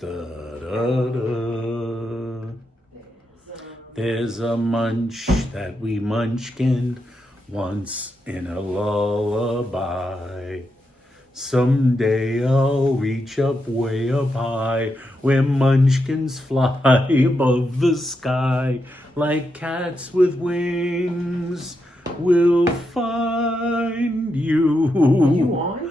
Da-da-da. There's a munch that we munchkined once in a lullaby. Someday I'll reach up way up high where munchkins fly above the sky like cats with wings. We'll find you. Are you on?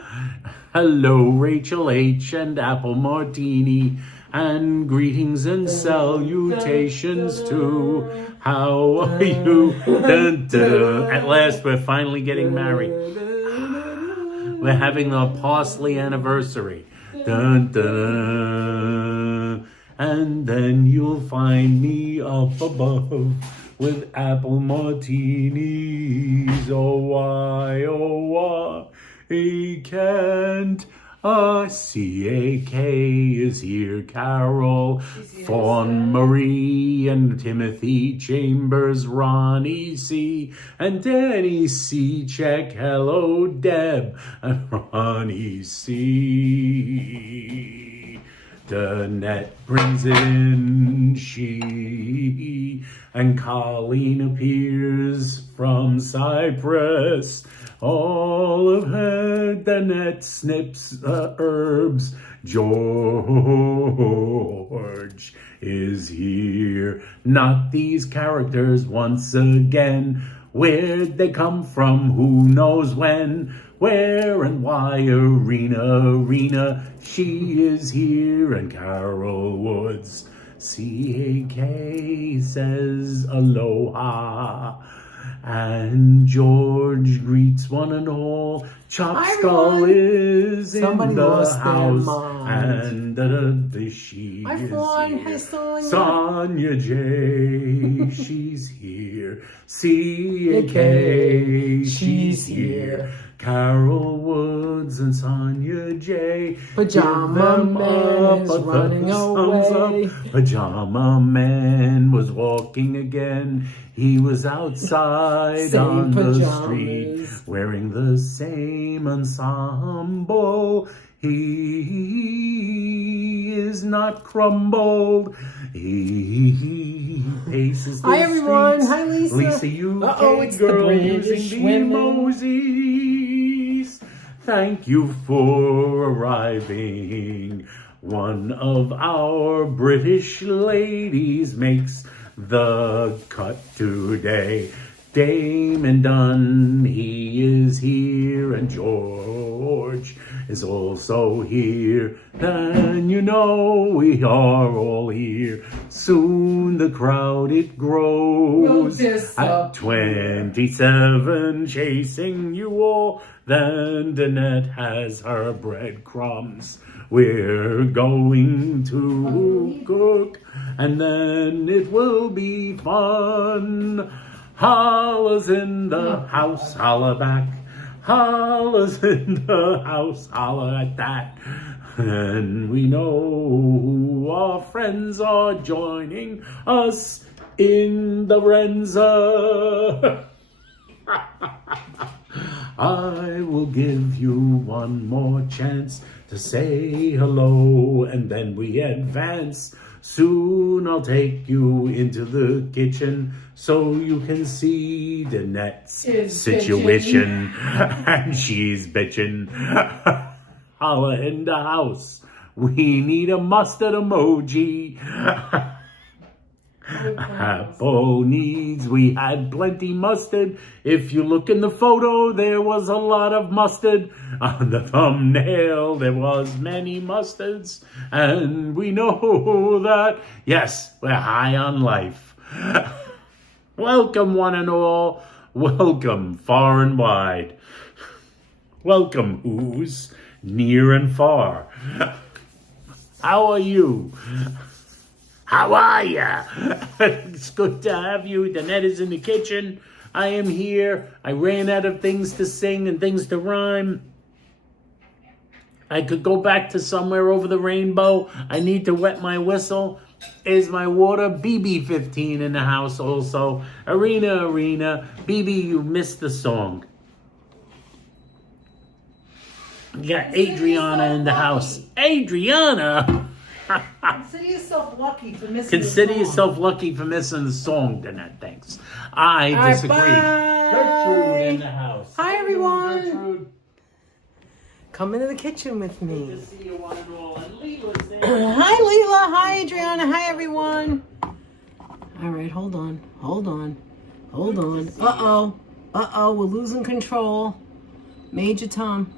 Hello, Rachel H. and Apple Martini, and greetings and salutations too. How are you? Dun, dun. At last, we're finally getting married. We're having a parsley anniversary. Dun, dun. And then you'll find me up above with apple martinis. Oh, why, can't C-A-K is here. Carol, Fawn Marie, and Timothy Chambers, Ronnie C, and Danny C. Check. Hello, Deb, and Ronnie C. Danette brings it in, she, and Colleen appears from Cyprus. All of her Danette snips herbs. George is here. Not these characters once again. Where'd they come from? Who knows when? Where and why? Arena, she is here. And Carol Woods, C-A-K, says aloha. And George greets one and all. Chop Skull is Somebody in the lost house. their mind. And she Hi, is Fawn. here. Hi, Sonia. Sonia J, she's here. C-A-K, she's here. Carol Woods and Sonia J. Pajama Man is running away. Pajama Man was walking again. He was outside on the street wearing the same ensemble. He is not crumbled. He paces the Hi, everyone. streets. Hi, Lisa. Lisa, you it's the girl British using the women. emojis. Thank you for arriving. One of our British ladies makes the cut today. Damon Dunn, he is here, and George is also here. Then you know we are all here. Soon the crowd it grows. At 27, chasing you all. Then Danette has her breadcrumbs. We're going to cook, and then it will be fun. Holla's in the house, holla back. Holla's in the house, holla at that. And we know our friends are joining us in the Renza. I will give you one more chance to say hello, and then we advance. Soon I'll take you into the kitchen so you can see Danette's situation. And she's bitching. Holla in the house. We need a mustard emoji. Apple needs, we had plenty mustard. If you look in the photo, there was a lot of mustard. On the thumbnail, there was many mustards. And we know that, yes, we're high on life. Welcome, one and all. Welcome, far and wide. Welcome, who's near and far. How are you? How are ya? It's good to have you. Danette is in the kitchen. I am here. I ran out of things to sing and things to rhyme. I could go back to somewhere over the rainbow. I need to wet my whistle. Is my water? BB15 in the house also. Arena. BB, you missed the song. You got Adriana in the house. Adriana! Consider yourself lucky for missing Consider the song. yourself lucky for missing the song, Danette. Thanks. I All right, disagree. bye. Gertrude in the house. Hi, How you doing, everyone. Gertrude? Come into the kitchen with Good me. to see you, one and all. And Leela's there. Hi, Leela. Hi, Adriana. Hi, everyone. All right, hold on. Hold on. Hold on. Uh-oh. Uh-oh, we're losing control. Major Tom.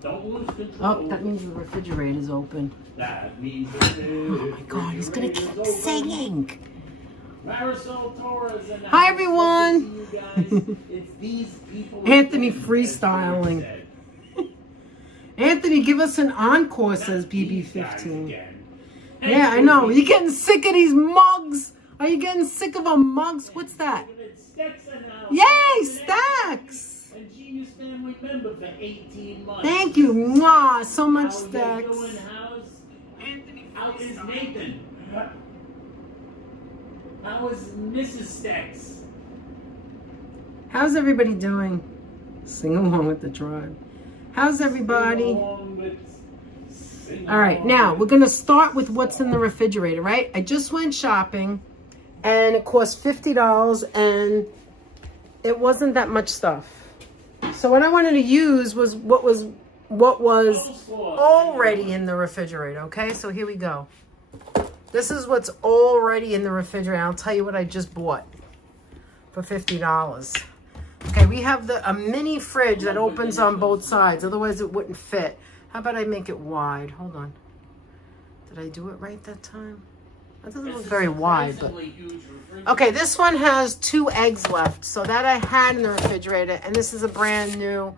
Don't lose control. Oh, that means the refrigerator's open. That means Oh, my God, he's going to keep singing. Marisol Torres and Hi, everyone. Good to see you guys. It's these people. Anthony freestyling. Anthony, give us an encore, says BB15. Yeah, I know. Are you getting sick of these mugs? Are you getting sick of our mugs? What's that? Yay, Stacks! And Genius family member for 18 months. Thank you. Mwah, so much How you Stacks. doing? How is Nathan? How is Mrs. Stacks? How's everybody doing? Sing along with the tribe. How's everybody? All right, now we're going to start with what's in the refrigerator, right? I just went shopping and it cost $50 and it wasn't that much stuff. So what I wanted to use was what was already in the refrigerator, okay? So here we go. This is what's already in the refrigerator. I'll tell you what I just bought for $50. Okay, we have a mini fridge that opens on both sides. Otherwise, it wouldn't fit. How about I make it wide? Hold on. Did I do it right that time? That doesn't look very wide, but... Okay, this one has 2 eggs left. So that I had in the refrigerator. And this is a brand new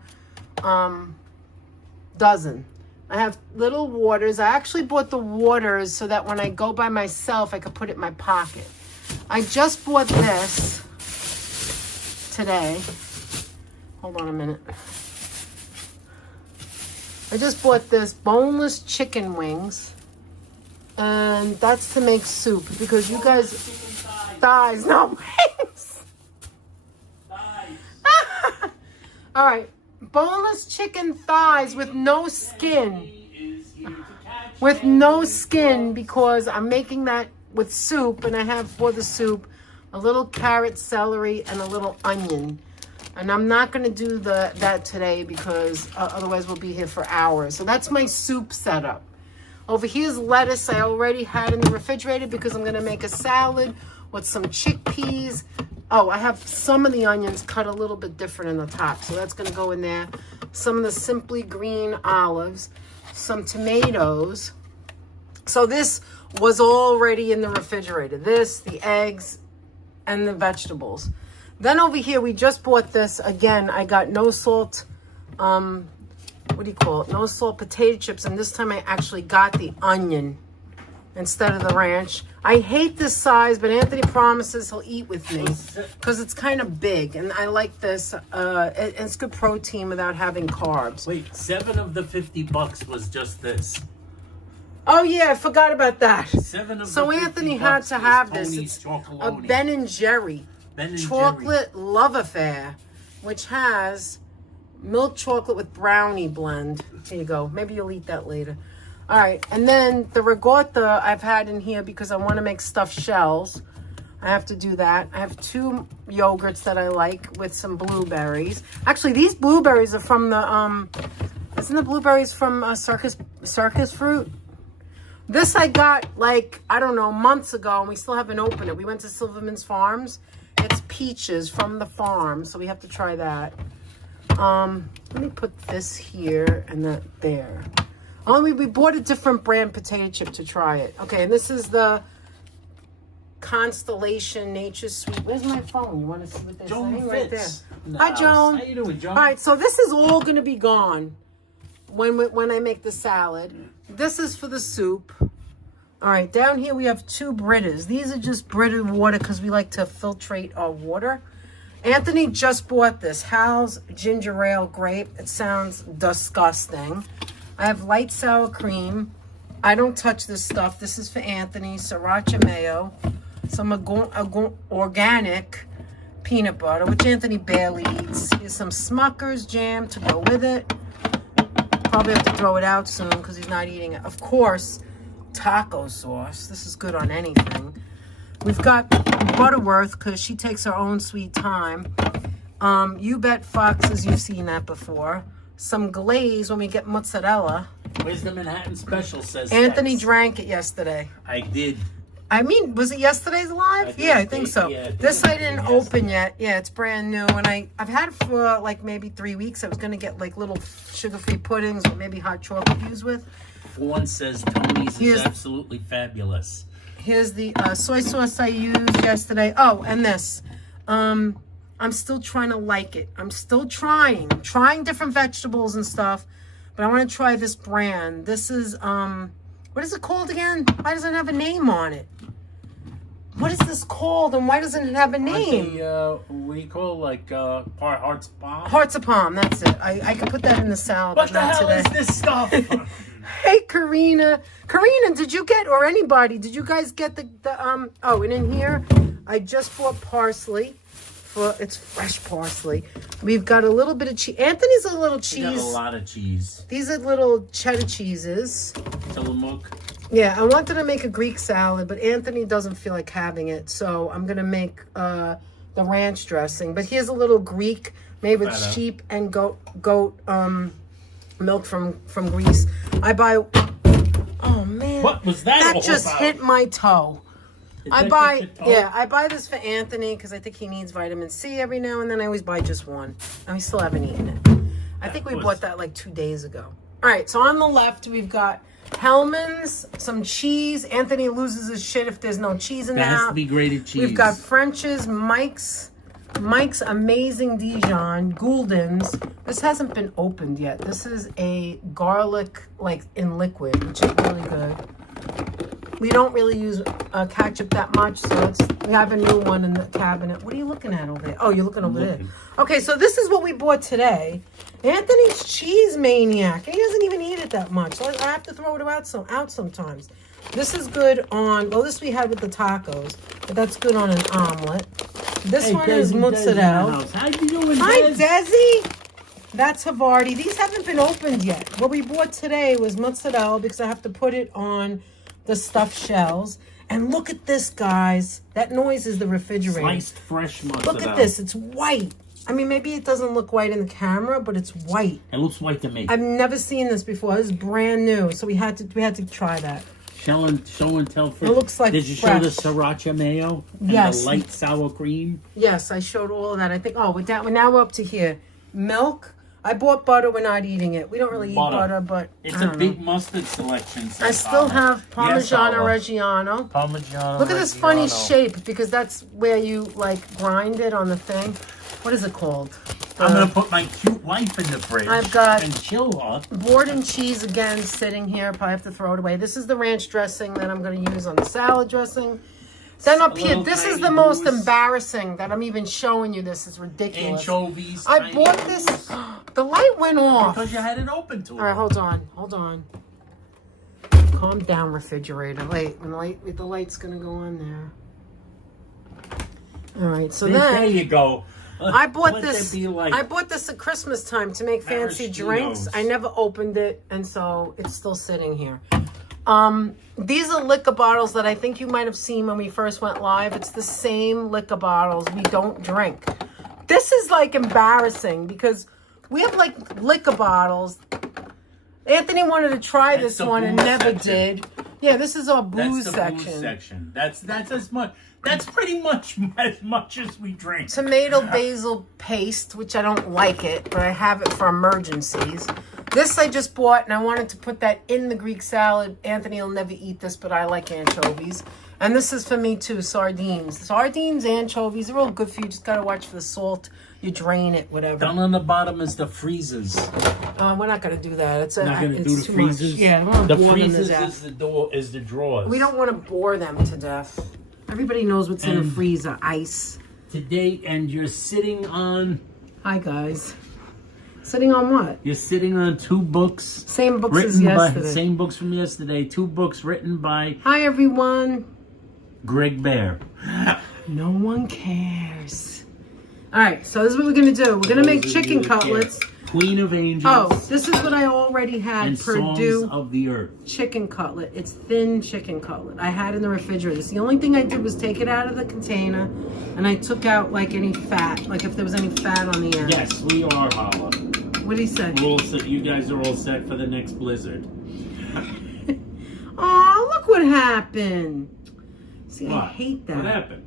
dozen. I have little waters. I actually bought the waters so that when I go by myself, I could put it in my pocket. I just bought this today. Hold on a minute. I just bought this boneless chicken wings. And that's to make soup because you guys... Thighs, no wings. All right. Boneless chicken thighs with no skin. With no skin because I'm making that with soup. And I have for the soup a little carrot, celery, and a little onion. And I'm not going to do that today because otherwise we'll be here for hours. So that's my soup setup. Over here's lettuce I already had in the refrigerator because I'm going to make a salad with some chickpeas. Oh, I have some of the onions cut a little bit different in the top. So that's going to go in there. Some of the Simply Green olives. Some tomatoes. So this was already in the refrigerator. This, the eggs, and the vegetables. Then over here, we just bought this. Again, I got no salt, what do you call it? No salt potato chips. And this time I actually got the onion instead of the ranch. I hate this size, but Anthony promises he'll eat with me because it's kind of big. And I like this. It's good protein without having carbs. Wait, 7 of the $50 was just this. Oh, yeah, I forgot about that. 7 of So the Anthony $50 had to have this. Tony's It's a Chocolonely. Ben and Jerry chocolate love affair, which has milk chocolate with brownie blend. Here you go. Maybe you'll eat that later. All right, and then the ricotta I've had in here because I want to make stuffed shells. I have to do that. I have 2 yogurts that I like with some blueberries. Actually, these blueberries are from the isn't the blueberries from circus fruit? This I got like, I don't know, months ago, and we still haven't opened it. We went to Silverman's Farms. It's peaches from the farm, so we have to try that. Let me put this here and that there. We bought a different brand potato chip to try it. Okay, and this is the Constellation Nature's Sweet. Where's my phone? You want to see what they're saying? Right there. Hi, Joan. How you doing, Joan? All right, so this is all going to be gone when I make the salad. This is for the soup. All right, down here we have 2 Britas. These are just Brita water because we like to filtrate our water. Anthony just bought this. Hal's Ginger Ale Grape. It sounds disgusting. I have light sour cream. I don't touch this stuff. This is for Anthony. Sriracha mayo. Some organic peanut butter, which Anthony barely eats. Here's some Smucker's jam to go with it. Probably have to throw it out soon because he's not eating it. Of course, taco sauce. This is good on anything. We've got Butterworth because she takes her own sweet time. You Bet Foxes, you've seen that before. Some glaze when we get mozzarella. Where's the Manhattan Special, says Anthony Tex. drank it yesterday. I did. I mean, was it yesterday's live? Yeah, I think so. Yeah, this I didn't open yet. Yeah, it's brand new. And I've had it for like maybe 3 weeks. I was going to get like little sugar-free puddings or maybe hot chocolate fused with. One says Tony's is absolutely fabulous. Here's the soy sauce I used yesterday. Oh, and this. I'm still trying to like it. I'm still trying different vegetables and stuff. But I want to try this brand. This is, what is it called again? Why doesn't it have a name on it? What is this called and why doesn't it have a name? What do you call like Hearts of Palm? Hearts of Palm, that's it. I could put that in the salad. What but the not hell today. is this stuff? Hey, Karina. Karina, did you get, or anybody, did you guys get the oh, and in here, I just bought parsley. It's fresh parsley. We've got a little bit of cheese. Anthony's a little cheese. We got a lot of cheese. These are little cheddar cheeses. Tillamook. Yeah, I wanted to make a Greek salad, but Anthony doesn't feel like having it, so I'm gonna make the ranch dressing. But here's a little Greek made with sheep and goat milk from Greece. I buy. Oh man, What was that? that all just about? hit my toe. Did I that buy, hit your toe? yeah, I buy this for Anthony because I think he needs vitamin C every now and then. I always buy just one, and we still haven't eaten it. I think we bought that like 2 days ago. All right, so on the left we've got Hellman's, some cheese. Anthony loses his shit if there's no cheese in That that. has to be grated cheese. We've got French's, Mike's Amazing Dijon, Gouldens. This hasn't been opened yet. This is a garlic like in liquid, which is really good. We don't really use ketchup that much, so we have a new one in the cabinet. What are you looking at over there? Oh, you're looking over there. Okay, so this is what we bought today. Anthony's cheese maniac. He doesn't even eat it that much. So I have to throw it out sometimes. This is good on, well, this we had with the tacos, but that's good on an omelet. This one is mozzarella. How you doing, Hi, Des? Desi. That's Havarti. These haven't been opened yet. What we bought today was mozzarella because I have to put it on the stuffed shells. And look at this, guys. That noise is the refrigerator. Sliced fresh mozzarella. Look at this. It's white. I mean, maybe it doesn't look white in the camera, but it's white. It looks white to me. I've never seen this before. This is brand new, so we had to try that. Show and tell. It looks like Did you fresh. show the sriracha mayo? And Yes. the light sour cream? Yes, I showed all of that. I think, oh, now we're up to here. Milk. I bought butter. We're not eating it. We don't really eat butter, but it's I a don't big know. mustard selection. I still have Parmesan Reggiano. Parmesan. Look at this funny shape because that's where you like grind it on the thing. What is it called? I'm going to put my cute wife in the fridge I've got and chill her. Borden cheese again sitting here. Probably have to throw it away. This is the ranch dressing that I'm going to use on the salad dressing. Then up here, this is the most embarrassing that I'm even showing you this. It's ridiculous. Anchovies. I bought this. The light went off. Because you had it open to All right, hold on. Calm down, refrigerator. Wait, the light's going to go on there. All right, so There you go. I bought Let this. that be like I bought this at Christmas time to make fancy drinks. I never opened it, and so it's still sitting here. These are liquor bottles that I think you might have seen when we first went live. It's the same liquor bottles we don't drink. This is like embarrassing because we have like liquor bottles. Anthony wanted to try this one and never did. Yeah, this is our booze section. Booze section. That's as much. That's pretty much as much as we drink. Tomato basil paste, which I don't like it, but I have it for emergencies. This I just bought, and I wanted to put that in the Greek salad. Anthony will never eat this, but I like anchovies. And this is for me, too, sardines. Sardines, anchovies, they're all good for you. Just got to watch for the salt. You drain it, whatever. Down on the bottom is the freezers. We're not going to do that. It's Not going to do the too freezers? much. Yeah, we don't The bore them to freezers death. is the drawers. We don't want to bore them to death. Everybody knows what's in a freezer. Ice. Today, and you're sitting on... Hi, guys. Sitting on what? You're sitting on 2 books. Same books as yesterday. Same books from yesterday. 2 books written by... Hi, everyone. Greg Bear. No one cares. All right, so this is what we're going to do. We're going to make chicken cutlets. Queen of Angels. Oh, this is what I already had. and Purdue Songs of the Earth. chicken cutlet. It's thin chicken cutlet. I had in the refrigerator. The only thing I did was take it out of the container, and I took out like any fat, like if there was any fat on the end. Yes, we are, Holla. What did he say? We're all set. You guys are all set for the next blizzard. Oh, look what happened. See, What? I hate that. What happened?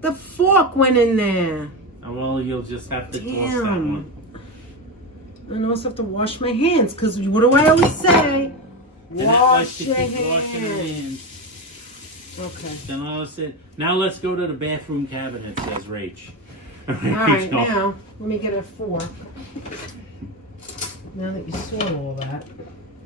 The fork went in there. Oh, well, you'll just have to toss that Damn. one. And I also have to wash my hands, because what do I always say? And that Wash likes to your keep washing her hands. hands. Okay. Then I said, now let's go to the bathroom cabinet, says Rach. All right, now, let me get a fork. Now that you saw all that.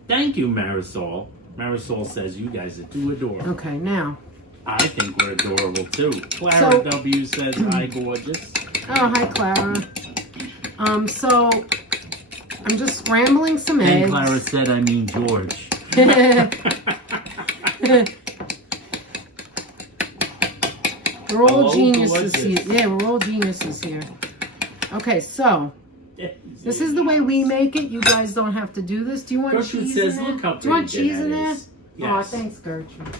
Thank you, Marisol. Marisol says you guys are too adorable. Okay, now. I think we're adorable too. Clara W says hi, gorgeous. Oh, hi, Clara. So, I'm just scrambling some And eggs. Clara said, I mean George. We're all Oh, geniuses gorgeous. here. Yeah, we're all geniuses here. Okay, so, this is the way we make it. You guys don't have to do this. Do you want Gertrude cheese says, in there? look how Do you want pretty cheese in that there? is. Oh, Yes. thanks, Gertrude.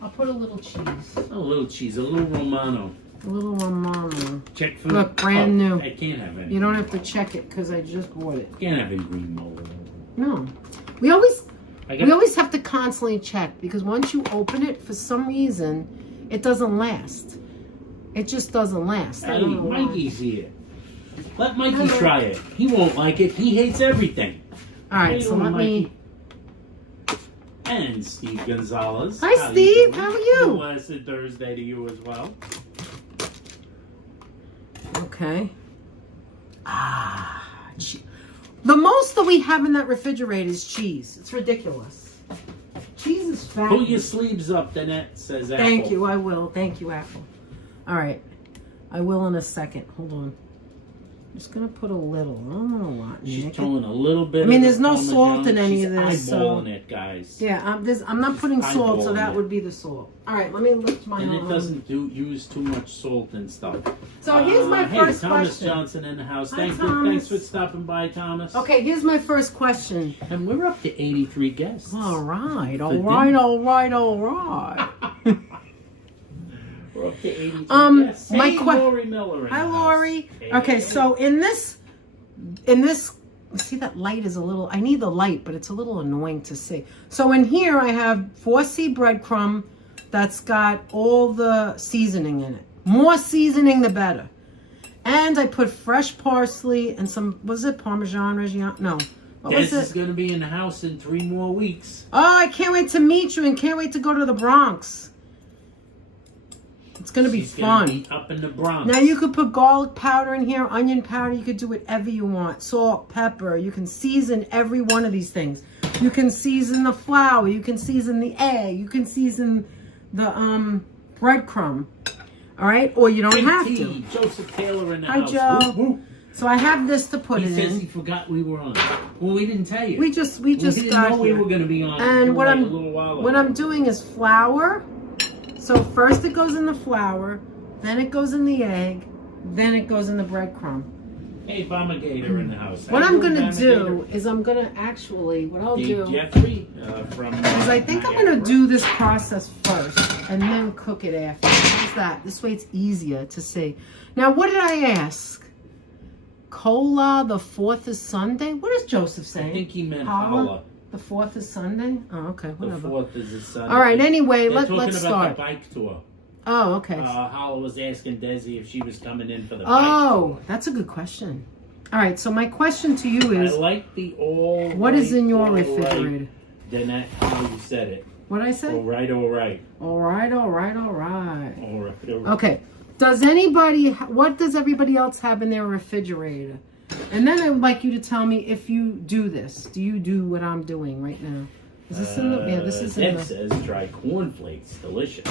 I'll put a little cheese. A little cheese, a little Romano. A little Romano. Check for Look, brand new. I can't have any. You don't have to check it because I just bought it. Can't have any green mold. No. We always I we always have to constantly check, because once you open it, for some reason, it doesn't last. It just doesn't last. I Hey, don't know why. Mikey's here. Let Mikey Hello. try it. He won't like it. He hates everything. All How right, you so doing, let me. And Steve Gonzalez. Hi, How Steve. you doing? How are you? Blessed Thursday to you as well. Okay. The most that we have in that refrigerator is cheese. It's ridiculous. Cheese is fat. Pull your sleeves up, Danette, says Apple. Thank you. I will. Thank you, Apple. All right. I will in a second. Hold on. I'm just gonna put a little. I don't want a lot. She's Nick. throwing a little bit. I mean, of there's the no Parmesan. salt in any She's of this, so- eyeballing it, guys. Yeah, I'm not putting salt, so eyeballing that it. would be the salt. All right, let me lift my And it arm. doesn't use too much salt and stuff. So here's my Hey, first Thomas question. Johnson in the house. Hi, Thanks Thomas. for stopping by, Thomas. Okay, here's my first question. And we're up to 83 guests. All right, For all dinner. right, all right, all right. We're up to 83 guests. my Hey, que- Lori Miller in Hi, the Lori. house. Hey, Okay, hey. so in this, see that light is a little. I need the light, but it's a little annoying to see. So in here, I have 4C breadcrumb that's got all the seasoning in it. More seasoning, the better. And I put fresh parsley and some. Was it Parmesan Reggiano? No. What This was is it? going to be in the house in 3 more weeks. Oh, I can't wait to meet you and can't wait to go to the Bronx. It's gonna be She's fun. gonna be up in the Bronx. Now you could put garlic powder in here, onion powder. You could do whatever you want. Salt, pepper. You can season every one of these things. You can season the flour. You can season the egg. You can season the breadcrumb. All right, or you don't Big have T, to. Joseph Taylor in the Hi, house. Joe. Whoop, whoop. So I have this to put He it says in. he forgot we were on. Well, we didn't tell you. We just we didn't got know we here. were going to be on. And until what like a little while ago. I'm doing is flour. So first it goes in the flour, then it goes in the egg, then it goes in the breadcrumb. Hey, Bomber Gator in the house. What How I'm you doing, gonna Bomber do Gator? is I'm gonna actually, what I'll Dave do Jeffrey from. is I think I'm gonna do this process first and then cook it after. How's that? This way it's easier to see. Now, what did I ask? Cola, the 4th is Sunday? What is Joseph saying? I think he meant Holla? holla. The 4th is Sunday? Oh, okay, The whatever. 4th is a Sunday. All right, anyway, They're let's talking start. about the bike tour. Oh, okay. Holla was asking Desi if she was coming in for the bike Oh, tour. that's a good question. All right, so my question to you is, I like the all. what is in your all refrigerator? Right. Then that how you said it. What did I say? All right, all right, All right, all right, all right. all right. All right. Okay. What does everybody else have in their refrigerator? And then I would like you to tell me if you do this. Do you do what I'm doing right now? Is this in the? Yeah, this is in Ed the. says dry cornflakes, delicious.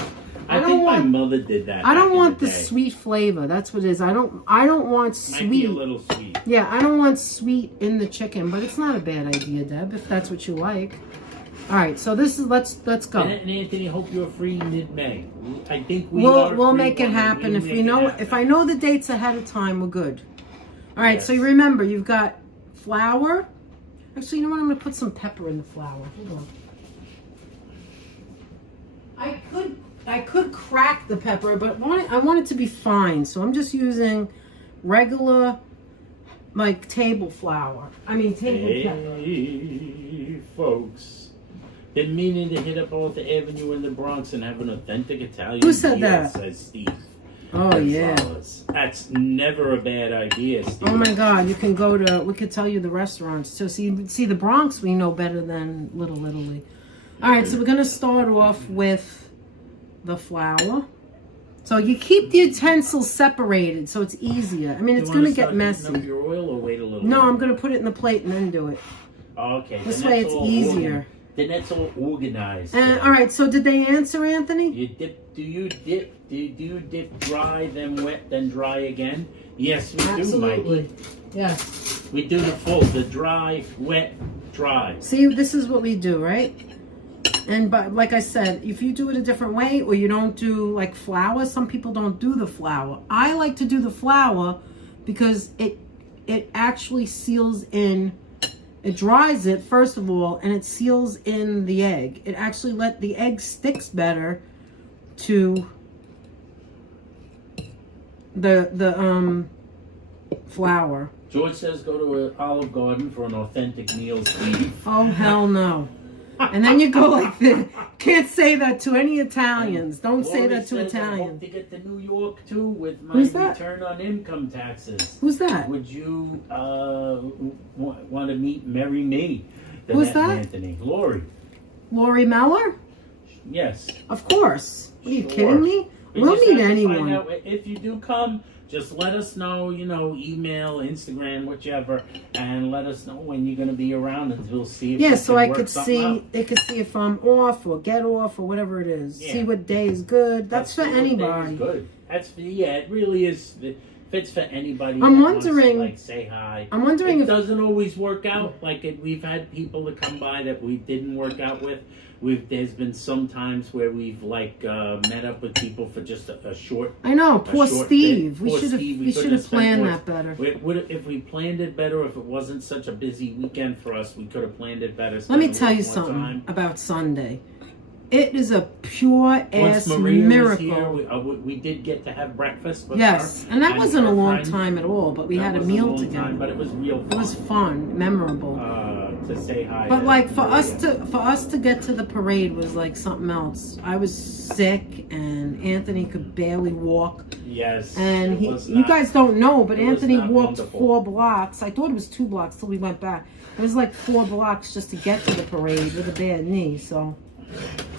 I I don't think want- my mother did that. I don't back in want the day. sweet flavor. That's what it is. I don't want Might be a sweet. little sweet. Yeah, I don't want sweet in the chicken, but it's not a bad idea, Deb, if that's what you like. All right, so this is let's go. And Anthony, hope you're free mid-May. I think we are We'll free make it one, happen. we'll If make we it know, happen. if I know the dates ahead of time, we're good. All right, so Yes. you remember you've got flour. Actually, you know what? I'm gonna put some pepper in the flour. Hold on. I could crack the pepper, but I want it to be fine. So I'm just using regular, like, table flour. I mean, table pepper. Hey, folks. Been meaning to hit up both the Avenue in the Bronx and have an authentic Italian Who said meal, that? says Steve. Oh, yeah. That's never a bad idea, Steve. Oh, my God. You can go to, we could tell you the restaurants. So, see the Bronx we know better than Little Italy. All right, so we're going to start off with the flour. So you keep the utensils separated so it's easier. I mean, it's going to get messy. Up your oil or wait a little No, bit? I'm going to put it in the plate and then do it. Okay. This way it's easier. Then that's all organized. All right, so did they answer, Anthony? Do you dip dry, then wet, then dry again? Yes, we Absolutely. do, Mikey. Yes. We do the dry, wet, dry. See, this is what we do, right? And but like I said, if you do it a different way or you don't do like flour, some people don't do the flour. I like to do the flour because it actually seals in, it dries it first of all, and it seals in the egg. It actually the egg sticks better to the flour. George says go to an Olive Garden for an authentic meal, Steve. Oh, hell no. And then you go like this. Can't say that to any Italians. Don't say that to I hope Italians. to get to New York too with my Who's that? return on income taxes. Who's that? Would you want to meet Mary Me? Who's that? Anthony. Lori. Lori Meller? Yes. Of course. What, are you Sure. kidding me? We We'll just meet have to find anyone. out if you do come. Just let us know, email, Instagram, whichever, and let us know when you're going to be around, and we'll see if Yeah, we so can I work could something see, out. they could see if I'm off or get off or whatever it is. Yeah. See what day is good. That's for what day is anybody. Good. That's for, it really is. It fits for anybody. I'm that wants to, wondering- like, say hi. I'm wondering it if doesn't always work out. Like we've had people that come by that we didn't work out with. There's been some times where we've met up with people for just a short. I know, poor short Steve. bit. We Poor should have Steve, we should couldn't have planned spent that better. If we planned it better, if it wasn't such a busy weekend for us, we could have planned it better. Let me spent a tell you little more something time. about Sunday. It is a pure Once ass Maria miracle. was here, we did get to have breakfast with Yes, her. and that wasn't a her long friend. time at all, but we That had a wasn't meal long together. time, but it was real fun. It was fun, memorable. To say hi. But to like for Maria. us to get to the parade was like something else. I was sick and Anthony could barely walk. Yes. And it was you not- guys don't know, but it was Anthony not walked wonderful. 4 blocks. I thought it was 2 blocks till we went back. It was like 4 blocks just to get to the parade with a bad knee. So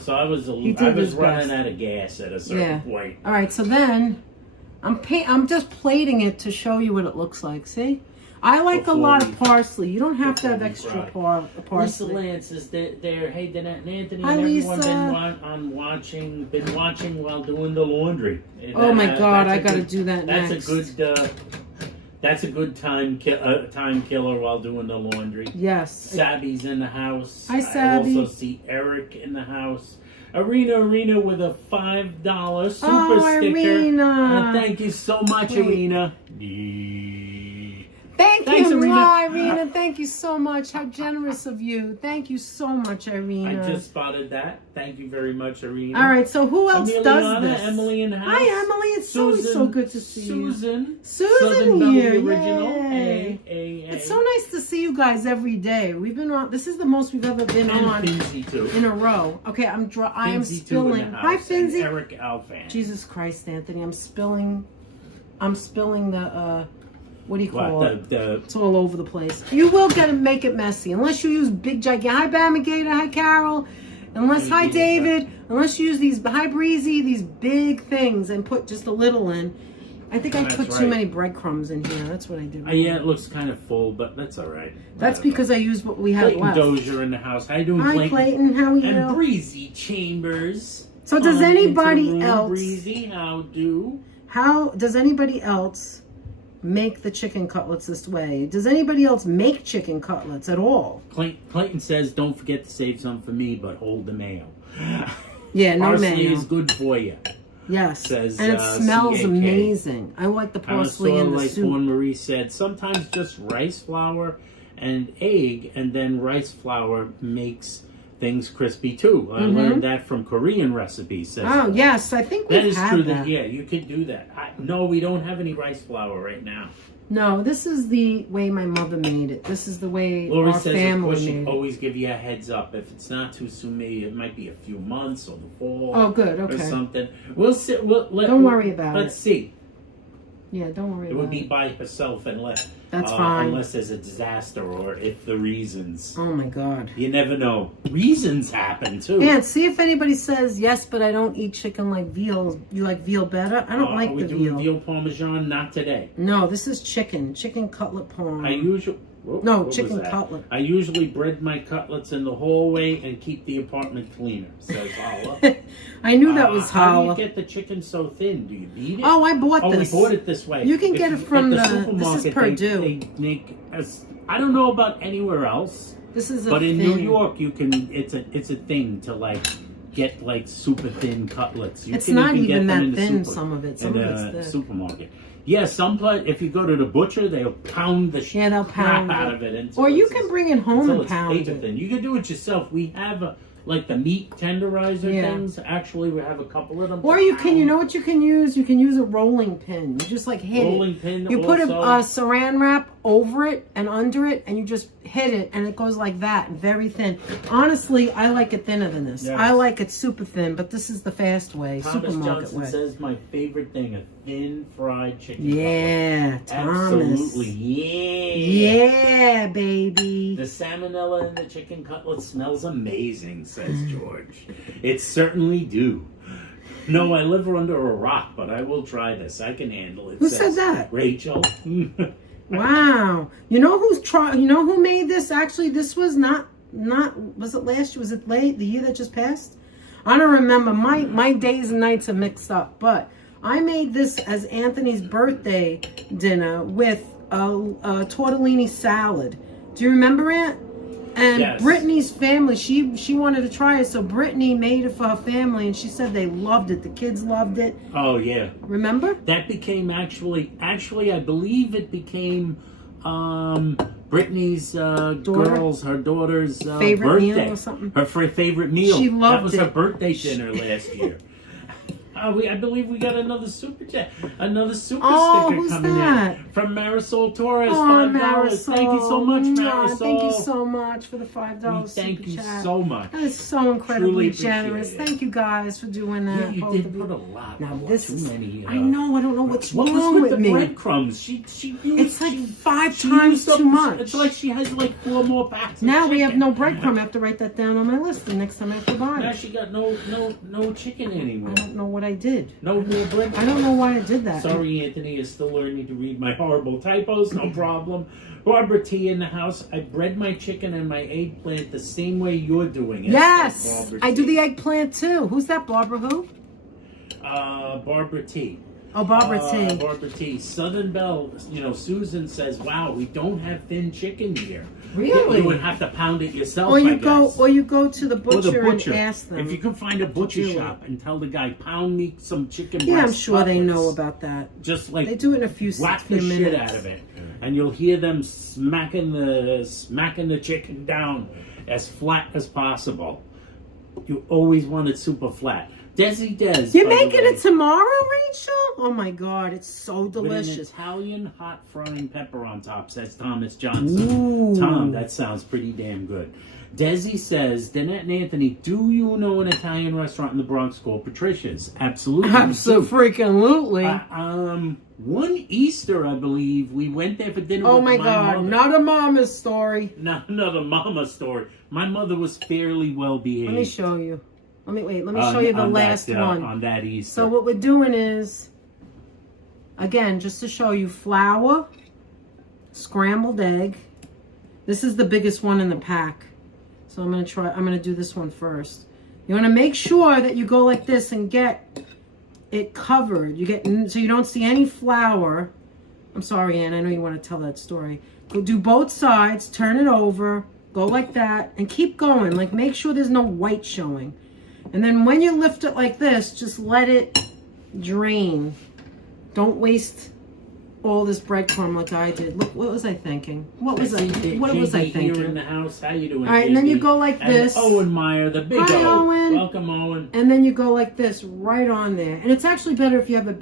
So I was did running his best. out of gas at a certain point. all right. So then I'm just plating it to show you what it looks like. See, I like a lot of parsley. You don't have to have extra Lisa parsley. Lance is there. Hey, Anthony Hi, and everyone Lisa. been watching while doing the laundry. Oh my God, That's I a got to good- do that next. That's a good time killer while doing the laundry. Yes. Sabby's in the house. Hi, I Sabby. also see Eric in the house. Arena with a $5 super Oh, sticker. Irina. Thank you so much, Wait. Arena. Thanks, Irina. Irina. Thank you so much. How generous of you. Thank you so much, Irina. I just spotted that. Thank you very much, Arena. All right, so who else does Emiliana, this? Emily in the house. Hi, Emily. It's always so good to see you. Susan Susan Belly here. Original. Yay. Hey. It's so nice to see you guys every day. We've been on. This is the most we've ever been on Finzi too. in a row. Okay, I am Finzi too spilling. in the Hi, house, and Finzi. Eric Alfan. Jesus Christ, Anthony. I'm spilling the what do you call it? It's all over the place. You will make it messy unless you use big gigantic. Hi, Bamigator. Hi, Carol. Hi, David. Unless you use these, hi, Breezy, these big things and put just a little in. I think I That's put too right. many breadcrumbs in here. That's what I did. Yeah, it looks kind of full, but that's all right. That's because I used what we had Clayton left. Dozier in the house. How you doing, Hi, Clayton. How are you? And Breezy Chambers. So does Into anybody room. else? Breezy, how do? How does anybody else make the chicken cutlets this way? Does anybody else make chicken cutlets at all? Clayton says, don't forget to save some for me, but hold the mayo. Yeah, no Parsley mayo. is good for you. Yes, Says, and it smells CAK. amazing. I like the parsley in the like soup. Dawn Marie said, sometimes just rice flour and egg, and then rice flour makes things crispy too. I learned that from Korean recipes. Oh, yes, I think we've had true. that. Yeah, you could do that. No, we don't have any rice flour right now. No, this is the way my mother made it. This is the way Lori our says, family of course, made she'd it. always give you a heads up. If it's not too soon, maybe it might be a few months or the fall. Oh, good, okay. Or something. We'll see. Don't worry about it. Let's see. Yeah, don't worry It about would be it. by herself unless That's fine. Unless there's a disaster or if the reasons. Oh, my God. You never know. Reasons happen, too. And see if anybody says, yes, but I don't eat chicken like veal. You like veal better? I don't like are we the doing veal. veal parmesan? Not today. No, this is chicken. Chicken cutlet parm. I usually... No, chicken cutlet. I usually bread my cutlets in the hallway and keep the apartment cleaner, says Holla. I knew that was How Holla. do you get the chicken so thin? Do you beat it? Oh, I bought this. We bought it this way. You can get it from at the supermarket. this is Purdue. They make I don't know about anywhere else, This is a but in thin. New York, you can. It's a thing to like get like super thin cutlets. You It's can not even even get them in that the thin. super- Some of it. Some in of it's the thick. supermarket. Yeah, if you go to the butcher, they'll pound the They'll crap pound out it. of it. Until Or you it's can bring it home until and it's pound paper it. thin. You can do it yourself. We have like the meat tenderizer Yeah. things. Actually, we have a couple of them. Or to you can, pound. you know what you can use? You can use a rolling pin. You just like hit Rolling it. pin You put a also. saran wrap over it and under it, and you just hit it, and it goes like that, very thin. Honestly, I like it thinner than this. Yes. I like it super thin, but this is the fast way, Thomas supermarket Johnson way. says my favorite thing: a thin fried chicken. Yeah, cutlet. Thomas. Absolutely, yeah. Yeah, baby. The salmonella in the chicken cutlet smells amazing, says George. It certainly do. No, I live under a rock, but I will try this. I can handle it. Who says said that? Rachel. Wow. You know who made this? Actually, this was not was it last year? Was it the year that just passed? I don't remember. My days and nights are mixed up, but I made this as Anthony's birthday dinner with a tortellini salad. Do you remember it? And Yes. Brittany's family, she wanted to try it, so Brittany made it for her family, and she said they loved it. The kids loved it. Oh yeah. Remember? That became actually I believe it became Brittany's her daughter's Favorite meal birthday. or something? Her favorite meal. She loved That was it. her birthday dinner last year. I believe we got another super chat, another super sticker who's coming that? in from Marisol Torres. Oh, $5. Marisol. Thank you so much, Mwah. Marisol. Thank you so much for the $5 Thank super you chat. so much. That is so incredibly Truly appreciate generous. it. Thank you guys for doing that. Yeah, you both did of put a lot. Now Not this too is, many. I know. I don't know what's What wrong was with the me. breadcrumbs? She used, It's like five she times used up- too much. It's like she has like 4 more packs. Now of we have chicken. no breadcrumb. I have to write that down on my list the next time I have to buy Now it. she got no chicken anymore. I don't know what I did. No more bread. I don't know why I did that. Sorry, Anthony is still learning to read my horrible typos. No problem. Barbara T in the house. I bread my chicken and my eggplant the same way you're doing it. Yes, Barbara I do T. the eggplant too. Who's that? Barbara who? Barbara T. Oh, Barbara T. Barbara T. Southern Belle, Susan says, wow, we don't have thin chicken here. Really? You would have to pound it yourself, Or you I guess. go to the butcher, and ask them. If you can find a butcher do it. shop and tell the guy, pound me some chicken Yeah, I'm breast sure they cutlets. know about that. Just like They do it in a few whack few the minutes. shit out of it, and you'll hear them smacking the chicken down as flat as possible. You always want it super flat. Desi Des. You're by the making way, it tomorrow, Rachel? Oh my God, it's so with an delicious. Italian hot frying pepper on top, says Thomas Johnson. Ooh. Tom, that sounds pretty damn good. Desi says, Danette and Anthony, do you know an Italian restaurant in the Bronx called Patricia's? Absolutely. Absolutely. One Easter, I believe, we went there for dinner Oh with my my God, mother. not a mama's story. Not another mama story. My mother was fairly well behaved. Let me show you. Let me show you the last one. On that Easter. So what we're doing is, again, just to show you, flour, scrambled egg. This is the biggest one in the pack. So I'm gonna do this one first. You wanna make sure that you go like this and get it covered. So you don't see any flour. I'm sorry, Ann, I know you want to tell that story. Go do both sides, turn it over, go like that, and keep going. Like, make sure there's no white showing. And then when you lift it like this, just let it drain. Don't waste all this breadcrumb like I did. Look, what was I thinking? What was I Here thinking? in the house. How you doing? All right, and then you go like this. And Owen Meyer, the big Hi, O. Owen. Welcome, Owen. And then you go like this right on there. And it's actually better if you have a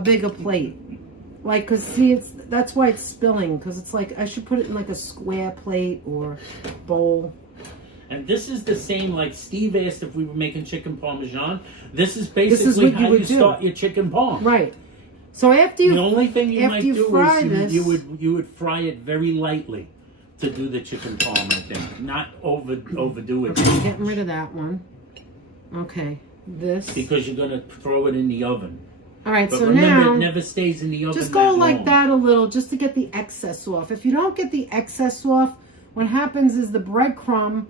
bigger plate. Like, cause see, that's why it's spilling. Cause it's like I should put it in like a square plate or bowl. And this is the same, like Steve asked if we were making chicken parmesan. This is basically how you start your chicken parm. Right. So after you, the only thing you might do is you would fry it very lightly to do the chicken parm. I think not overdo it. Okay, getting rid of that one. Okay, this because you're gonna throw it in the oven. All right, but so remember, now it never stays in the oven. just go that like long. that a little, just to get the excess off. If you don't get the excess off, what happens is the breadcrumb,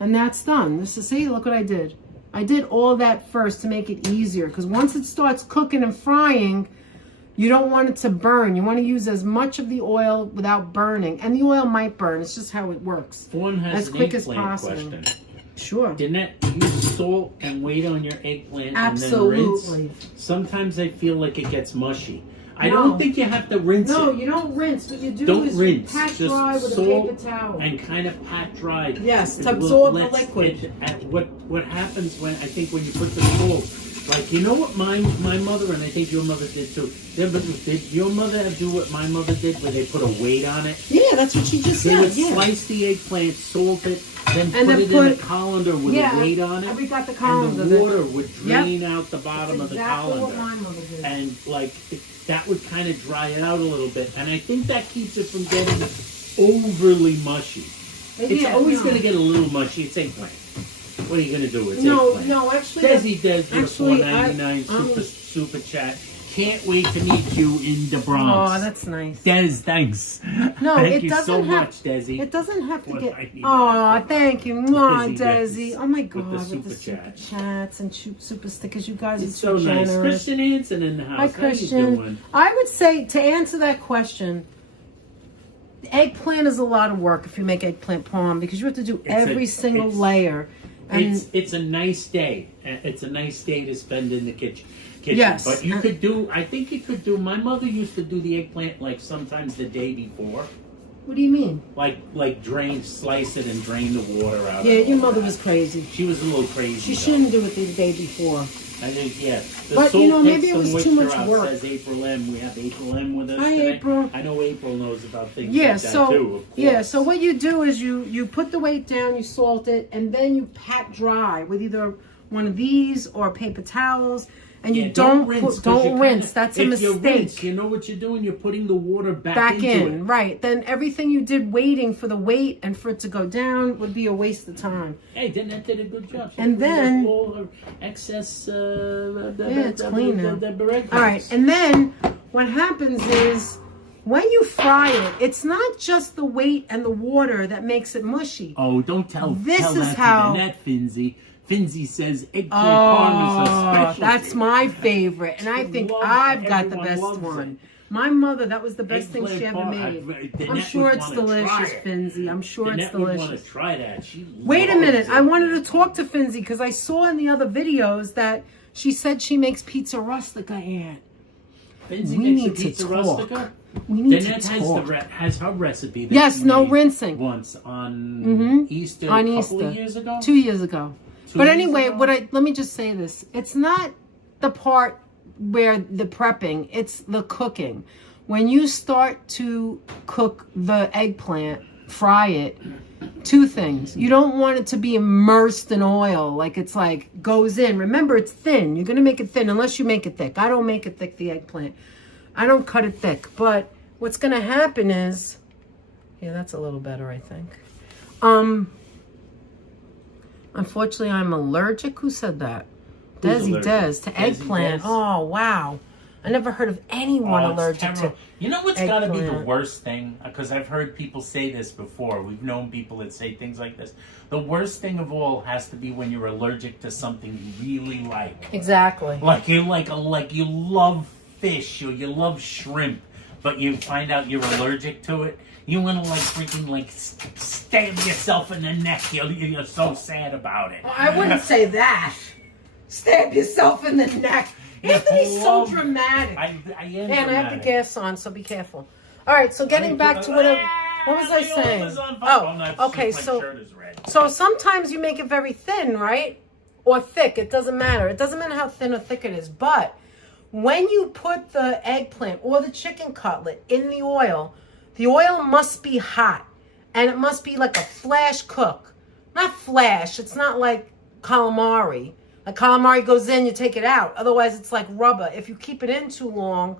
and that's done. This is, see, look what I did. I did all that first to make it easier, because once it starts cooking and frying, you don't want it to burn. You want to use as much of the oil without burning, and the oil might burn. It's just how it works. One has as an quick as eggplant possible. question. Sure. Didn't you salt and wait on your eggplant Absolutely. and then rinse? Sometimes I feel like it gets mushy. I No. don't think you have to rinse it. No, you don't rinse. What you do Don't is rinse. you pat Just dry with a salt paper towel. and kind of pat dry. Yes, to It absorb the lets liquid. What happens when I think when you put the salt, like you know what my mother and I think your mother did too. Did your mother do what my mother did, where they put a weight on it? Yeah, that's what she just They said. would Yeah. slice the eggplant, salt it, then And put then it in a put- colander with a weight on it. we got the colander. And the water would drain out the bottom That's of the exactly colander. what my mother did. And like that would kind of dry it out a little bit. And I think that keeps it from getting overly mushy. It's always going to get a little mushy. It's eggplant. What are you going to do? It's eggplant. No, actually. Desi Des with a actually, $4.99 super chat. Can't wait to meet you in the Bronx. Oh, that's nice. Des, thanks. No, Thank it you doesn't so have, much, Desi. It doesn't have to get. $4.99. Oh, thank you, Mwah, Desi Desi. Des Oh my with God, the with super the super chat. chats and super stickers. You guys It's are so nice. generous. Christian Hansen in the house. Hi, How you Christian. doing? I would say to answer that question, eggplant is a lot of work if you make eggplant parm because you have to do every single layer. And It's a nice day. It's a nice day to spend in the kitchen. Yes. But you could do, I think you could do, my mother used to do the eggplant like sometimes the day before. what do you mean? Like slice it and drain the water out. Yeah, and your all mother that. was crazy. She was a little crazy. She though. shouldn't do it the day before. I think, yeah. The But, salt you know, maybe takes it was the too moisture much out, work. Says April M. We have April M with us Hi, today. April. I know April knows about things Yeah, like that so too, of course. yeah, so what you do is you put the weight down, you salt it, and then you pat dry with either one of these or paper towels, and you don't rinse. That's a if you mistake. rinse, you know what you're doing? You're putting the water back into in, it. right? Then everything you did waiting for the weight and for it to go down would be a waste of time. Hey, Danette did a good job. She And then- all her excess. It's clean now. breadcrumbs. All right, and then what happens is when you fry it, it's not just the weight and the water that makes it mushy. Oh, don't tell. This tell is that how- to Danette, Finzi. Finzi says eggplant parm is a specialty. That's my favorite, and I think I've got the Everyone best loves one. it. My mother, that was the best thing Eggplant she ever parm, made. Danette I'm sure would it's wanna delicious, try it. Finzi. I'm sure it's Danette would want delicious. to try that. She Wait a loves minute. it. I wanted to talk to Finzi because I saw in the other videos that she said she makes pizza rustica, Aunt. Finzi We makes a need to pizza talk. rustica. We need Danette to has talk. has her recipe. That Yes, she no made rinsing. Once on Easter, On a couple Easter. of years ago. 2 years ago. 2 But years anyway, ago? let me just say this. It's not the part where the prepping, it's the cooking. When you start to cook the eggplant, fry it, two things. You don't want it to be immersed in oil, like it's like goes in. Remember, it's thin. You're going to make it thin unless you make it thick. I don't make it thick, the eggplant. I don't cut it thick. But what's going to happen is, yeah, that's a little better, I think. Unfortunately, I'm allergic. Who said that? Who's Desi allergic? Des to Desi eggplant. Des? Oh, wow. I never heard of anyone Oh, it's allergic to terrible. You know what's got to be the eggplant. worst thing? Because I've heard people say this before. We've known people that say things like this. The worst thing of all has to be when you're allergic to something you really like. Exactly. Like you you love fish or you love shrimp, but you find out you're allergic to it. You want to freaking stab yourself in the neck. You're so sad about it. I wouldn't say that. Stab yourself in the neck. Anthony's so dramatic. I am And I have the dramatic. gas on, so be careful. All right, so getting back to what was I saying? Oh, okay, so sometimes you make it very thin, right? Or thick, it doesn't matter. It doesn't matter how thin or thick it is. But when you put the eggplant or the chicken cutlet in the oil must be hot. And it must be like a flash cook. Not flash, it's not like calamari. Like calamari goes in, you take it out. Otherwise, it's like rubber. If you keep it in too long,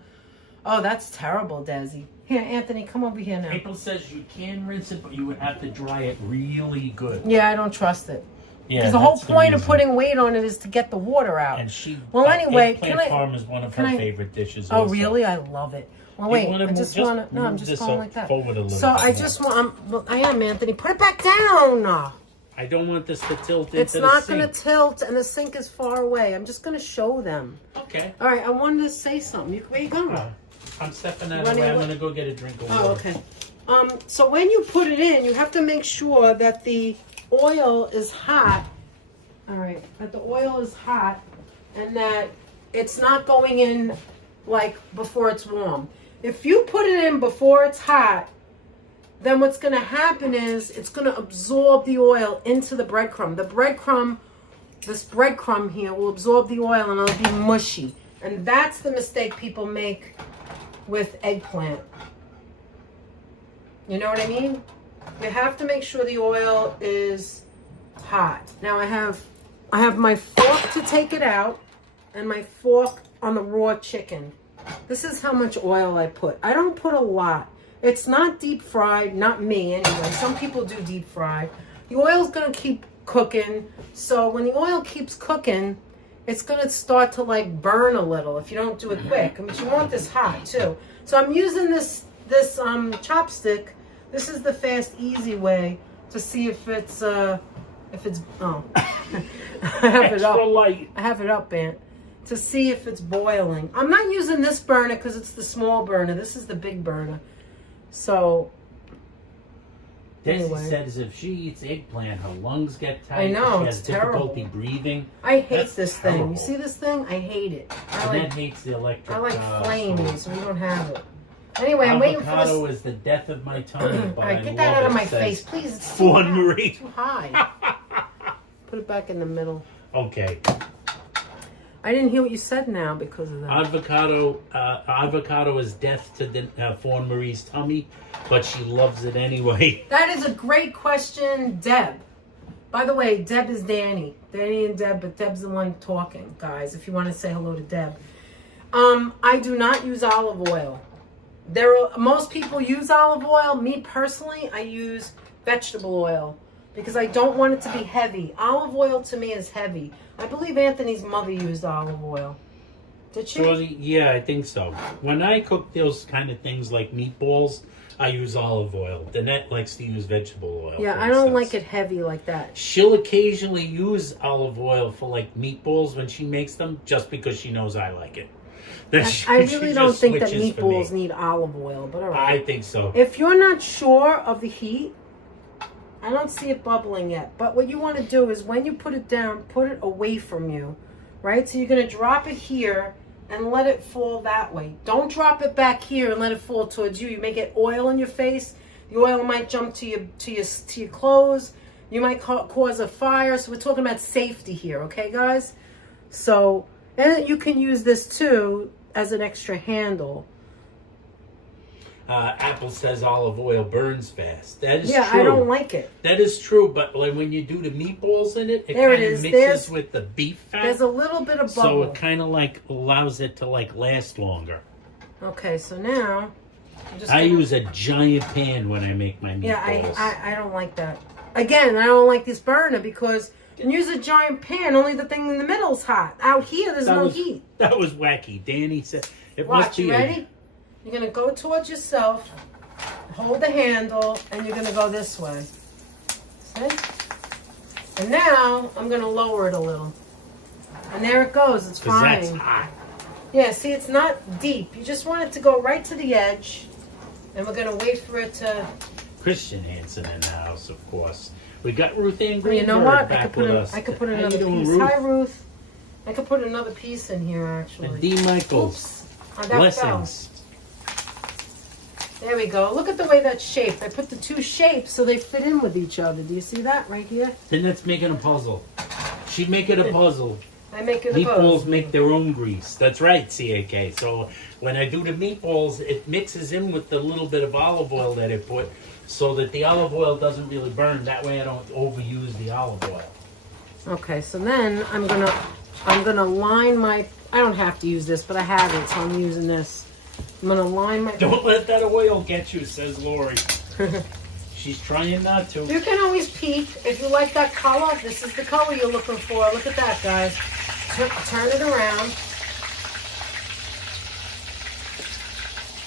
oh, that's terrible, Desi. Here, Anthony, come over here now. April says you can rinse it, but you would have to dry it really good. Yeah, I don't trust it. Yeah, because the whole point of putting weight on it is to get the water out. And she, well, anyway, eggplant parm is one of her favorite dishes. Oh, also. Really? I love it. Well, wait, I just want to. No, I'm just going like that. So I just want. I am, Anthony. Put it back down. I don't want this to tilt into the sink. It's not going to tilt, and the sink is far away. I'm just going to show them. Okay. All right. I wanted to say something. Where you going? I'm stepping out of the way. I'm going to go get a drink of water. Oh, okay. So when you put it in, you have to make sure that the oil is hot. All right, that the oil is hot and that it's not going in like before it's warm. If you put it in before it's hot, then what's going to happen is it's going to absorb the oil into the breadcrumb. This breadcrumb here will absorb the oil and it'll be mushy. And that's the mistake people make with eggplant. You know what I mean? You have to make sure the oil is hot. Now I have my fork to take it out and my fork on the raw chicken. This is how much oil I put. I don't put a lot. It's not deep fried, not me anyway. Some people do deep fried. The oil's going to keep cooking. So when the oil keeps cooking, it's going to start to like burn a little if you don't do it quick. But you want this hot too. So I'm using this chopstick. This is the fast, easy way to see if it's oh. I have it up. Light. I have it up, Aunt, to see if it's boiling. I'm not using this burner because it's the small burner. This is the big burner. So, Desi says if she eats eggplant, her lungs get tight. I know, she has it's difficulty terrible. breathing. I hate this thing. Terrible. You see this thing? I hate it. That hates the electric. I like flames, so we don't have it. Anyway, I'm waiting for this. Avocado is the death of my tummy. All right, get that out of my face, please. It's Fawn Marie. too high. Put it back in the middle. Okay. I didn't hear what you said now because of that. Avocado is death to Fawn Marie's tummy, but she loves it anyway. That is a great question, Deb. By the way, Deb is Danny. Danny and Deb, but Deb's the one talking, guys, if you want to say hello to Deb. I do not use olive oil. Most people use olive oil. Me personally, I use vegetable oil because I don't want it to be heavy. Olive oil to me is heavy. I believe Anthony's mother used olive oil. Did she? Yeah, I think so. When I cook those kind of things like meatballs, I use olive oil. Danette likes to use vegetable oil. Yeah, I don't like it heavy like that. She'll occasionally use olive oil for like meatballs when she makes them, just because she knows I like it. I really don't think that meatballs need olive oil, but all right. I think so. If you're not sure of the heat, I don't see it bubbling yet. But what you want to do is when you put it down, put it away from you, right? So you're going to drop it here and let it fall that way. Don't drop it back here and let it fall towards you. You may get oil in your face. The oil might jump to your clothes. You might cause a fire. So we're talking about safety here, okay, guys? So, and you can use this too as an extra handle. Apple says olive oil burns fast. That is true. Yeah, I don't like it. That is true, but when you do the meatballs in it, it kind of mixes with the beef fat. There's a little bit of bubble. So it kind of like allows it to like last longer. Okay, so now I use a giant pan when I make my meatballs. Yeah, I don't like that. Again, I don't like this burner because you can use a giant pan, only the thing in the middle is hot. Out here, there's no heat. That was wacky. Danny said it Watch, must be. You ready? You're going to go towards yourself, hold the handle, and you're going to go this way. See? And now, I'm going to lower it a little. And there it goes. It's frying. That's hot. Yeah, see, it's not deep. You just want it to go right to the edge. And we're going to wait for it to... Christian Hansen in the house, of course. We got Ruth Ann Well, you know Greenberg what? back with us. I could put How another you doing, piece. Ruth? Hi, Ruth. I could put another piece in here, actually. D. Michaels. Oops. Oh, that Blessings. fell. There we go. Look at the way that's shaped. I put the two shapes so they fit in with each other. Do you see that right here? Then that's making a puzzle. She'd make it a puzzle. I make it a Meatballs puzzle. make their own grease. That's right, CAK. So when I do the meatballs, it mixes in with the little bit of olive oil that I put so that the olive oil doesn't really burn. That way I don't overuse the olive oil. Okay, so then I'm gonna line my, I don't have to use this, but I have it, so I'm using this. I'm gonna line my... Don't let that oil get you, says Lori. She's trying not to. You can always peek. If you like that color, this is the color you're looking for. Look at that, guys. Turn it around.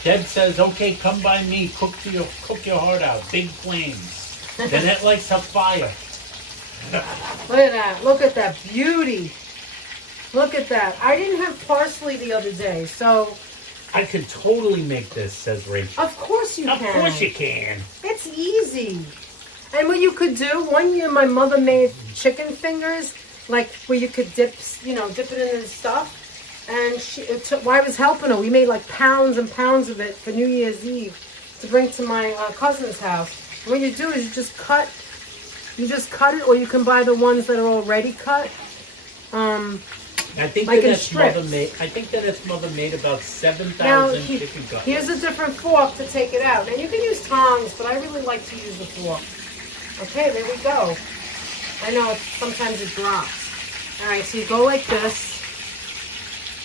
Deb says, okay, come by me, cook your heart out. Big flames. Danette likes her fire. Look at that. Look at that beauty. Look at that. I didn't have parsley the other day, so... I could totally make this, says Rachel. Of course you can. Of course you can. It's easy. And what you could do, one year my mother made chicken fingers, like where you could dip it in the stuff. And while I was helping her, we made like pounds and pounds of it for New Year's Eve to bring to my cousin's house. And what you do is you just cut it, or you can buy the ones that are already cut. I think like that in that's strips. mother made. I think that it's mother made about 7,000 chicken cutlets. Here's a different fork to take it out. Now you can use tongs, but I really like to use the fork. Okay, there we go. I know sometimes it drops. All right, so you go like this,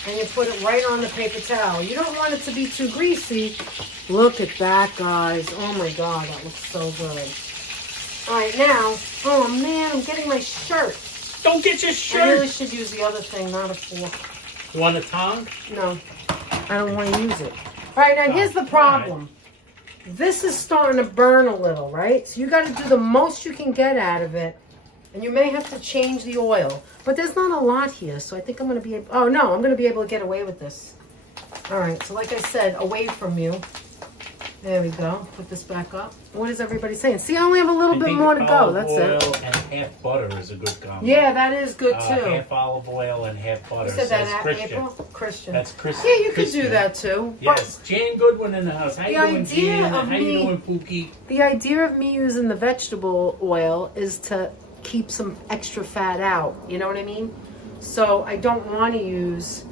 and you put it right on the paper towel. You don't want it to be too greasy. Look at that, guys. Oh my God, that looks so good. All right, now, oh man, I'm getting my shirt. Don't get your shirt. I really should use the other thing, not a fork. You want a tongue? No, I don't want to use it. All right, now here's the problem. This is starting to burn a little, right? So you got to do the most you can get out of it. And you may have to change the oil. But there's not a lot here, so I think I'm going to be able... Oh, no, I'm going to be able to get away with this. All right, so like I said, away from you. There we go. Put this back up. What is everybody saying? See, I only have a little bit more to go. That's it. Olive oil and half butter is a good combo. Yeah, that is good too. Half olive oil and half butter. You said that at Christian. April? Christian. That's Christian. Yeah, you could do that too. Yes, Jan Goodwin in the house. How you doing, Jan? How you doing, Pookie? The idea of me using the vegetable oil is to keep some extra fat out. You know what I mean? So I don't want to use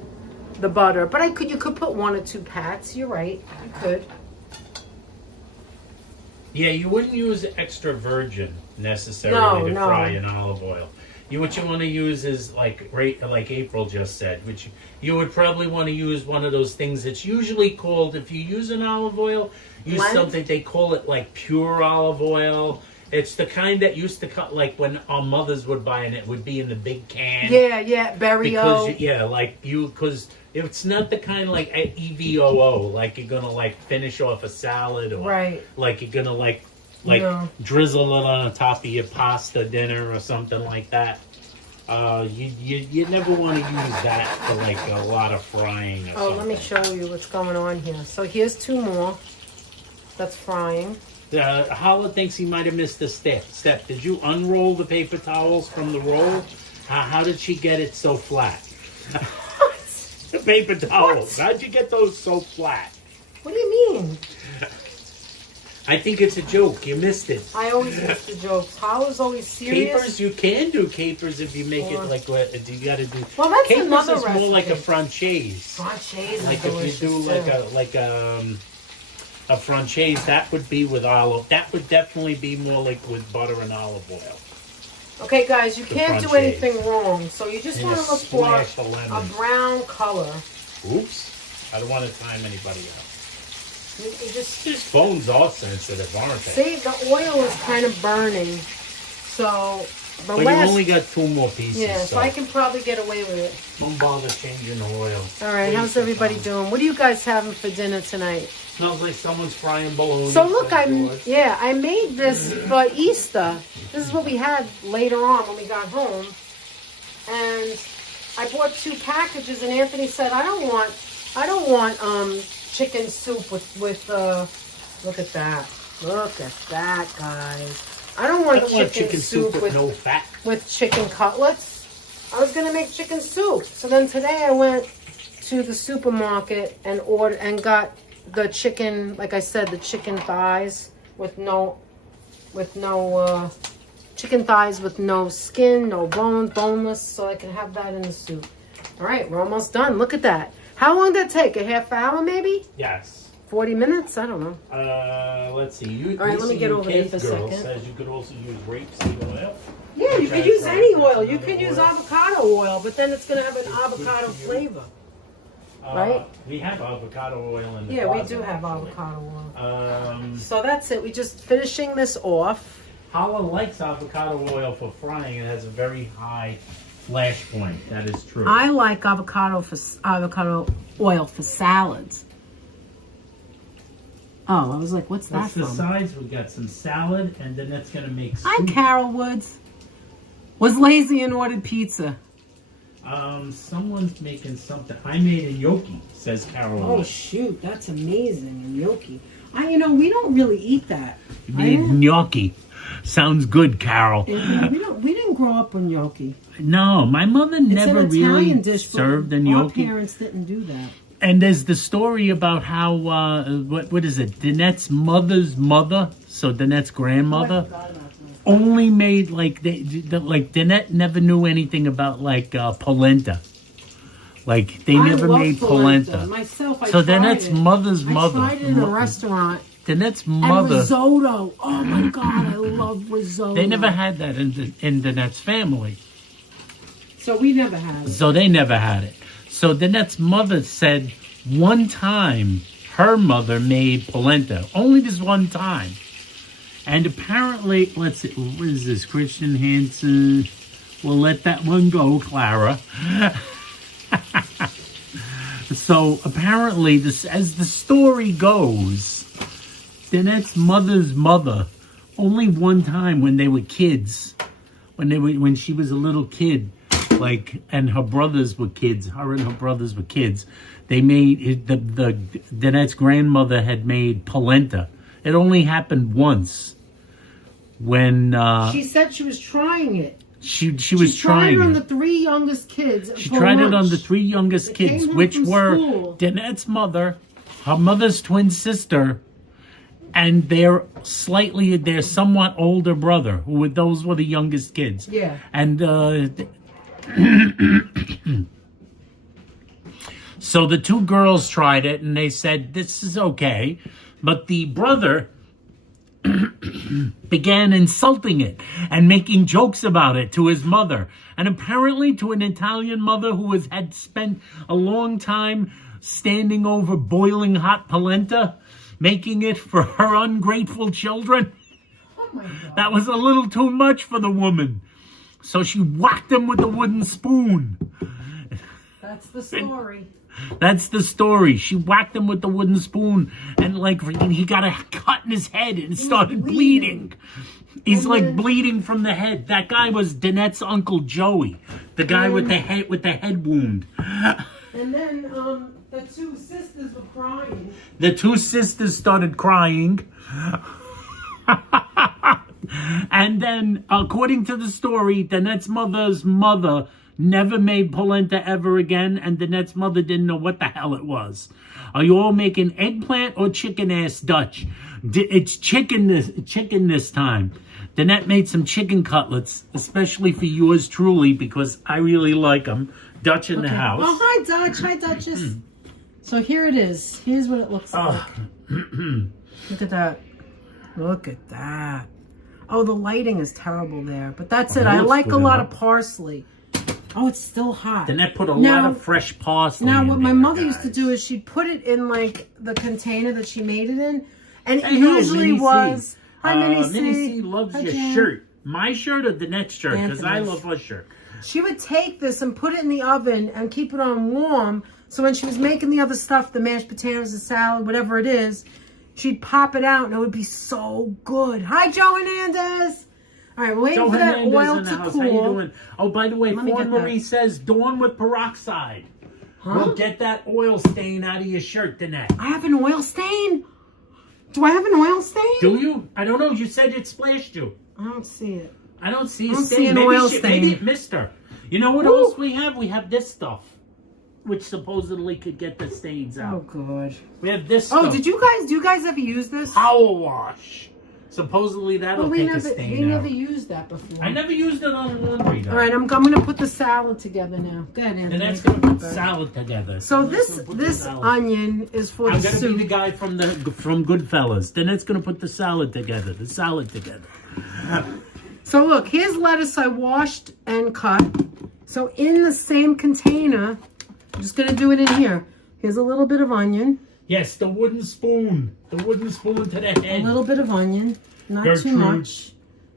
the butter, but you could put 1 or 2 pats. You're right. You could. Yeah, you wouldn't use extra virgin necessarily to fry in olive oil. What you want to use is like April just said, which you would probably want to use one of those things that's usually called, if you use an olive oil, use something, they call it like pure olive oil. It's the kind that used to cut, like when our mothers would buy, and it would be in the big can. Yeah, Barrio. Because it's not the kind like EVOO, like you're gonna like finish off a salad, or like you're gonna like drizzle it on top of your pasta dinner or something like that. You never want to use that for like a lot of frying or something. Let me show you what's going on here. So here's 2 more. That's frying. Holla thinks he might have missed a step. Did you unroll the paper towels from the roll? How did she get it so flat? The paper towels. How'd you get those so flat? What do you mean? I think it's a joke. You missed it. I always miss the jokes. Howard's always serious. Capers, you can do capers if you make it like what you got to do. Well, that's capers another is recipe. more like a franchise. Franchise like is if you do too. a franchise, that would be with olive. That would definitely be more like with butter and olive oil. Okay, guys, you can't do anything wrong, so you just want to look for a brown color. Oops, I don't want to time anybody out. These phones are sensitive, aren't See, they? the oil is kind of burning, so but you only got 2 more pieces. Yeah, so I can probably get away with it. Don't bother changing the oil. All right, how's everybody doing? What are you guys having for dinner tonight? Smells like someone's frying bologna. So look, I made this for Easter. This is what we had later on when we got home, and I bought 2 packages. And Anthony said, I don't want chicken soup with look at that, guys. I don't want chicken soup with no fat. With chicken cutlets. I was gonna make chicken soup. So then today I went to the supermarket and got the chicken, like I said, the chicken thighs with no chicken thighs with no skin, no bones, boneless, so I can have that in the soup. All right, we're almost done. Look at that. How long did that take? A half hour, maybe? Yes. 40 minutes? I don't know. Let's see. All right, let me get over there for a second. Says you could also use rapeseed oil. Yeah, you could use any oil. You could use avocado oil, but then it's going to have an avocado flavor. Right? We have avocado oil in the Yeah, we closet, do have actually. avocado oil. Um, So that's it. We just finishing this off. Hala likes avocado oil for frying. It has a very high flash point. That is true. I like avocado oil for salads. Oh, I was like, what's that That's the from? sides. We got some salad, and then it's gonna make soup. Hi, Carol Woods. Was lazy and ordered pizza. Someone's making something. I made a gnocchi, says Carol. Oh shoot, that's amazing. Gnocchi. We don't really eat that. You made gnocchi. Sounds good, Carol. We didn't grow up on gnocchi. No, my mother never It's an Italian really dish, served a but gnocchi. Our parents didn't do that. And there's the story about how what is it? Danette's mother's mother, so Danette's grandmother, only made like Danette never knew anything about like polenta. Like they never made polenta. Myself, I So tried Danette's it. mother's mother. I tried it in a restaurant. Danette's And mother. risotto. Oh my God, I love risotto. They never had that in Danette's family. So we never had it. So they never had it. So Danette's mother said one time her mother made polenta. Only this one time. And apparently, let's see, what is this? Christian Hansen. We'll let that one go, Clara. So apparently, as the story goes, Danette's mother's mother, only one time when they were kids, when she was a little kid, and her brothers were kids, her and her brothers were kids, they made it, the Danette's grandmother had made polenta. It only happened once when She said she was trying it. she was She tried trying it on it. the three youngest kids. She tried it on lunch. the three youngest They kids, came home which from were school. Danette's mother, her mother's twin sister, and their somewhat older brother. Those were the youngest kids. Yeah. And so the two girls tried it, and they said, this is okay. But the brother began insulting it and making jokes about it to his mother. And apparently to an Italian mother who had spent a long time standing over boiling hot polenta, making it for her ungrateful children. Oh my God. That was a little too much for the woman. So she whacked him with a wooden spoon. That's the story. That's the story. She whacked him with the wooden spoon, and he got a cut in his head and started bleeding. He's bleeding from the head. That guy was Danette's Uncle Joey, the guy with the head wound. And then the two sisters were crying. The two sisters started crying. And then, according to the story, Danette's mother's mother never made polenta ever again, and Danette's mother didn't know what the hell it was. Are you all making eggplant or chicken ass Dutch? It's chicken this time. Danette made some chicken cutlets, especially for yours truly, because I really like them. Dutch in the house. Oh, hi, Dutch. Hi, Duchess. So here it is. Here's what it looks like. Look at that. Look at that. Oh, the lighting is terrible there. But that's it. I like a lot of parsley. Oh, it's still hot. Danette put a lot of fresh parsley Now, in what my there, mother guys. used to do is she'd put it in, the container that she made it in. And it Hey, usually Minnie C. was... Hi, Minnie C. Minnie C loves Hi, your Jan. shirt. My shirt or Danette's shirt? Because I Anthony's. love her shirt. She would take this and put it in the oven and keep it on warm. So when she was making the other stuff, the mashed potatoes, the salad, whatever it is, she'd pop it out and it would be so good. Hi, Joe Hernandez. All right, we're waiting for that Hernandez oil in the to house. cool. How you doing? Oh, by the way, Let me Fawn get that. Marie says dawn with peroxide. Huh? We'll get that oil stain out of your shirt, Danette. I have an oil stain? Do I have an oil stain? Do you? I don't know. You said it splashed you. I don't see it. I don't see I a don't stain. see an Maybe oil maybe stain. it missed her. You know what else we have? We have this stuff, which supposedly could get the stains out. Oh God. We have this stuff. Oh, do you guys ever use this? Power wash. Supposedly that'll take a stain we out. never used that before. I never used it on laundry though. All right, I'm gonna put the salad together now. Go ahead, Anthony. And that's gonna put salad together. So this onion is for the soup. I'm gonna be the guy from Goodfellas. Then it's gonna put the salad together. So look, here's lettuce I washed and cut. So in the same container, I'm just gonna do it in here. Here's a little bit of onion. Yes, the wooden spoon. The wooden spoon to the head. A little bit of onion. Not Gertrude. too much.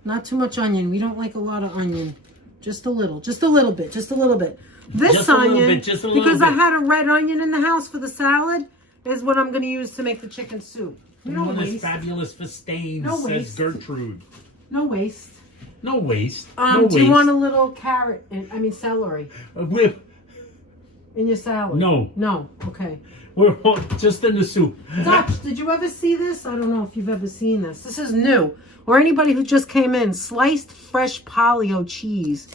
Not too much onion. We don't like a lot of onion. Just a little. Just a little bit. Just a little bit. This just a onion, little bit, just a little because bit. I had a red onion in the house for the salad, is what I'm going to use to make the chicken soup. We don't One is waste. fabulous for stains, No says waste. Gertrude. No waste. No waste. No waste. Do you want a little carrot, celery in your salad? No. No. Okay. We're all just in the soup. Dutch, did you ever see this? I don't know if you've ever seen this. This is new. Or anybody who just came in. Sliced fresh paleo cheese.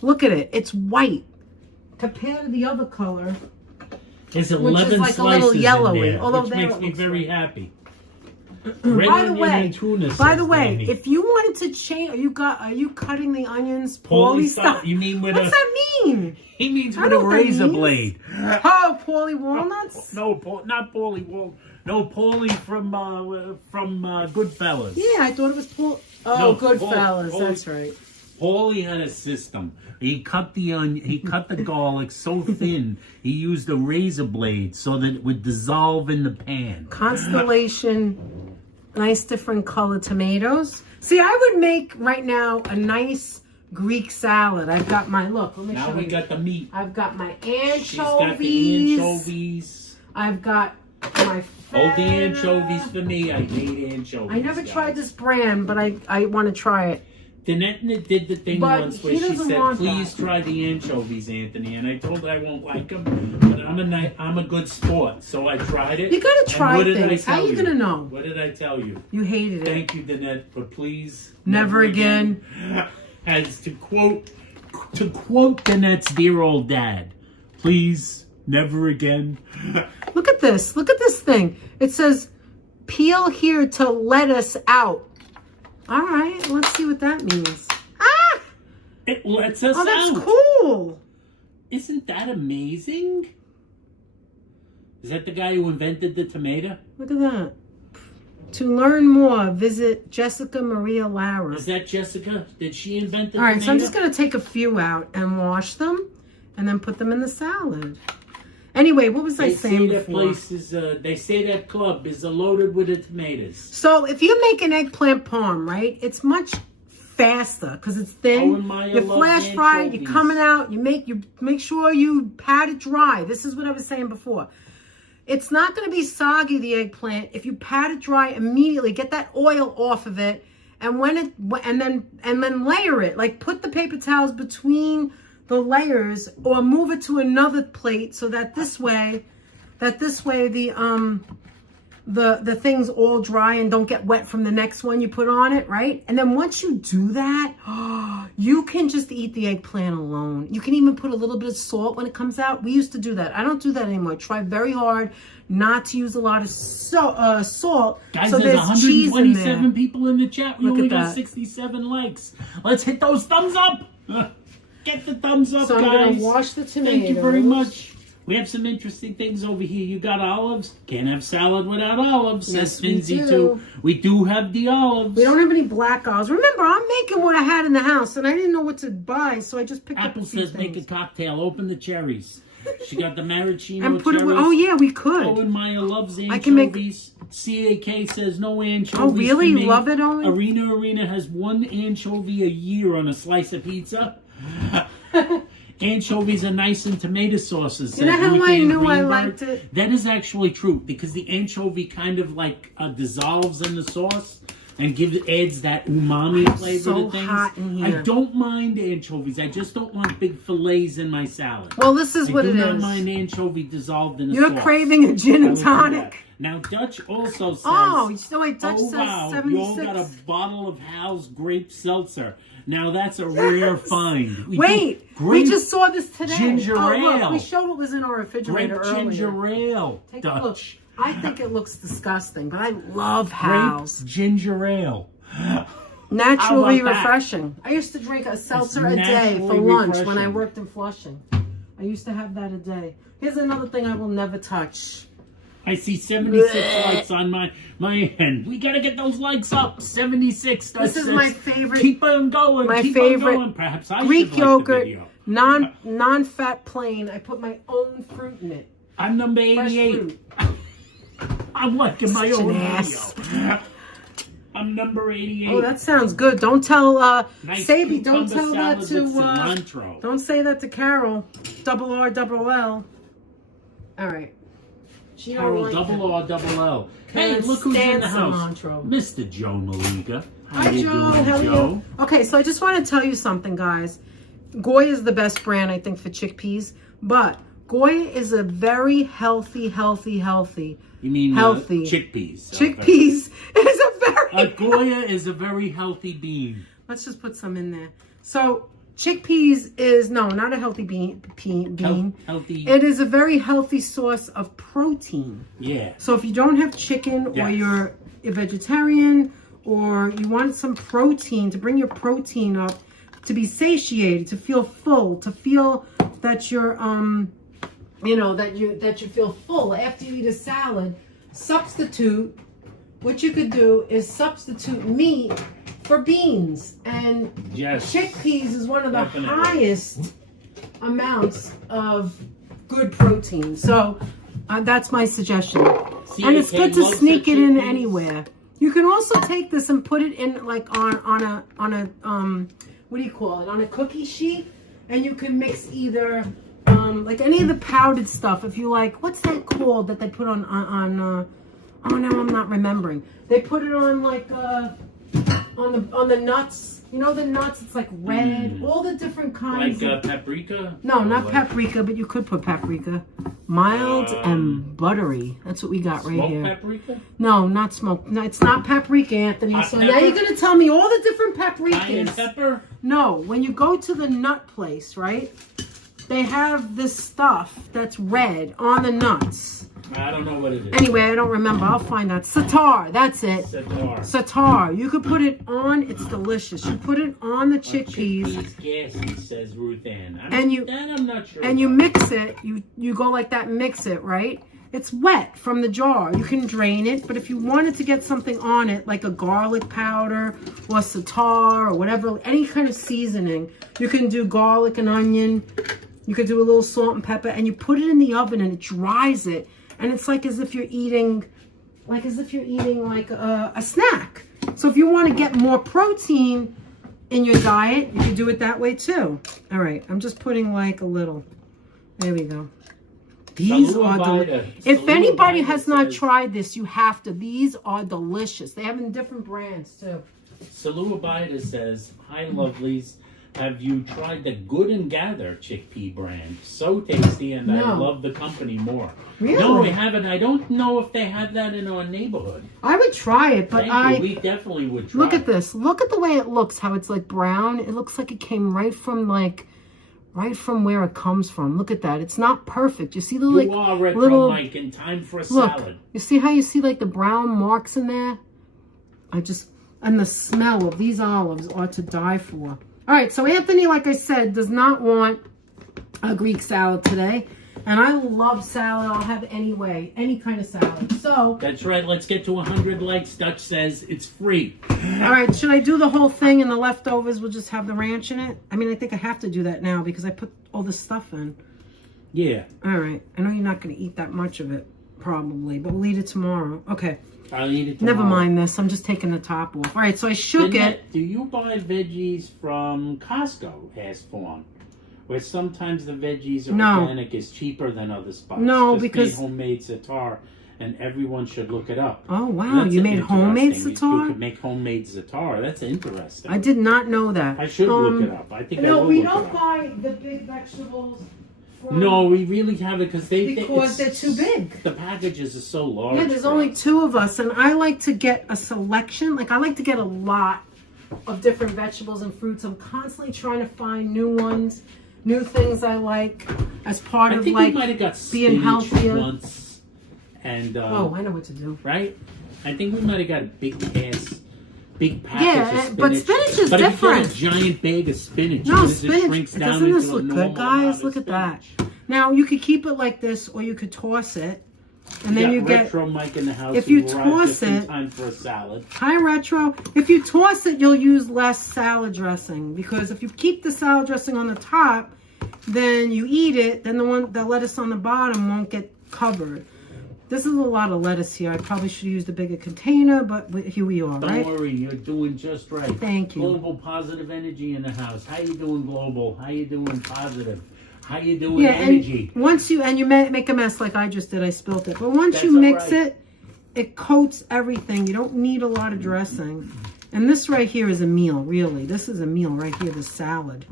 Look at it. It's white. Compared to the other color. There's Which 11 is like a slices little yellowy, in there, although which there makes it me looks very like. happy. By the way, if you wanted to change, are you cutting the onions Paulie style? You mean with What's that mean? He means I with know a what that razor means. blade. Oh, Paulie walnuts? No, not Paulie. No, Paulie from Goodfellas. Yeah, I thought it was Paul. Oh, No, Goodfellas. Paulie. That's right. Paulie had a system. He cut the onion. He cut the garlic so thin. He used a razor blade so that it would dissolve in the pan. Constellation, nice different color tomatoes. See, I would make right now a nice Greek salad. I've got my Let me Now show we you. got the meat. I've got my anchovies. She's got the anchovies. I've got my Hold the anchovies for me. I hate anchovies. I never tried this brand, but I want to try it. Danette did the thing But once where he she doesn't said, want "Please that." try the anchovies, Anthony." And I told her I won't like them, but I'm a good sport, so I tried it. You gotta And try what did I things. How tell you gonna know? What did I tell you? You hated it. Thank you, Danette, but please Never again. As to quote Danette's dear old dad, please never again. Look at this. Look at this thing. It says, "Peel here to let us out." All right, let's see what that means. Ah! It lets us Oh, that's out. cool. Isn't that amazing? Is that the guy who invented the tomato? Look at that. To learn more, visit Jessica Maria Lara. Is that Jessica? Did she invent the All right, tomato? so I'm just going to take a few out and wash them and then put them in the salad. Anyway, what was I saying before? They say that club is loaded with the tomatoes. So if you make an eggplant parm, right, it's much faster because it's thin. Oh, and Maya You loves flash fry it, anchovies. you're coming out, you make sure you pat it dry. This is what I was saying before. It's not going to be soggy, the eggplant, if you pat it dry immediately. Get that oil off of it, and then layer it. Like put the paper towels between the layers, or move it to another plate so that this way the things all dry and don't get wet from the next one you put on it, right? And then once you do that, you can just eat the eggplant alone. You can even put a little bit of salt when it comes out. We used to do that. I don't do that anymore. I try very hard not to use a lot of salt. Guys, so there's cheese in 127 there. people in the chat. We Look only at got that. 67 likes. Let's hit those thumbs up. Get the thumbs up, So I'm guys. going to wash the tomatoes. Thank you very much. We have some interesting things over here. You got olives. Can't have salad without olives. Yes, Says we Finzi do. too. We do have the olives. We don't have any black olives. Remember, I'm making what I had in the house, and I didn't know what to buy, so I just picked Apple up a few says make a things. cocktail. Open the cherries. She got the maraschino And put it. cherries. Oh yeah, we could. Owen Meyer loves anchovies. I can make- CAK says no anchovies. Oh, really? for me. Love it, Owen? Arena has one anchovy a year on a slice of pizza. Anchovies are nice in tomato sauces. You know says how Ruth I Ann knew I Greenberg. liked it? That is actually true because the anchovy kind of like dissolves in the sauce and adds that umami flavor so to things. hot in here. I don't mind anchovies. I just don't want big fillets in my salad. Well, this is what I it do not is. mind anchovy dissolved in a You're sauce. craving a gin I and would do that. tonic. Now, Dutch also says, Oh, so wait, Dutch oh, says wow, 76. you all got a bottle of Hal's grape seltzer. Now that's a rare find. Wait, we just saw this today. Ginger ale. Look, we showed what was in our refrigerator Grape earlier. ginger ale. Take Dutch. a look. I think it looks disgusting, but I love Hal's. Grape ginger ale. Naturally How about that? refreshing. I used to drink a seltzer a day for naturally lunch when I refreshing. worked in Flushing. I used to have that a day. Here's another thing I will never touch. I see 76 likes on my end. We gotta get those likes up. 76. This is my favorite. Keep on going. My keep favorite on going. Perhaps I Greek should yogurt, like the video. non-fat plain. I put my own fruit in it. I'm number Fresh 88. fruit. I'm liking my Such own an ass. video. I'm number 88. Oh, that sounds good. Don't tell Nice Sadie. Don't cucumber tell that salad with to. cilantro. Don't say that to Carol. Double R, double L. All right. She don't Carol, like double that. R, double L. Hey, Can't look who's in stand the house. cilantro. Mr. Joe Maliga. How Hi, you Joe. doing, How are Joe? you? Okay, so I just want to tell you something, guys. Goya is the best brand, I think, for chickpeas. But Goya is a very healthy. You mean healthy. chickpeas? Chickpeas is a very. Goya is a very healthy bean. Let's just put some in there. So chickpeas is not a healthy bean. Healthy. It is a very healthy source of protein. Yeah. So if you don't have chicken or Yes. you're a vegetarian or you want some protein to bring your protein up, to be satiated, to feel full, to feel that you're that you feel full after you eat a salad, what you could do is substitute meat for beans. And Yes. chickpeas is one of the Definitely. highest amounts of good protein. So that's my suggestion. And it's good to sneak it in anywhere. You can also take this and put it in like on a what do you call it? On a cookie sheet, and you can mix either like any of the powdered stuff. If you like, what's that called that they put on oh no, I'm not remembering. They put it on like on the nuts. You know the nuts? It's like red. All the different kinds. Like paprika? No, not like paprika, but you could put paprika. Mild and buttery. That's what we got right smoked here. paprika? No, not smoked. No, it's not paprika, Anthony. Hot So pepper? now you're going to tell me all the different Cayenne paprikas. pepper? No, when you go to the nut place, right? They have this stuff that's red on the nuts. I don't know what it is. Anyway, I don't remember. I'll find out. Satar, that's it. Satar. Satar. You could put it on. It's delicious. You put it on the chickpeas. Gassy, says Ruth Ann. I'm not sure. And you mix it. You go like that and mix it, right? It's wet from the jar. You can drain it, but if you wanted to get something on it, like a garlic powder or satar or whatever, any kind of seasoning, you can do garlic and onion. You could do a little salt and pepper, and you put it in the oven and it dries it. And it's like as if you're eating like a snack. So if you want to get more protein in your diet, you can do it that way too. All right, I'm just putting like a little. There we go. These are delicious. If anybody has not tried this, you have to. These are delicious. They have in different brands too. Salua Bida says, "Hi, lovelies. Have you tried the Good and Gather chickpea brand? So tasty, and I love the company more." Really? No, we haven't. I don't know if they have that in our neighborhood. I would try it, but We definitely would try. Look at this. Look at the way it looks. How it's like brown. It looks like it came right from where it comes from. Look at that. It's not perfect. You see the You are retro, little Mike, in time for a look. salad. You see how you see like the brown marks in there? And the smell of these olives are to die for. All right, so Anthony, like I said, does not want a Greek salad today. And I love salad. I'll have any kind of salad. So That's right. Let's get to 100 likes. Dutch says it's free. all right, should I do the whole thing and the leftovers will just have the ranch in it? I mean, I think I have to do that now because I put all this stuff in. Yeah. All right. I know you're not going to eat that much of it, probably, but we'll eat it tomorrow. Okay. I'll eat it tomorrow. Never mind this. I'm just taking the top off. All right, so I shook it. Do you buy veggies from Costco? Asked Fawn. Where sometimes the veggies organic is cheaper than other spots. No, Just because made homemade za'atar, and everyone should look it up. Oh wow, you made homemade za'atar? You could make homemade za'atar. That's interesting. I did not know that. I should look it up. I think I will we look don't it up. buy the big vegetables. From, No, we really haven't because they're too big. The packages are so large. Yeah, there's only 2 of us, and I like to get a selection. Like I like to get a lot of different vegetables and fruits. I'm constantly trying to find new ones, new things I like as part of like we might have got being healthier. Once, and oh, I know what to do. Right? I think we might have got a big package of spinach. But spinach is but different. If you get a giant bag of spinach, no, it spinach. shrinks down Doesn't this into look a normal good, guys? amount of Look at that. spinach. Now you could keep it like this, or you could toss it, and then you get Retro Mike in the house. If you who toss arrived just in it. time for a salad. Hi, Retro. If you toss it, you'll use less salad dressing, because if you keep the salad dressing on the top, then you eat it, then the lettuce on the bottom won't get covered. This is a lot of lettuce here. I probably should have used a bigger container, but here we are, right? Don't worry, you're doing just right. Thank you. Global positive energy in the house. How you doing, Global? How you doing, positive? How you doing, energy? And once you make a mess like I just did, I spilled it. But once That's you mix all right. it coats everything. You don't need a lot of dressing. And this right here is a meal, really. This is a meal right here, the salad.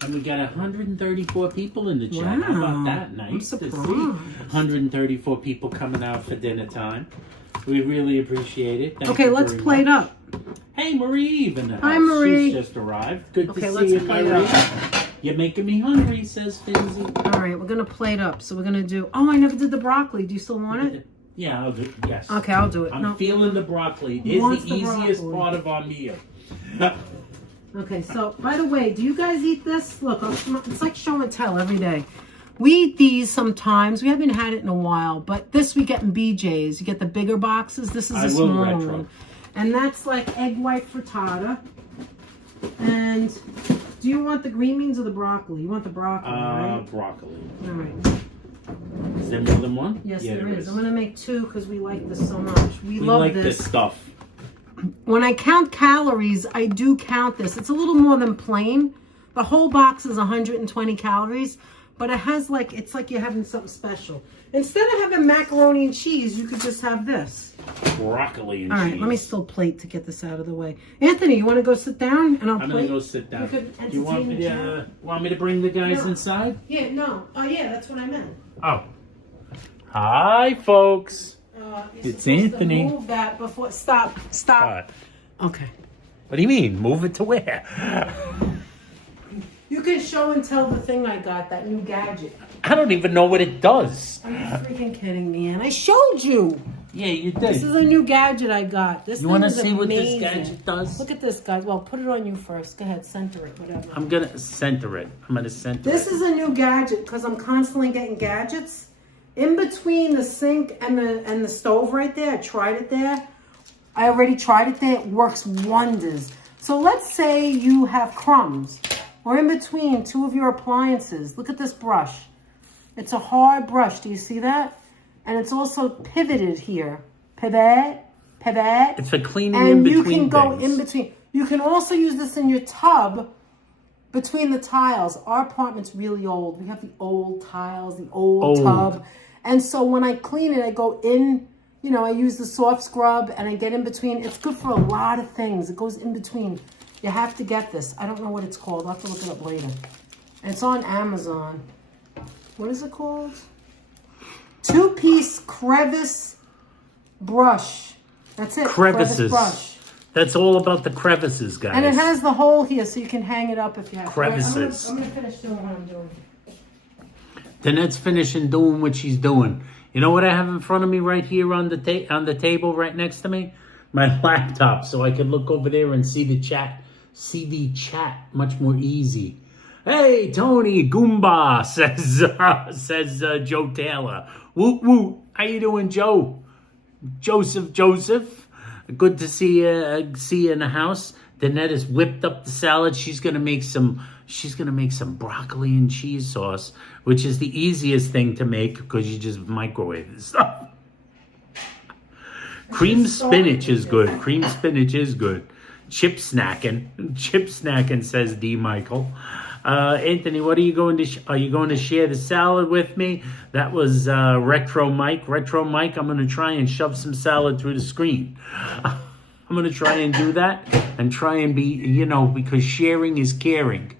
And we got 134 people in the chat. Wow. How about that? Nice to see. 134 people coming out for dinner time. We really appreciate it. Thank Okay, you let's very plate much. up. Hey, Marie in the house. Hi, Marie. She's just arrived. Good Okay, to let's see you, plate Marie. up. You're making me hungry, says Finzi. All right, we're going to plate up. So we're going to do... Oh, I never did the broccoli. Do you still want it? Yeah, I'll do it. Yes. Okay, I'll do it. I'm feeling the broccoli. It's the easiest part of our meal. Okay, so by the way, do you guys eat this? Look, it's like show and tell every day. We eat these sometimes. We haven't had it in a while, but this we get in BJ's. You get the bigger boxes. This is a small one. And that's like egg white frittata. And do you want the green beans or the broccoli? You want the broccoli, right? Broccoli. All right. Is there more than one? Yes, yeah, there is. I'm going to make two because we like this so much. We love like this. this stuff. When I count calories, I do count this. It's a little more than plain. The whole box is 120 calories, but it has like, it's like you're having something special. Instead of having macaroni and cheese, you could just have this. Broccoli and cheese. All right, let me still plate to get this out of the way. Anthony, you want to go sit down and I'll plate? I'm going to go sit down. Do you want me to bring the guys inside? Yeah, no. Oh, yeah, that's what I meant. Oh. Hi, folks. It's Anthony. Move that before. Stop. Okay. What do you mean? Move it to where? You can show and tell the thing I got, that new gadget. I don't even know what it does. Are you freaking kidding me? And I showed you. Yeah, you did. This is a new gadget I got. This you want to see what this gadget does? Look at this, guys. Well, put it on you first. Go ahead, center it, whatever. I'm going to center it. This is a new gadget because I'm constantly getting gadgets. In between the sink and the stove right there, I tried it there. I already tried it there. It works wonders. So let's say you have crumbs or in between two of your appliances. Look at this brush. It's a hard brush. Do you see that? And it's also pivoted here. Pivot. It's for cleaning in between. And you can go in between. You can also use this in your tub between the tiles. Our apartment's really old. We have the old tiles, the old tub. And so when I clean it, I go in, I use the soft scrub and I get in between. It's good for a lot of things. It goes in between. You have to get this. I don't know what it's called. I'll have to look it up later. And it's on Amazon. What is it called? 2-piece crevice brush. That's it. Crevices. Crevice brush. That's all about the crevices, guys. And it has the hole here so you can hang it up if you have crevices. I'm going to finish doing what I'm doing. Danette's finishing doing what she's doing. You know what I have in front of me right here on the table right next to me? My laptop, so I can look over there and see the chat. See the chat much more easy. Hey, Tony Goomba, says Joe Taylor. Woot woot. How you doing, Joe? Joseph. Good to see you in the house. Danette has whipped up the salad. She's gonna make some broccoli and cheese sauce, which is the easiest thing to make because you just microwave the stuff. Cream spinach is good. Chip snacking, says D. Michael. Anthony, what are you going to? Are you going to share the salad with me? That was Retro Mike. Retro Mike, I'm going to try and shove some salad through the screen. I'm going to try and do that and try and be, because sharing is caring.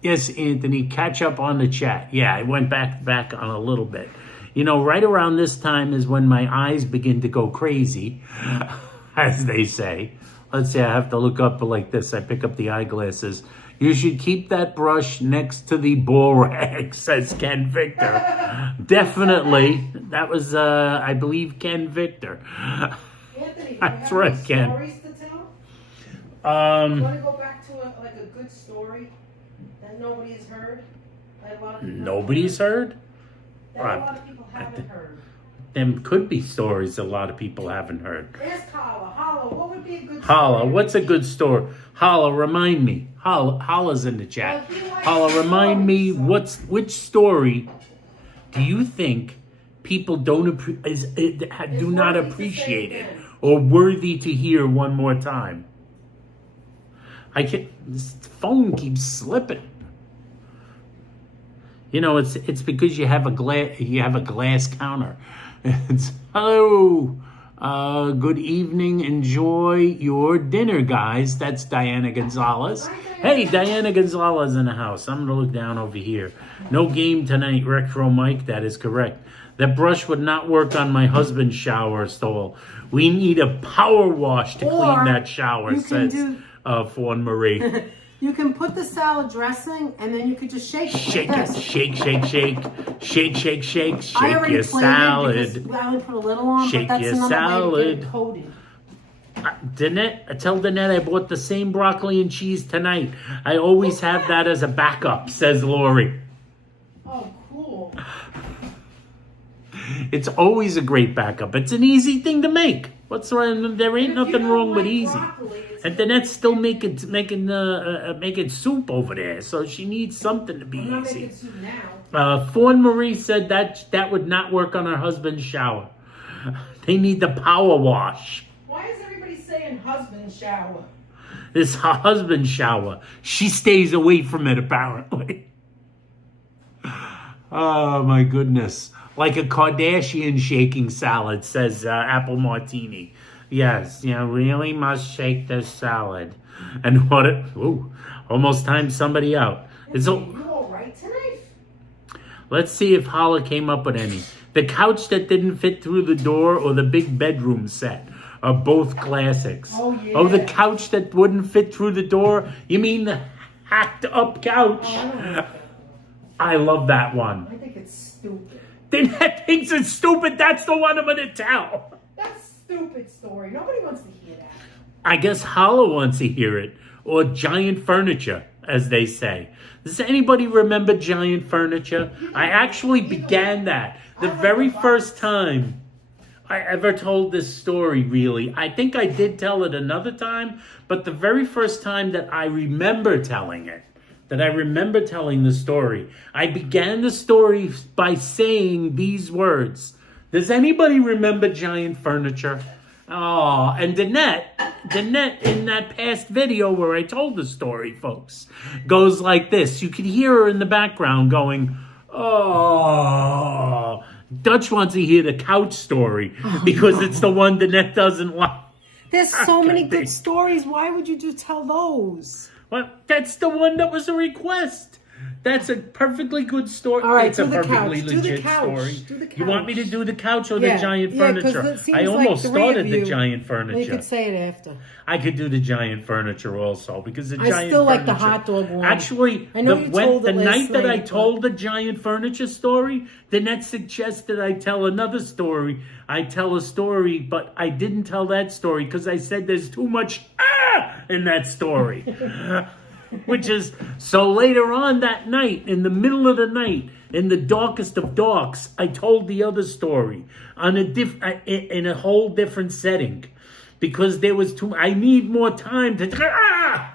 Yes, Anthony, catch up on the chat. Yeah, I went back on a little bit. Right around this time is when my eyes begin to go crazy, as they say. let's see, I have to look up like this. I pick up the eyeglasses. You should keep that brush next to the ball rag, says Ken Victor. Definitely. That was, I believe, Ken Victor. Anthony, that's right, Ken. Stories to tell? You want to go back to a good story that nobody has heard? That a lot of people Nobody's heard? That a lot of people haven't heard. Them could be stories a lot of people haven't heard. Ask Holla. Holla, what would be a good story? Holla, what's a good story? Holla, remind me. Holla's in the chat. Holla, remind me, which story do you think people do not appreciate it or worthy to hear one more time? This phone keeps slipping. You know, it's because you have a glass counter. It's hello. Good evening. Enjoy your dinner, guys. That's Diana Gonzalez. Hey, Diana Gonzalez in the house. I'm going to look down over here. No game tonight, Retro Mike. That is correct. That brush would not work on my husband's shower stall. We need a power wash to clean that shower, says Fawn Marie. You can put the salad dressing, and then you could just shake it. Shake it. Shake, shake, shake. Shake, shake, shake. Shake I already your salad. I only put a little on, Shake but that's your another salad. way to get it coated. Tell Danette I bought the same broccoli and cheese tonight. I always have that as a backup, says Lori. Oh, cool. It's always a great backup. It's an easy thing to make. What's wrong? There ain't nothing wrong with easy. And Danette's still making soup over there, so she needs something to be easy. I'm not making soup now. Fawn Marie said that would not work on her husband's shower. They need the power wash. Why is everybody saying husband's shower? It's her husband's shower. She stays away from it, apparently. Oh, my goodness. Like a Kardashian shaking salad, says Apple Martini. Yes, you really must shake this salad. And almost timed somebody out. You all right tonight? Let's see if Holla came up with any. The couch that didn't fit through the door or the big bedroom set are both classics. Oh, yeah. Oh, the couch that wouldn't fit through the door? You mean the hacked up couch? Oh, I don't like that. I love that one. I think it's stupid. Then that thinks it's stupid. That's the one I'm going to tell. That's a stupid story. Nobody wants to hear that. I guess Holla wants to hear it. Or giant furniture, as they say. Does anybody remember giant furniture? I actually began that. The very first time I ever told this story, really. I think I did tell it another time, but the very first time that I remember telling it, the story, I began the story by saying these words. Does anybody remember giant furniture? Oh, and Danette in that past video where I told the story, folks, goes like this. You could hear her in the background going, oh. Dutch wants to hear the couch story because it's the one Danette doesn't like. There's so many good stories. Why would you tell those? Well, that's the one that was a request. That's a perfectly good story. All right, it's a perfectly legit legit story. Do the couch. You want me to do the couch or the giant furniture? It seems I almost like three started of the you. giant furniture. Well, you could say it after. I could do the giant furniture also because the I giant still furniture. like the hot dog one. Actually, I know you told the it last night that I night, told the giant furniture story, Danette suggested I tell another story. I tell a story, but I didn't tell that story because I said there's too much in that story. Which is, so later on that night, in the middle of the night, in the darkest of darks, I told the other story on in a whole different setting. Because there was I need more time to, By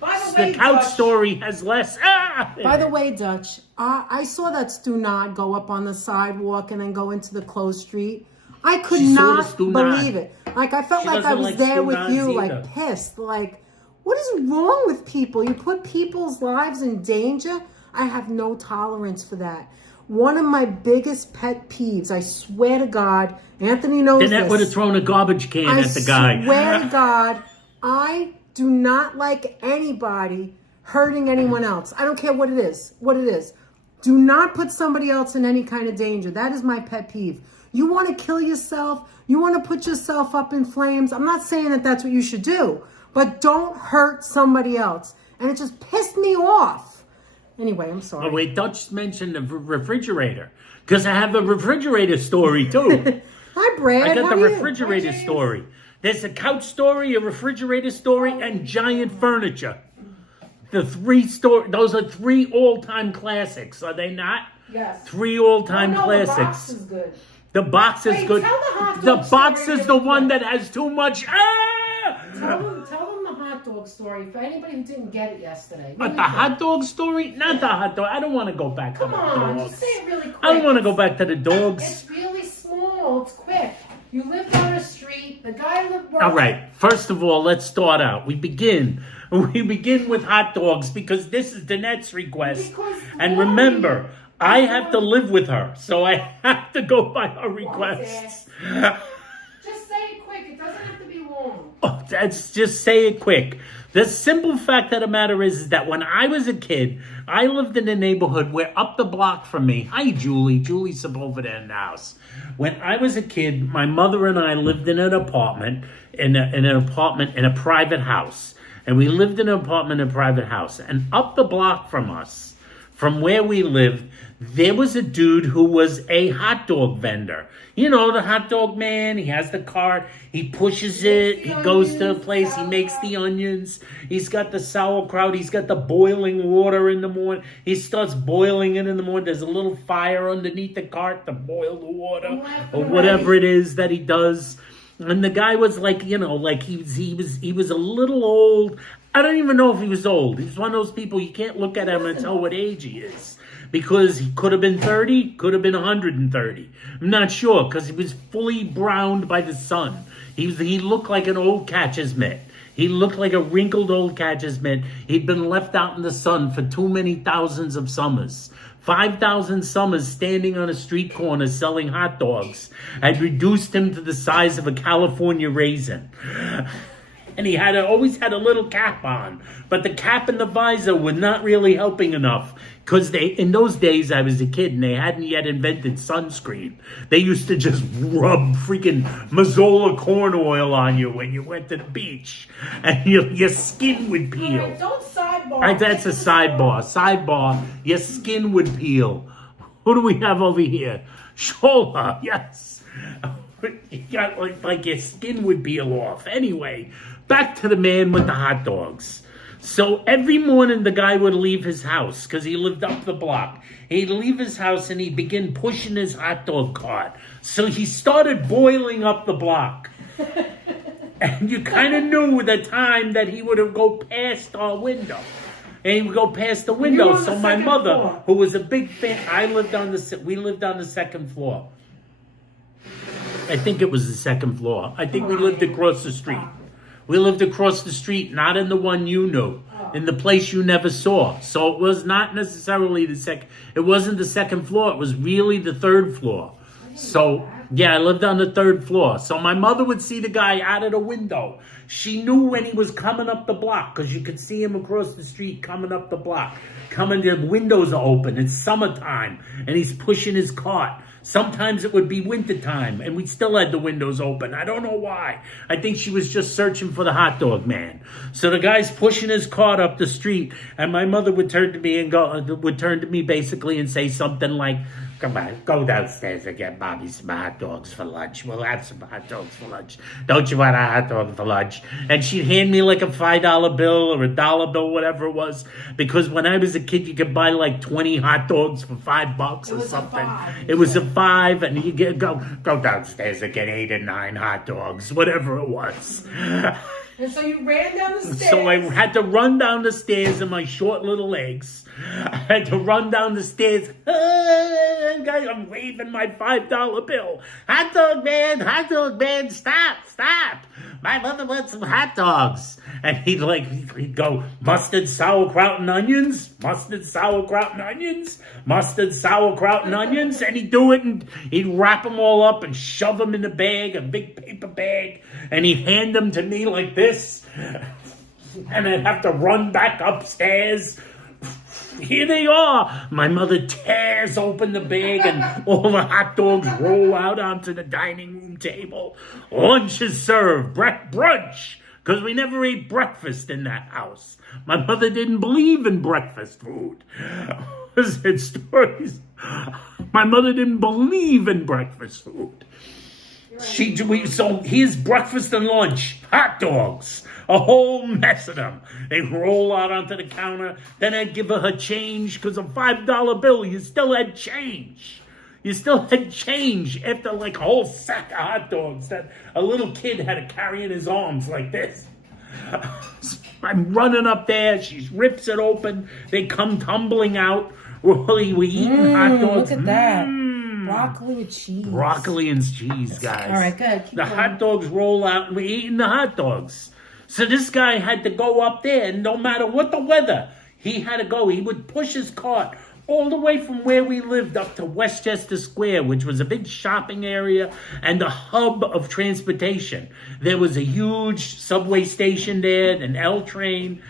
the way, the couch Dutch, story has less, By the way, Dutch, I saw that stu not go up on the sidewalk and then go into the closed street. I could not believe it. Like, I felt like I was there with you, like, pissed, like, what is wrong with people? You put people's lives in danger? I have no tolerance for that. One of my biggest pet peeves, I swear to God, Anthony knows this. Danette would have thrown a garbage can at the guy. I swear to God, I do not like anybody hurting anyone else. I don't care what it is. Do not put somebody else in any kind of danger. That is my pet peeve. You want to kill yourself? You want to put yourself up in flames? I'm not saying that that's what you should do, but don't hurt somebody else. And it just pissed me off. Anyway, I'm sorry. Oh, wait, Dutch mentioned the refrigerator. Because I have a refrigerator story, too. Hi, Brad. I got How the are you? refrigerator story. There's a couch story, a refrigerator story, and giant furniture. Those are 3 all-time classics, are they not? Yes. 3 all-time classics. The box is good. The box is good. Tell the hot The dog box story is the really one quick. that has too much. Tell them the hot dog story for anybody who didn't get it yesterday. But the hot dog story? Not the hot dog. I don't want to go back to the dogs. Come on, just say it really quick. I don't want to go back to the dogs. It's really small. It's quick. You lived on a street. The guy lived. All right. First of all, let's start out. We begin with hot dogs because this is Danette's request. And remember, I have to live with her, so I have to go by her requests. Just say it quick. It doesn't have to be long. Oh, let's just say it quick. The simple fact of the matter is that when I was a kid, I lived in a neighborhood where up the block from me, hi Julie, Julie's up over there in the house. When I was a kid, my mother and I lived in an apartment, in a private house. And we lived in an apartment in a private house. And up the block from us, from where we lived, there was a dude who was a hot dog vendor. You know, the hot dog man, he has the cart, he pushes it, he goes to a place, he makes the onions, he's got the sauerkraut, he's got the boiling water in the morning, he starts boiling it in the morning, there's a little fire underneath the cart to boil the water, or whatever it is that he does. And the guy was like, you know, like he was a little old. I don't even know if he was old. He's one of those people you can't look at him and tell what age he is. Because he could have been 30, could have been 130. I'm not sure, because he was fully browned by the sun. He looked like an old catcher's mitt. He looked like a wrinkled old catcher's mitt. He'd been left out in the sun for too many thousands of summers. 5,000 summers standing on a street corner selling hot dogs had reduced him to the size of a California raisin. And he always had a little cap on. But the cap and the visor were not really helping enough. Because in those days, I was a kid, and they hadn't yet invented sunscreen. They used to just rub freaking Mazola corn oil on you when you went to the beach. And your skin would peel. Right, don't sidebar. That's a sidebar. Sidebar, your skin would peel. Who do we have over here? Shola, yes. You got like your skin would peel off. Anyway, back to the man with the hot dogs. So every morning the guy would leave his house because he lived up the block. He'd leave his house and he'd begin pushing his hot dog cart. So he started boiling up the block. And you kind of knew the time that he would have go past our window. And he would go past the window. So my mother, who was a big fan, we lived on the second floor. I think it was the second floor. I think we lived across the street. We lived across the street, not in the one you knew, in the place you never saw. So it was not necessarily it wasn't the second floor. It was really the third floor. So, yeah, I lived on the third floor. So my mother would see the guy out of the window. She knew when he was coming up the block because you could see him across the street coming up the block. The windows are open. It's summertime, and he's pushing his cart. Sometimes it would be wintertime, and we still had the windows open. I don't know why. I think she was just searching for the hot dog man. So the guy's pushing his cart up the street, and my mother would turn to me basically and say something like, "Come on, go downstairs and get Mommy some hot dogs for lunch. We'll have some hot dogs for lunch. Don't you want a hot dog for lunch?" And she'd hand me like a $5 bill or a $1 bill, whatever it was. Because when I was a kid, you could buy like 20 hot dogs for $5 or something. It was a $5, and you go downstairs and get 8 or 9 hot dogs, whatever it was. And so you ran down the stairs. So I had to run down the stairs in my short little legs. I had to run down the stairs. I'm waving my $5 bill. Hot dog man, stop. My mother wants some hot dogs. And he'd go, mustard, sauerkraut, and onions. Mustard, sauerkraut, and onions. Mustard, sauerkraut, and onions. And he'd do it, and he'd wrap them all up and shove them in a bag, a big paper bag. And he'd hand them to me like this. And I'd have to run back upstairs. Here they are. My mother tears open the bag and all the hot dogs roll out onto the dining room table. Lunch is served, brunch, because we never ate breakfast in that house. My mother didn't believe in breakfast food. It's stories. My mother didn't believe in breakfast food. So here's breakfast and lunch, hot dogs, a whole mess of them. They roll out onto the counter. Then I'd give her change, because a $5 bill, you still had change. You still had change after like a whole sack of hot dogs that a little kid had to carry in his arms like this. I'm running up there. She rips it open. They come tumbling out. We're eating hot dogs. Look at that. Broccoli with cheese. Broccoli and cheese, guys. All right, good. Keep going. Hot dogs roll out and we're eating the hot dogs. So this guy had to go up there, and no matter what the weather, he had to go. He would push his cart all the way from where we lived up to Westchester Square, which was a big shopping area and a hub of transportation. There was a huge subway station there, an L train.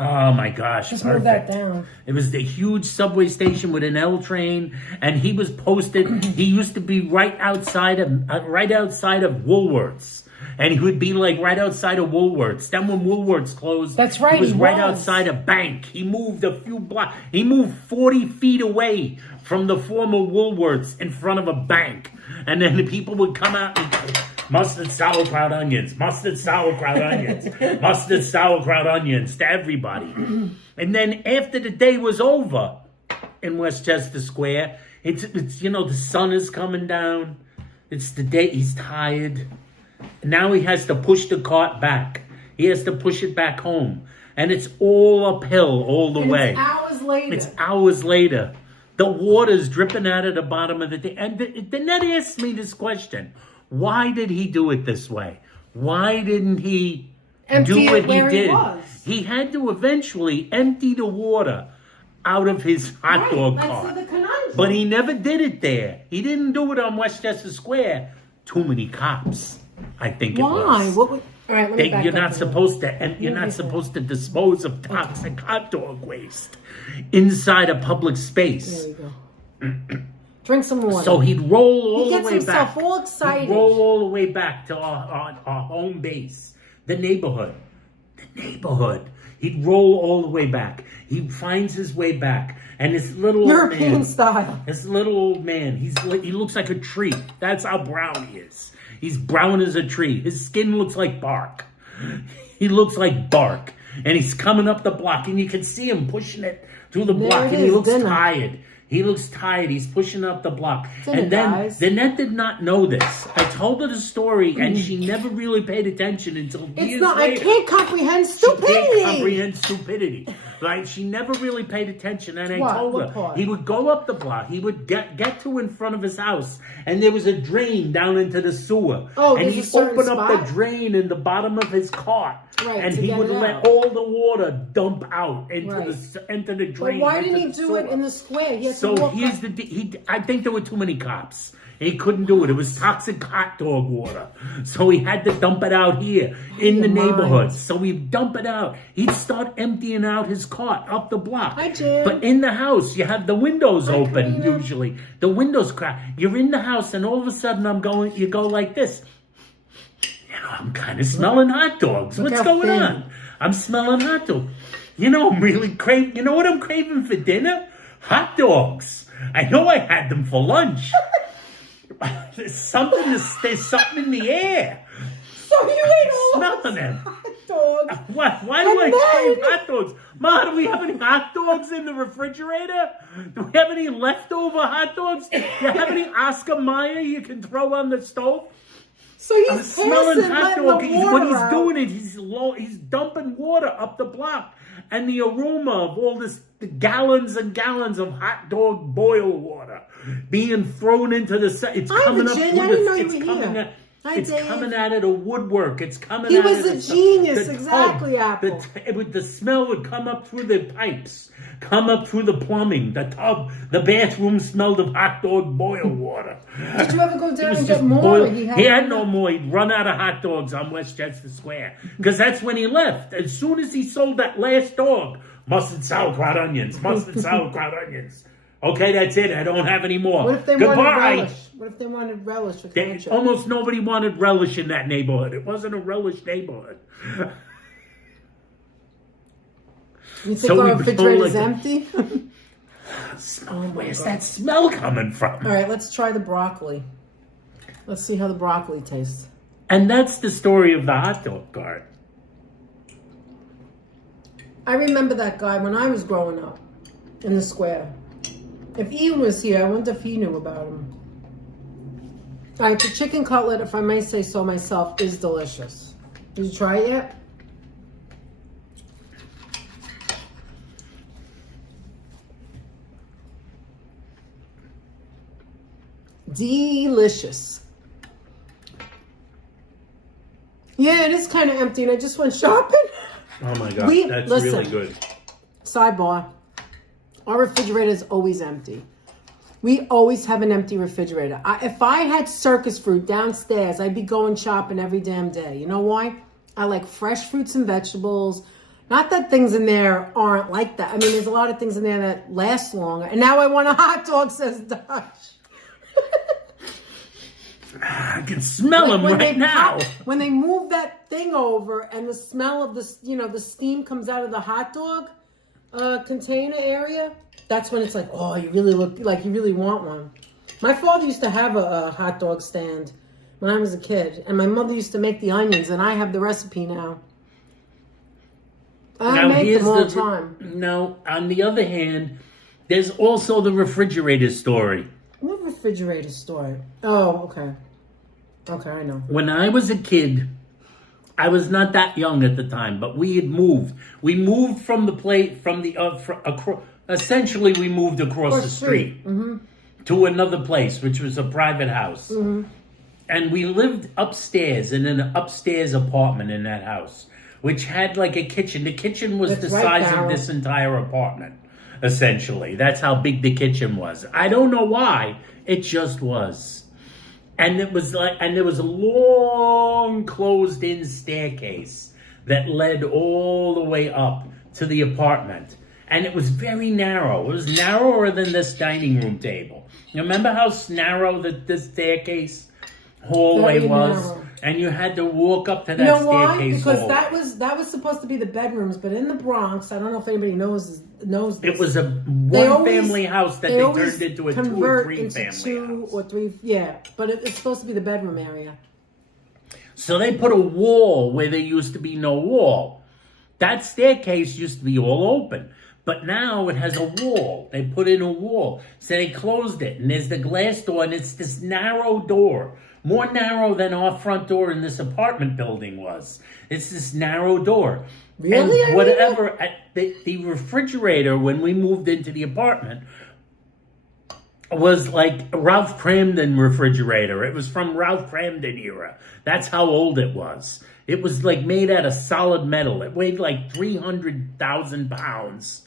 Oh my gosh. Just perfect. move that down. It was the huge subway station with an L train, and he was posted. He used to be right outside of Woolworths. And he would be like right outside of Woolworths. Then when Woolworths closed, that's right, he was right outside a bank. He moved a few blocks. He moved 40 feet away from the former Woolworths in front of a bank. And then the people would come out and mustard, sauerkraut, onions, mustard, sauerkraut, onions, mustard, sauerkraut, onions to everybody. And then after the day was over in Westchester Square, it's the sun is coming down. It's the day, he's tired. Now he has to push the cart back. He has to push it back home. And it's all uphill all the way. It's hours later. The water's dripping out of the bottom of the thing. And then that asked me this question. Why did he do it this way? Why didn't he do what he did? He had to eventually empty the water out of his hot dog cart. But he never did it there. He didn't do it on Westchester Square. Too many cops, I think it was. Why? All right, let me back you're up not supposed to, and you're not supposed to dispose of toxic hot dog waste inside a public space. There we go. Drink some water. So he'd roll all the way back. He gets himself all excited. He'd roll all the way back to our home base, the neighborhood. He'd roll all the way back. He finds his way back, and this little old European man, style. This little old man, he looks like a tree. That's how brown he is. He's brown as a tree. His skin looks like bark. He looks like bark, and he's coming up the block, and you can see him pushing it through the block, and he looks tired. He looks tired. He's pushing up the block. And then Lynette did not know this. I told her the story, and she never really paid attention until years later. I can't comprehend stupidity. She can't comprehend stupidity. Right? She never really paid attention. And I told her, he would go up the block. He would get to in front of his house, and there was a drain down into the sewer. And he'd open up the drain in the bottom of his cart. Right, and he would let all the water dump out into the drain. But why didn't he do it in the square? So here's I think there were too many cops. He couldn't do it. It was toxic hot dog water. So he had to dump it out here in the neighborhood. So he'd dump it out. He'd start emptying out his cart up the block. Hi, Jim. But in the house, you have the windows open usually. The windows crack. You're in the house, and all of a sudden you go like this. I'm kind of smelling hot dogs. What's going on? I'm smelling hot dogs. I'm really craving. You know what I'm craving for dinner? Hot dogs. I know I had them for lunch. There's something in the air. So you ate all smelling them. Hot dogs. What? Why do I crave hot dogs? Ma, do we have any hot dogs in the refrigerator? Do we have any leftover hot dogs? Do you have any Oscar Mayer you can throw on the stove? So he's smelling hot dog. What he's out. doing is he's dumping water up the block, and the aroma of all the gallons and gallons of hot dog boil water being thrown into it's coming up. It's coming out of the woodwork. It's coming. He out was of a genius, the exactly. tub. Apple. The smell would come up through the pipes, come up through the plumbing, the tub. The bathroom smelled of hot dog boil water. Did you ever go down and get more? He had no more. He'd run out of hot dogs on Westchester Square because that's when he left. As soon as he sold that last dog, Mustard, sauerkraut, onions. Mustard, sauerkraut, onions. Okay, that's it. I don't have any more. What if they Goodbye. wanted relish? What if they wanted relish with ketchup? Almost nobody wanted relish in that neighborhood. It wasn't a relish neighborhood. You think our refrigerator's empty? Where's that smell coming from? All right, let's try the broccoli. Let's see how the broccoli tastes. And that's the story of the hot dog cart. I remember that guy when I was growing up in the square. If Ian was here, I wonder if he knew about him. All right, the chicken cutlet, if I may say so myself, is delicious. Did you try it yet? Delicious. Yeah, it is kind of empty, and I just went shopping. Oh my God, that's really good. Sidebar. Our refrigerator is always empty. We always have an empty refrigerator. If I had circus fruit downstairs, I'd be going shopping every damn day. You know why? I like fresh fruits and vegetables. Not that things in there aren't like that. I mean, there's a lot of things in there that last longer. And now I want a hot dog, says Dutch. I can smell them right now. When they move that thing over and the smell of the, the steam comes out of the hot dog container area, that's when it's like, oh, you really look like you really want one. My father used to have a hot dog stand when I was a kid, and my mother used to make the onions, and I have the recipe now. I make them all the time. Now, on the other hand, there's also the refrigerator story. What refrigerator story? Oh, okay. Okay, I know. When I was a kid, I was not that young at the time, but we had moved. We moved from the essentially we moved across the street to another place, which was a private house. And we lived upstairs in an upstairs apartment in that house, which had like a kitchen. The kitchen was the size of this entire apartment, essentially. That's how big the kitchen was. I don't know why. It just was. And it was and there was a long closed-in staircase that led all the way up to the apartment. And it was very narrow. It was narrower than this dining room table. You remember how narrow this staircase hallway was? Narrow. And you had to walk up to that staircase why? Because hallway. that was supposed to be the bedrooms, but in the Bronx, I don't know if anybody knows this. It was a one-family house that they turned into a 2 or 3 family house. 2 or 3, yeah. But it's supposed to be the bedroom area. So they put a wall where there used to be no wall. That staircase used to be all open. But now it has a wall. They put in a wall. So they closed it. And there's the glass door. And it's this narrow door. More narrow than our front door in this apartment building was. It's this narrow door. Really? And whatever, the refrigerator, when we moved into the apartment, was like Ralph Cramden refrigerator. It was from Ralph Cramden era. That's how old it was. It was like made out of solid metal. It weighed like 300,000 pounds.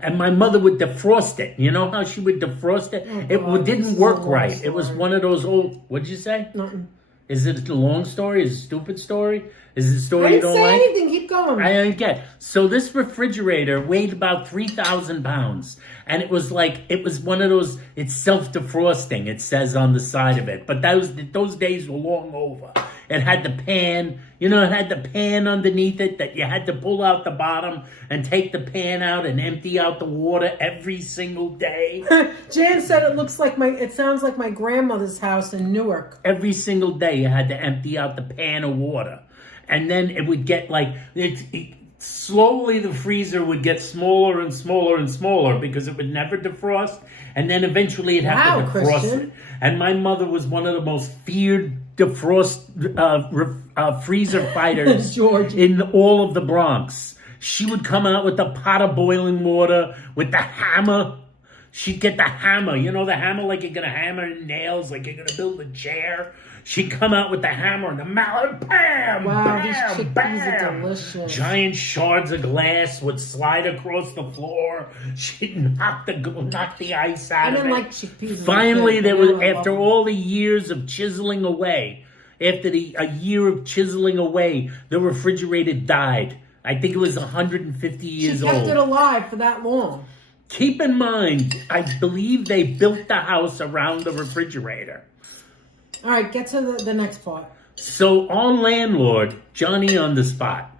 And my mother would defrost it. You know how she would defrost it? Oh, it didn't work right. Story. It was one of those old... What'd you say? Nothing. Is it a long story? Is it a stupid story? Is it a story you don't like? I didn't say anything. Keep going. I don't get. So this refrigerator weighed about 3,000 pounds. And it was one of those... It's self-defrosting, it says on the side of it. But those days were long over. It had the pan, it had the pan underneath it that you had to pull out the bottom and take the pan out and empty out the water every single day. Jan said it sounds like my grandmother's house in Newark. Every single day you had to empty out the pan of water. And then it would get slowly the freezer would get smaller and smaller and smaller because it would never defrost. And then eventually it'd have to defrost it. And my mother was one of the most feared defrost freezer fighters in all of the Bronx. She would come out with a pot of boiling water with the hammer. She'd get the hammer, the hammer like you're going to hammer nails, like you're going to build a chair. She'd come out with the hammer and the mallet, bam, wow, bam, these chickpeas bam. Are delicious. Giant shards of glass would slide across the floor. She'd knock the ice out of it. Like chickpeas. Finally, after all the years of chiseling away, the refrigerator died. I think it was 150 years She kept old. it alive for that long. Keep in mind, I believe they built the house around the refrigerator. All right, get to the next part. So our landlord, Johnny on the spot,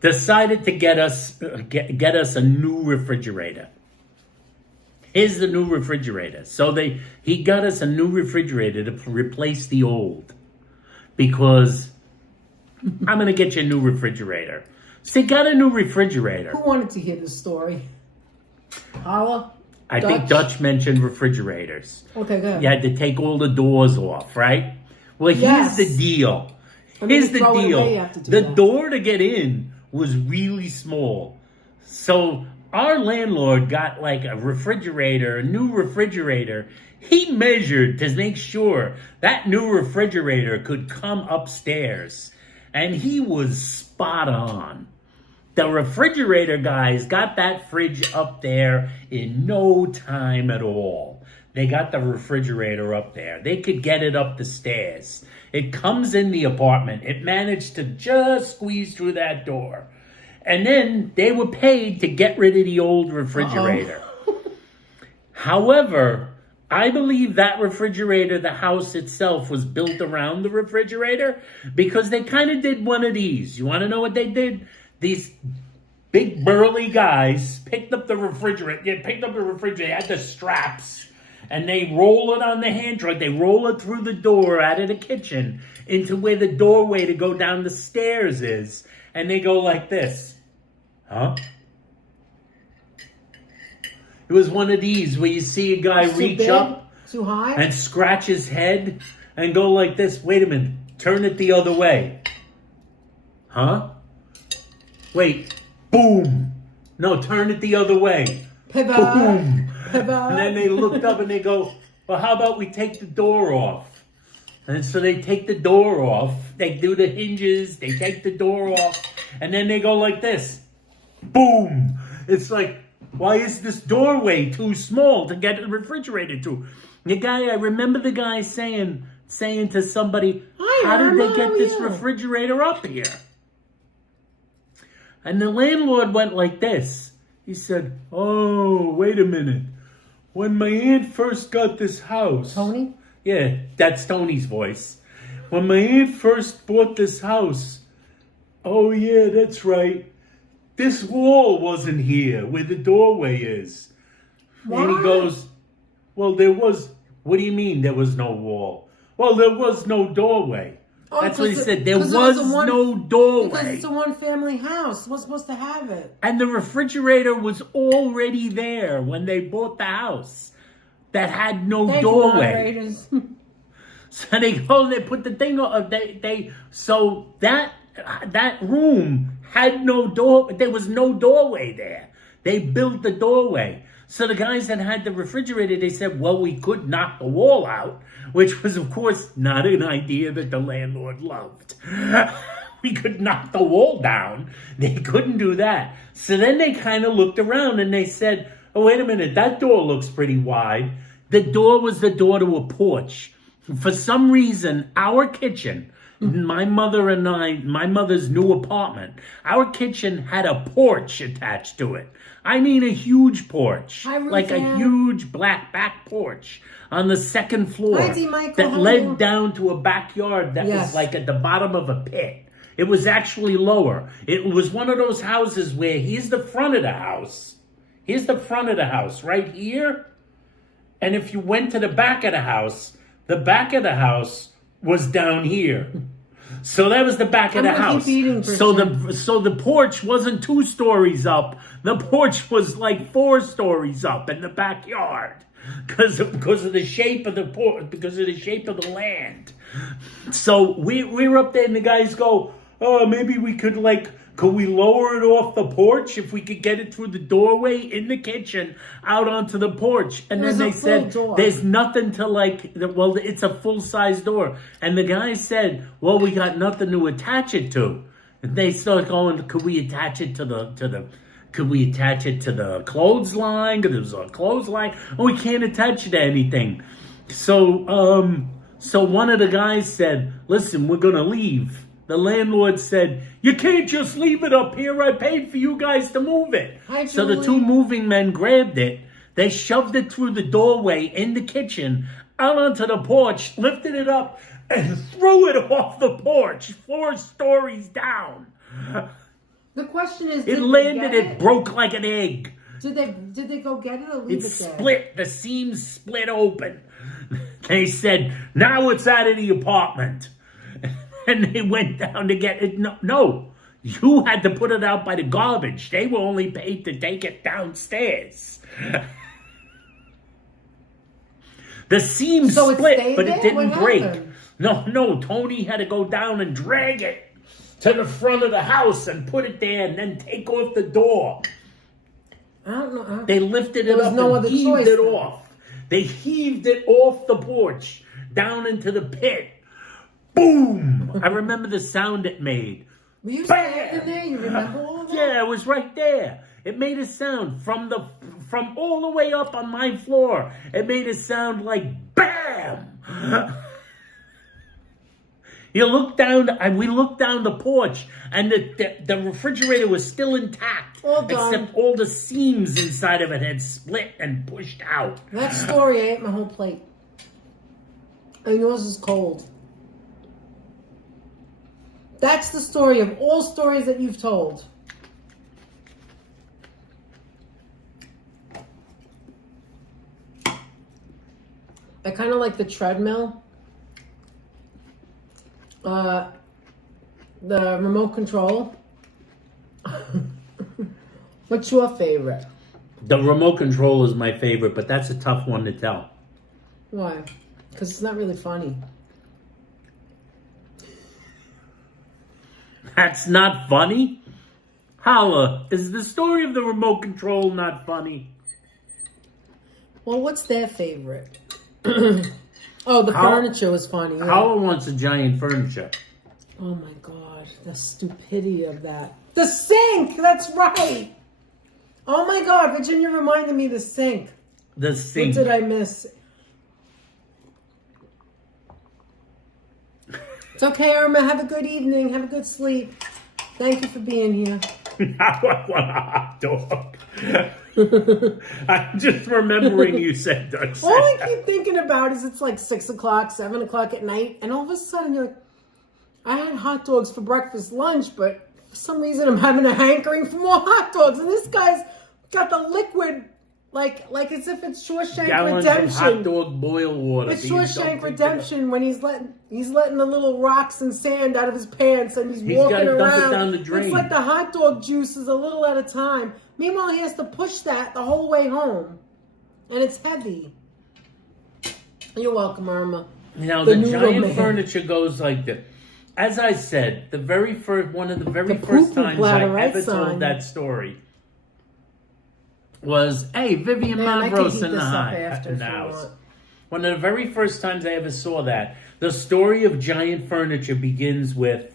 decided to get us a new refrigerator. Here's the new refrigerator. So he got us a new refrigerator to replace the old. Because I'm going to get you a new refrigerator. So he got a new refrigerator. Who wanted to hear this story? Holla? I think Dutch mentioned refrigerators. Okay, good. You had to take all the doors off, right? Well, here's the deal. Here's the deal. The door to get in was really small. So our landlord got like a refrigerator, a new refrigerator. He measured to make sure that new refrigerator could come upstairs. And he was spot on. The refrigerator guys got that fridge up there in no time at all. They got the refrigerator up there. They could get it up the stairs. It comes in the apartment. It managed to just squeeze through that door. And then they were paid to get rid of the old refrigerator. However, I believe that refrigerator, the house itself, was built around the refrigerator because they kind of did one of these. You want to know what they did? These big burly guys picked up the refrigerator. They picked up the refrigerator, had the straps, and they roll it on the hand truck. They roll it through the door out of the kitchen into where the doorway to go down the stairs is. And they go like this. Huh? It was one of these where you see a guy reach up too high and scratch his head and go like this. Wait a minute. Turn it the other way. Huh? Wait. Boom. No, turn it the other way. Pivot. Boom. Pivot. And then they looked up and they go, well, how about we take the door off? And so they take the door off. They do the hinges. They take the door off. And then they go like this. Boom. It's like, why is this doorway too small to get the refrigerator to? I remember the guy saying to somebody, how did they get this refrigerator up here? And the landlord went like this. He said, oh, wait a minute. When my aunt first got this house. Tony? Yeah, that's Tony's voice. When my aunt first bought this house. Oh, yeah, that's right. This wall wasn't here where the doorway is. Why? And he goes, well, there was, what do you mean there was no wall? Well, there was no doorway. Oh, that's what he said. There was no doorway. Because it's a one-family house. What's supposed to have it? And the refrigerator was already there when they bought the house that had no doorway. So they go, they put the thing on, so that room had no door. There was no doorway there. They built the doorway. So the guys that had the refrigerator, they said, well, we could knock the wall out, which was, of course, not an idea that the landlord loved. We could knock the wall down. They couldn't do that. So then they kind of looked around and they said, oh, wait a minute, that door looks pretty wide. The door was the door to a porch. For some reason, our kitchen, my mother and my mother's new apartment, our kitchen had a porch attached to it. I mean a huge porch, like a huge black back porch on the second floor that led down to a backyard that was like at the bottom of a pit. It was actually lower. It was one of those houses where here's the front of the house. Here's the front of the house right here. And if you went to the back of the house was down here. So that was the back of the house. So the porch wasn't 2 stories up. The porch was like 4 stories up in the backyard because of the shape of the porch, because of the shape of the land. So we were up there, and the guys go, "Oh, maybe we could we lower it off the porch if we could get it through the doorway in the kitchen out onto the porch?" And then they said, there's nothing to well, it's a full-size door. And the guy said, well, we got nothing to attach it to. And they started going, could we attach it to the clothesline? Because there's a clothesline. Oh, we can't attach it to anything. So one of the guys said, listen, we're going to leave. The landlord said, "You can't just leave it up here. I paid for you guys to move it." Hi, So the Julie. two moving men grabbed it. They shoved it through the doorway in the kitchen, out onto the porch, lifted it up, and threw it off the porch 4 stories down. The question is, It did landed, they get it broke like an egg. Did they go get it or leave It it there? split, the seams split open. They said, "Now it's out of the apartment." And they went down to get it. No, you had to put it out by the garbage. They were only paid to take it downstairs. The seam So it split, stayed but there? it didn't What break. happened? No, Tony had to go down and drag it to the front of the house and put it there and then take off the door. I don't know. They lifted it was up no and other heaved choice it then. off. They heaved it off the porch down into the pit. Boom! I remember the sound it made. Were you Bam! standing there? You remember all of that? Yeah, it was right there. It made a sound from all the way up on my floor. It made a sound like BAM! You look down, and we looked down the porch, and the refrigerator was still intact. All done. Except all the seams inside of it had split and pushed out. That story, I ate my whole plate. And yours is cold. That's the story of all stories that you've told. I kind of like the treadmill. The remote control. What's your favorite? The remote control is my favorite, but that's a tough one to tell. Why? Because it's not really funny. That's not funny? Holla, is the story of the remote control not funny? Well, what's their favorite? Oh, the furniture was funny. Yeah. Holla wants a giant furniture. Oh my God, the stupidity of that. The sink! That's right! Oh my God, Virginia reminded me of the sink. The sink. What did I miss? It's okay, Irma. Have a good evening. Have a good sleep. Thank you for being here. Now I want a hot dog. I'm just remembering you said that. All I keep thinking about is it's like 6 o'clock, 7 o'clock at night, and all of a sudden you're like, I had hot dogs for breakfast, lunch, but for some reason I'm having a hankering for more hot dogs. And this guy's got the liquid, like as if it's Shawshank Gallons Redemption. of hot dog boil water. It's being Shawshank dumped into Redemption when he's letting the little rocks and sand out of his pants and he's walking gotta dump it around. down the drain. It's like the hot dog juice is a little at a time. Meanwhile, he has to push that the whole way home, and it's heavy. You're welcome, Irma. Now The the noodle giant man. furniture goes like this. As I said, one of the very The first poo-poo times bladder, I right, ever son? told that story was, hey, Vivian Man, I could Mavros eat in the this up high after in if the you house. want. One of the very first times I ever saw that, the story of giant furniture begins with,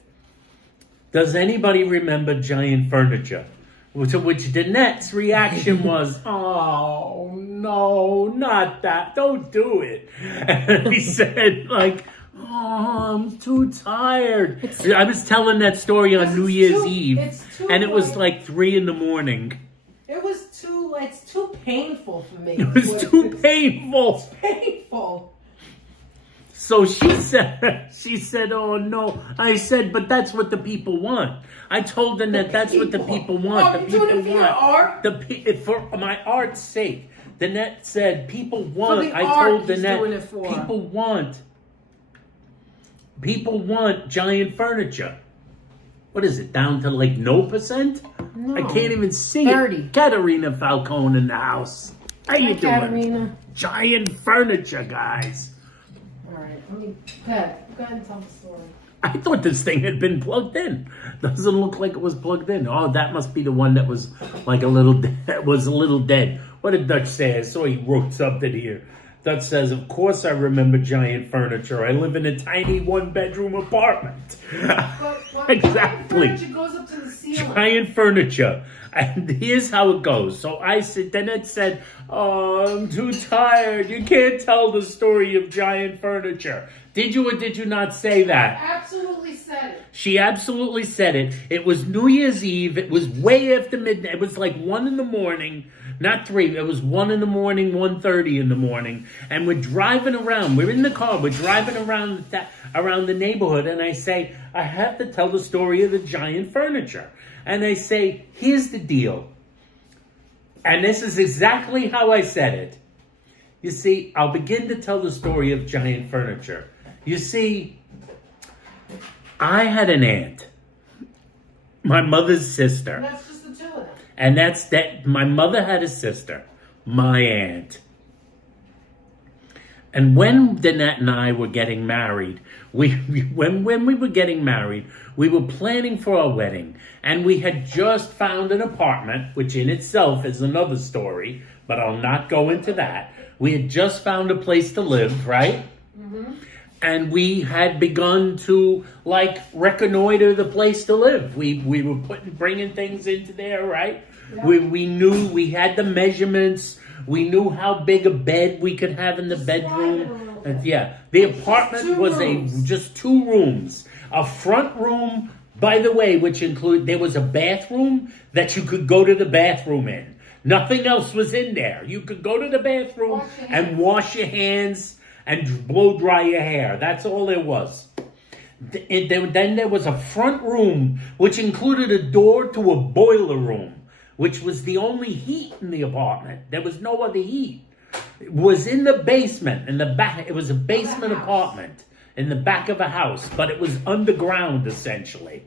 does anybody remember giant furniture? To which Danette's reaction was, oh, no, not that. Don't do it. And he said, like, oh, I'm too tired. I was telling that story on New Year's Eve, and it was like 3 a.m. It's too painful for me. It was too painful. painful. So she said, oh no. I said, but that's what the people want. I told them that that's what the people want. Oh, The you're doing people it for your want. art? For my art's sake. Danette said, people want. For the I art told he's doing Danette, it for. people want giant furniture. What is it, down to like no percent? No. I can't even see 30. it. Katerina Falcone in the house. How you Hi, doing? Katerina. Giant furniture, guys. All right, let me go ahead and tell the story. I thought this thing had been plugged in. Doesn't look like it was plugged in. Oh, that must be the one that was like a little dead. What did Dutch say? I saw he wrote something here. that says, of course I remember giant furniture. I live in a tiny one-bedroom apartment. But Exactly. Giant furniture goes up to the ceiling. Giant furniture. And here's how it goes. So I said, then it said, oh, I'm too tired. You can't tell the story of giant furniture. Did you or did you not say that? Absolutely said it. She absolutely said it. It was New Year's Eve. It was way after midnight. It was like 1 in the morning, not 3. It was 1 in the morning, 1:30 in the morning. And we're driving around. We're in the car. We're driving around the neighborhood. And I say, I have to tell the story of the giant furniture. And I say, here's the deal. And this is exactly how I said it. You see, I'll begin to tell the story of giant furniture. You see, I had an aunt, my mother's sister. And that's just the two of them. And that's that. My mother had a sister, my aunt. And when Danette and I were getting married, when we were getting married, we were planning for our wedding. And we had just found an apartment, which in itself is another story, but I'll not go into that. We had just found a place to live, right? Mm-hmm. And we had begun to, like, reconnoiter the place to live. We were bringing things into there, right? Yeah. We knew, we had the measurements. We knew how big a bed we could have in the bedroom. Yeah, the apartment was just 2 rooms. A front room, by the way, which included, there was a bathroom that you could go to the bathroom in. Nothing else was in there. You could go to the bathroom and wash your hands and blow dry your hair. That's all there was. Then there was a front room, which included a door to a boiler room, which was the only heat in the apartment. There was no other heat. It was in the basement, in the back. It was a basement apartment in the back of a house, but it was underground, essentially.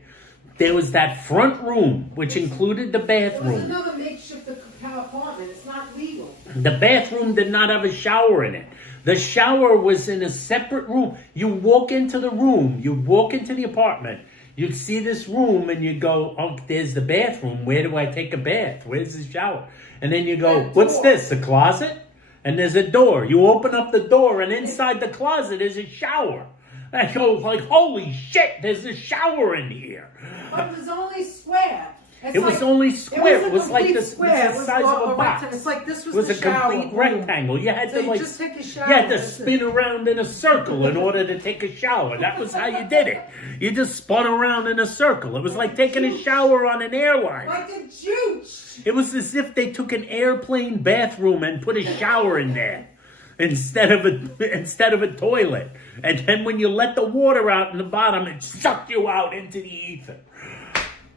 There was that front room, which included the bathroom. It was another makeshift apartment. It's not legal. The bathroom did not have a shower in it. The shower was in a separate room. You walk into the room. You walk into the apartment. You'd see this room and you go, oh, there's the bathroom. Where do I take a bath? Where's the shower? And then you go, what's this, a closet? And there's a door. You open up the door and inside the closet is a shower. I go like, holy shit, there's a shower in here. But it was only square. It was only square. It was like the size of a box. It's like this was It was the a shower. complete rectangle. You had So to you like just take a shower. You had to spin around in a circle in order to take a shower. That was how you did it. You just spun around in a circle. It was like taking a shower on an airline. Like a juice. It was as if they took an airplane bathroom and put a shower in there instead of a toilet. And then when you let the water out in the bottom, it sucked you out into the ether.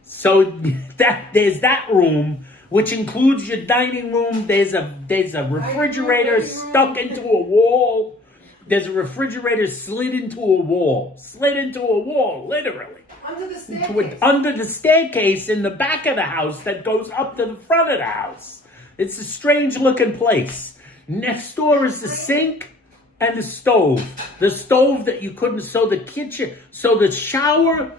So there's that room, which includes your dining room. There's a refrigerator stuck into a wall. There's a refrigerator slid into a wall, literally. Under the staircase. Under the staircase in the back of the house that goes up to the front of the house. It's a strange looking place. Next door is the sink and the stove. The stove that you couldn't, so the kitchen, so the shower,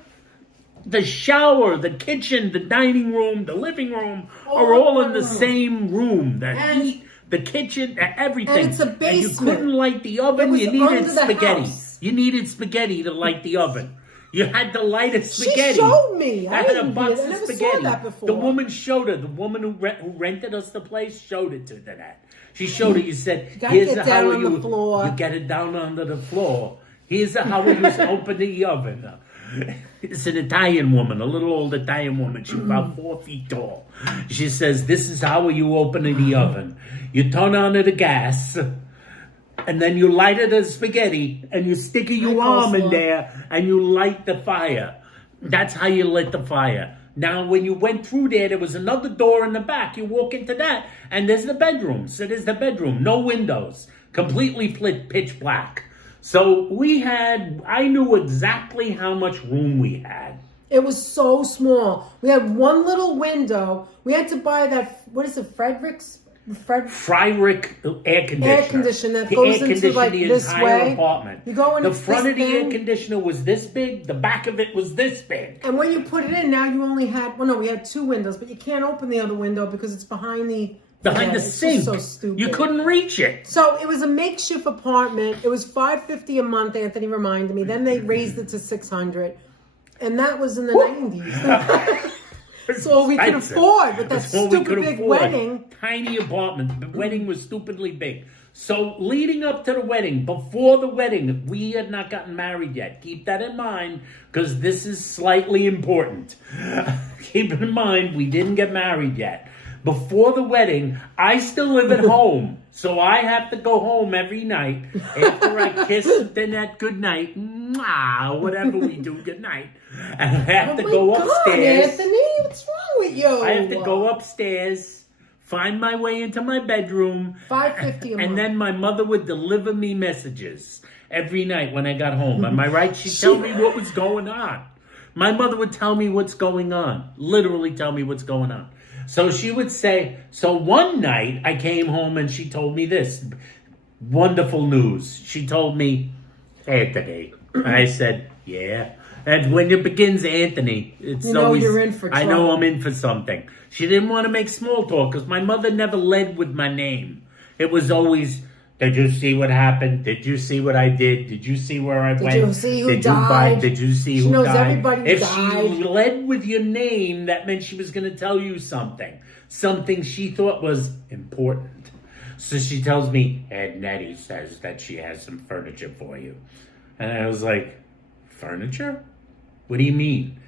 the kitchen, the dining room, the living room are all in the same room. The heat, the kitchen, everything. And it's a basement. And you couldn't light the oven. You needed spaghetti. You needed spaghetti to light the oven. You had to light a spaghetti. She showed me. I had a box of never spaghetti. saw that before. The woman showed her. The woman who rented us the place showed it to that. She showed it. You said, "Here's how you get it down under the floor. Here's how you open the oven." It's an Italian woman, a little old Italian woman. She's about 4 feet tall. She says, "This is how you open the oven. You turn on the gas." And then you light the spaghetti, and you stick your arm in there, and you light the fire. That's how you lit the fire. Now, when you went through there was another door in the back. You walk into that, and there's the bedroom. So there's the bedroom, no windows, completely pitch black. So I knew exactly how much room we had. It was so small. We had one little window. We had to buy that, what is it, Fryrick air conditioner. Air conditioner that goes into like the this entire way. Apartment. You go in the front of the air conditioner was this big. The back of it was this big. And when you put it in, now you only had, we had 2 windows, but you can't open the other window because it's behind the behind Yeah, the it's sink. just so stupid. You couldn't reach it. So it was a makeshift apartment. It was $550 a month. Anthony reminded me. Then they raised it to $600, and that was in the 90s. So we could afford with that stupid big wedding. Tiny apartment. The wedding was stupidly big. So leading up to the wedding, before the wedding, we had not gotten married yet. Keep that in mind, because this is slightly important. Keep in mind, we didn't get married yet. Before the wedding, I still live at home. So I have to go home every night after I kiss Danette goodnight, whatever we do, goodnight. And I have to go upstairs. Anthony, what's wrong with you? I have to go upstairs, find my way into my bedroom. $550 a month. And then my mother would deliver me messages every night when I got home. Am I right? She'd tell me what was going on. My mother would tell me what's going on. Literally tell me what's going on. So she would say, so one night I came home and she told me this wonderful news. She told me, Anthony. I said, yeah. And when it begins Anthony, it's always, you're in for trouble. I know I'm in for something. She didn't want to make small talk because my mother never led with my name. It was always, did you see what happened? Did you see what I did? Did you see where I went? Did you see who died? Did you see who died? She knows everybody who if died. she led with your name, that meant she was going to tell you something. Something she thought was important. So she tells me, Ed Nettie says that she has some furniture for you. And I was like, furniture? What do you mean?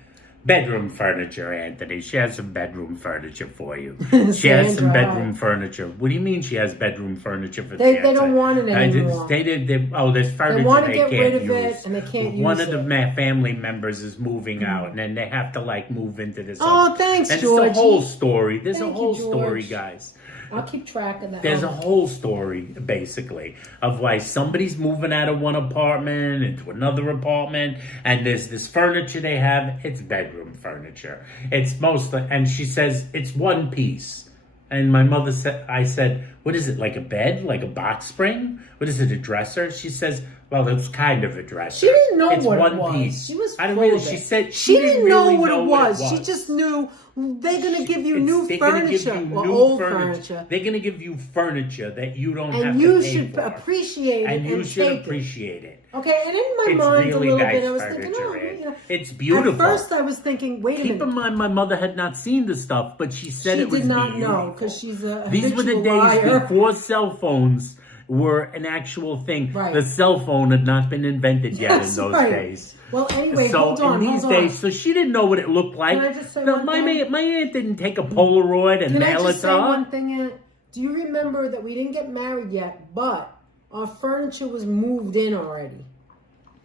Bedroom furniture, Anthony. She has some bedroom furniture for you. She has some bedroom furniture. What do you mean she has bedroom furniture for They don't want it anymore. There's furniture they want to they get can't rid of use. it, and they can't use One of it. the family members is moving out, and then they have to move into this. Oh, thanks, and George. it's a whole story. There's Thank a whole you, story, George. guys. I'll keep track of that. There's a whole story, basically, of why somebody's moving out of one apartment into another apartment, and there's this furniture they have. It's bedroom furniture. It's mostly, and she says it's one piece. And my mother said, I said, what is it, like a bed, like a box spring? What is it, a dresser? She says, well, it's kind of a dresser. She didn't know it's what one it was. piece. She was I don't full really. of She it. said She didn't know really what know it what was. She just knew they're gonna give you new they're gonna give furniture you or new old furniture. furniture, They're going to give you furniture that you don't have and to you pay should for. appreciate it And you should take appreciate it. Okay, and in my It's mind really a little nice bit, I was furniture, thinking, oh, Ed. you know. It's beautiful. At first, I was thinking, wait a minute. Keep in mind, my mother had not seen the stuff, but she said She it was did not beautiful. know because she's a These were the habitual days liar. before cell phones were an actual thing. Right. The cell phone had not been invented yet That's in those right. days. Well, anyway, So hold on. in these days, so she didn't know what it looked like. Can I just say No, one my thing? my aunt didn't take a Polaroid and Can I mail it just to say her. one thing, Aunt? Do you remember that we didn't get married yet, but our furniture was moved in already?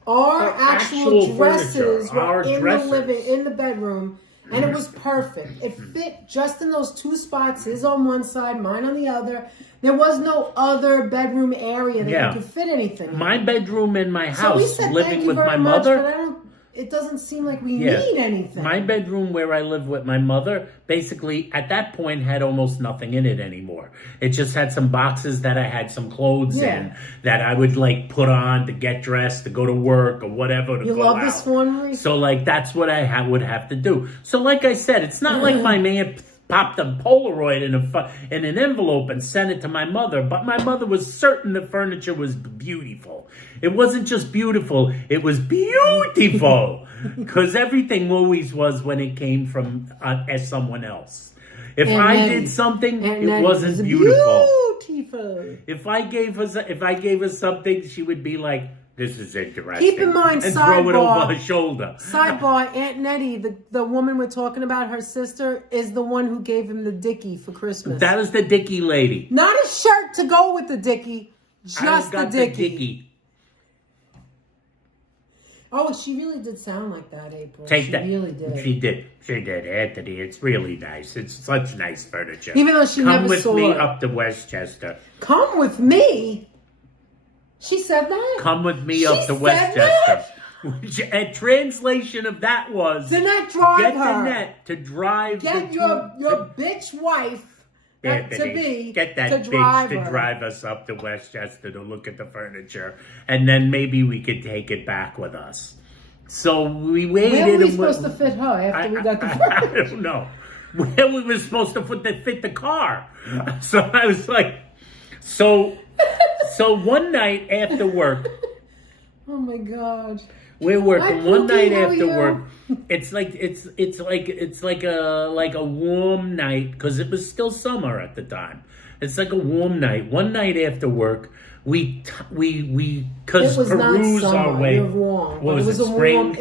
Our actual dresses furniture, our were in dressers. the in the bedroom, and it was perfect. It fit just in those two spots, his on one side, mine on the other. There was no other bedroom area that you could fit anything in. My bedroom in my So we house, said thank living you with very my much, mother. but it doesn't seem like we need anything. My bedroom where I live with my mother, basically at that point had almost nothing in it anymore. It just had some boxes that I had some clothes in that I would put on to get dressed, to go to work or whatever. You love this one, Marie? So that's what I would have to do. So like I said, it's not like my man popped a Polaroid in an envelope and sent it to my mother, but my mother was certain the furniture was beautiful. It wasn't just beautiful, it was beautiful. Because everything always was when it came from as someone else. If I did something, it wasn't beautiful. If I gave her something, she would be like, this is interesting. Keep in mind, and sidebar, throw it over her shoulder. Sidebar, Aunt Nettie, the woman we're talking about, her sister, is the one who gave him the dickie for Christmas. That was the Dickie lady. Not a shirt to go with the dickie, just the dickie. Oh, she really did sound like that, April. Take she that. really did. She did, Anthony. It's really nice. It's such nice furniture. Even though she never saw Come with me it. up to Westchester. Come with me? She said that? Come with me She up to said Westchester. A translation of that was Danette, drive get her. Danette to drive Get your bitch wife Anthony, get that to bitch drive to her. drive us up to Westchester to look at the furniture, and then maybe we could take it back with us. So we waited. Where were we and supposed to fit her after we got the I don't know. where we were supposed to fit the car. So I was like, so one night after work. Oh my God. We're working one night after work. It's It's like a warm night because it was still summer at the time. It's like a warm night. One night after work, we because peruse our way. You're wrong. What was it? Spring.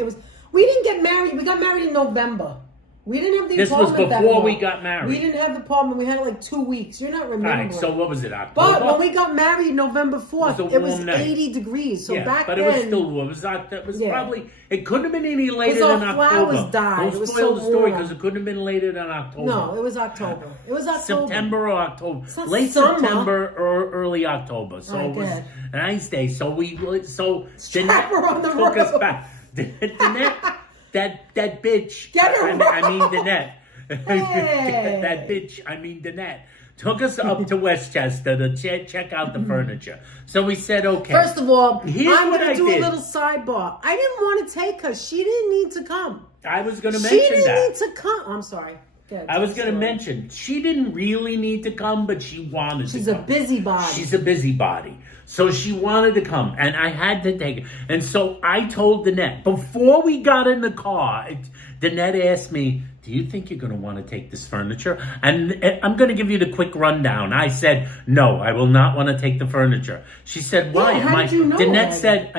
We didn't get married. We got married in November. We didn't have the apartment. This was before we got married. We didn't have the apartment. We had it like 2 weeks. You're not remembering. All right, so what was it, October? But when we got married November 4th, it was 80 degrees. So back then... but it was still warm. It was probably... It couldn't have been any later than October. Flowers died. Don't spoil the story because it couldn't have been later than October. No, it was October. It was October. September or October. It's not late summer. September or early October. So it was a nice day. So Strap her on the took road. us back. Danette, that bitch. Get her I mean Danette. Hey. That bitch, I mean Danette, took us up to Westchester to check out the furniture. So we said, okay. First of all, Here's I'm what going I to do did. a little sidebar. I didn't want to take her. She didn't need to come. I was going to mention that. She didn't need to come. I'm sorry. I was going to mention, she didn't really need to come, but she wanted to come. She's a busybody. She's a busybody. So she wanted to come, and I had to take her. And so I told Danette, before we got in the car, Danette asked me, do you think you're going to want to take this furniture? And I'm going to give you the quick rundown. I said, no, I will not want to take the furniture. She said, why? Yeah, how did you know? Danette said,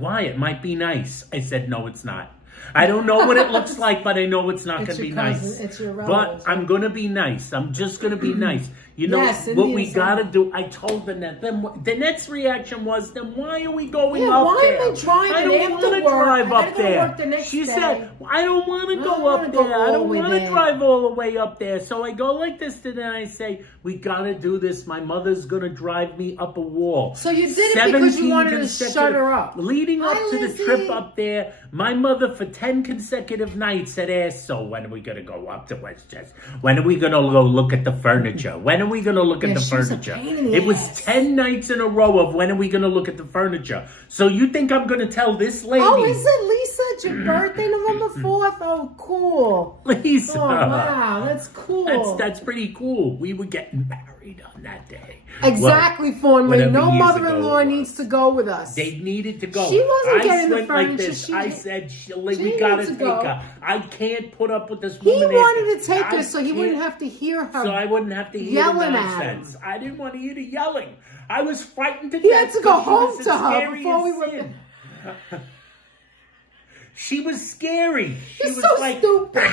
why? It might be nice. I said, no, it's not. I don't know what it looks like, but I know it's not going to be nice. It's your but I'm going to be nice. I'm just going to be nice. You know what we got to do? I told Danette. Then Danette's reaction was, then why are we going up there? Why am I driving I don't want to drive up there. She said, I don't want to go up there. I don't want to drive all the way up there. So I go like this to them. I say, we got to do this. My mother's going to drive me up a wall. So you did it because you wanted to shut her up. Leading up to the trip up there, my mother for 10 consecutive nights had asked, so when are we going to go up to Westchester? When are we going to go look at the furniture? When are we going to look at the furniture? It was 10 nights in a row of when are we going to look at the furniture? So you think I'm going to tell this lady? Oh, is it Lisa? It's your birthday, November 4th? Oh, cool. Lisa. Oh, wow. That's cool. That's pretty cool. We were getting married on that day. Exactly, Formally. No mother-in-law needs to go with us. They needed to go. She wasn't getting the furniture. Like this. I said, we got to take her. I can't put up with this woman. He wanted to take her so he wouldn't have to hear her. So I wouldn't have to hear yelling nonsense. I didn't want to hear the yelling. I was frightened to death. He had to go home to her before we were... She was scary. She was so like, stupid.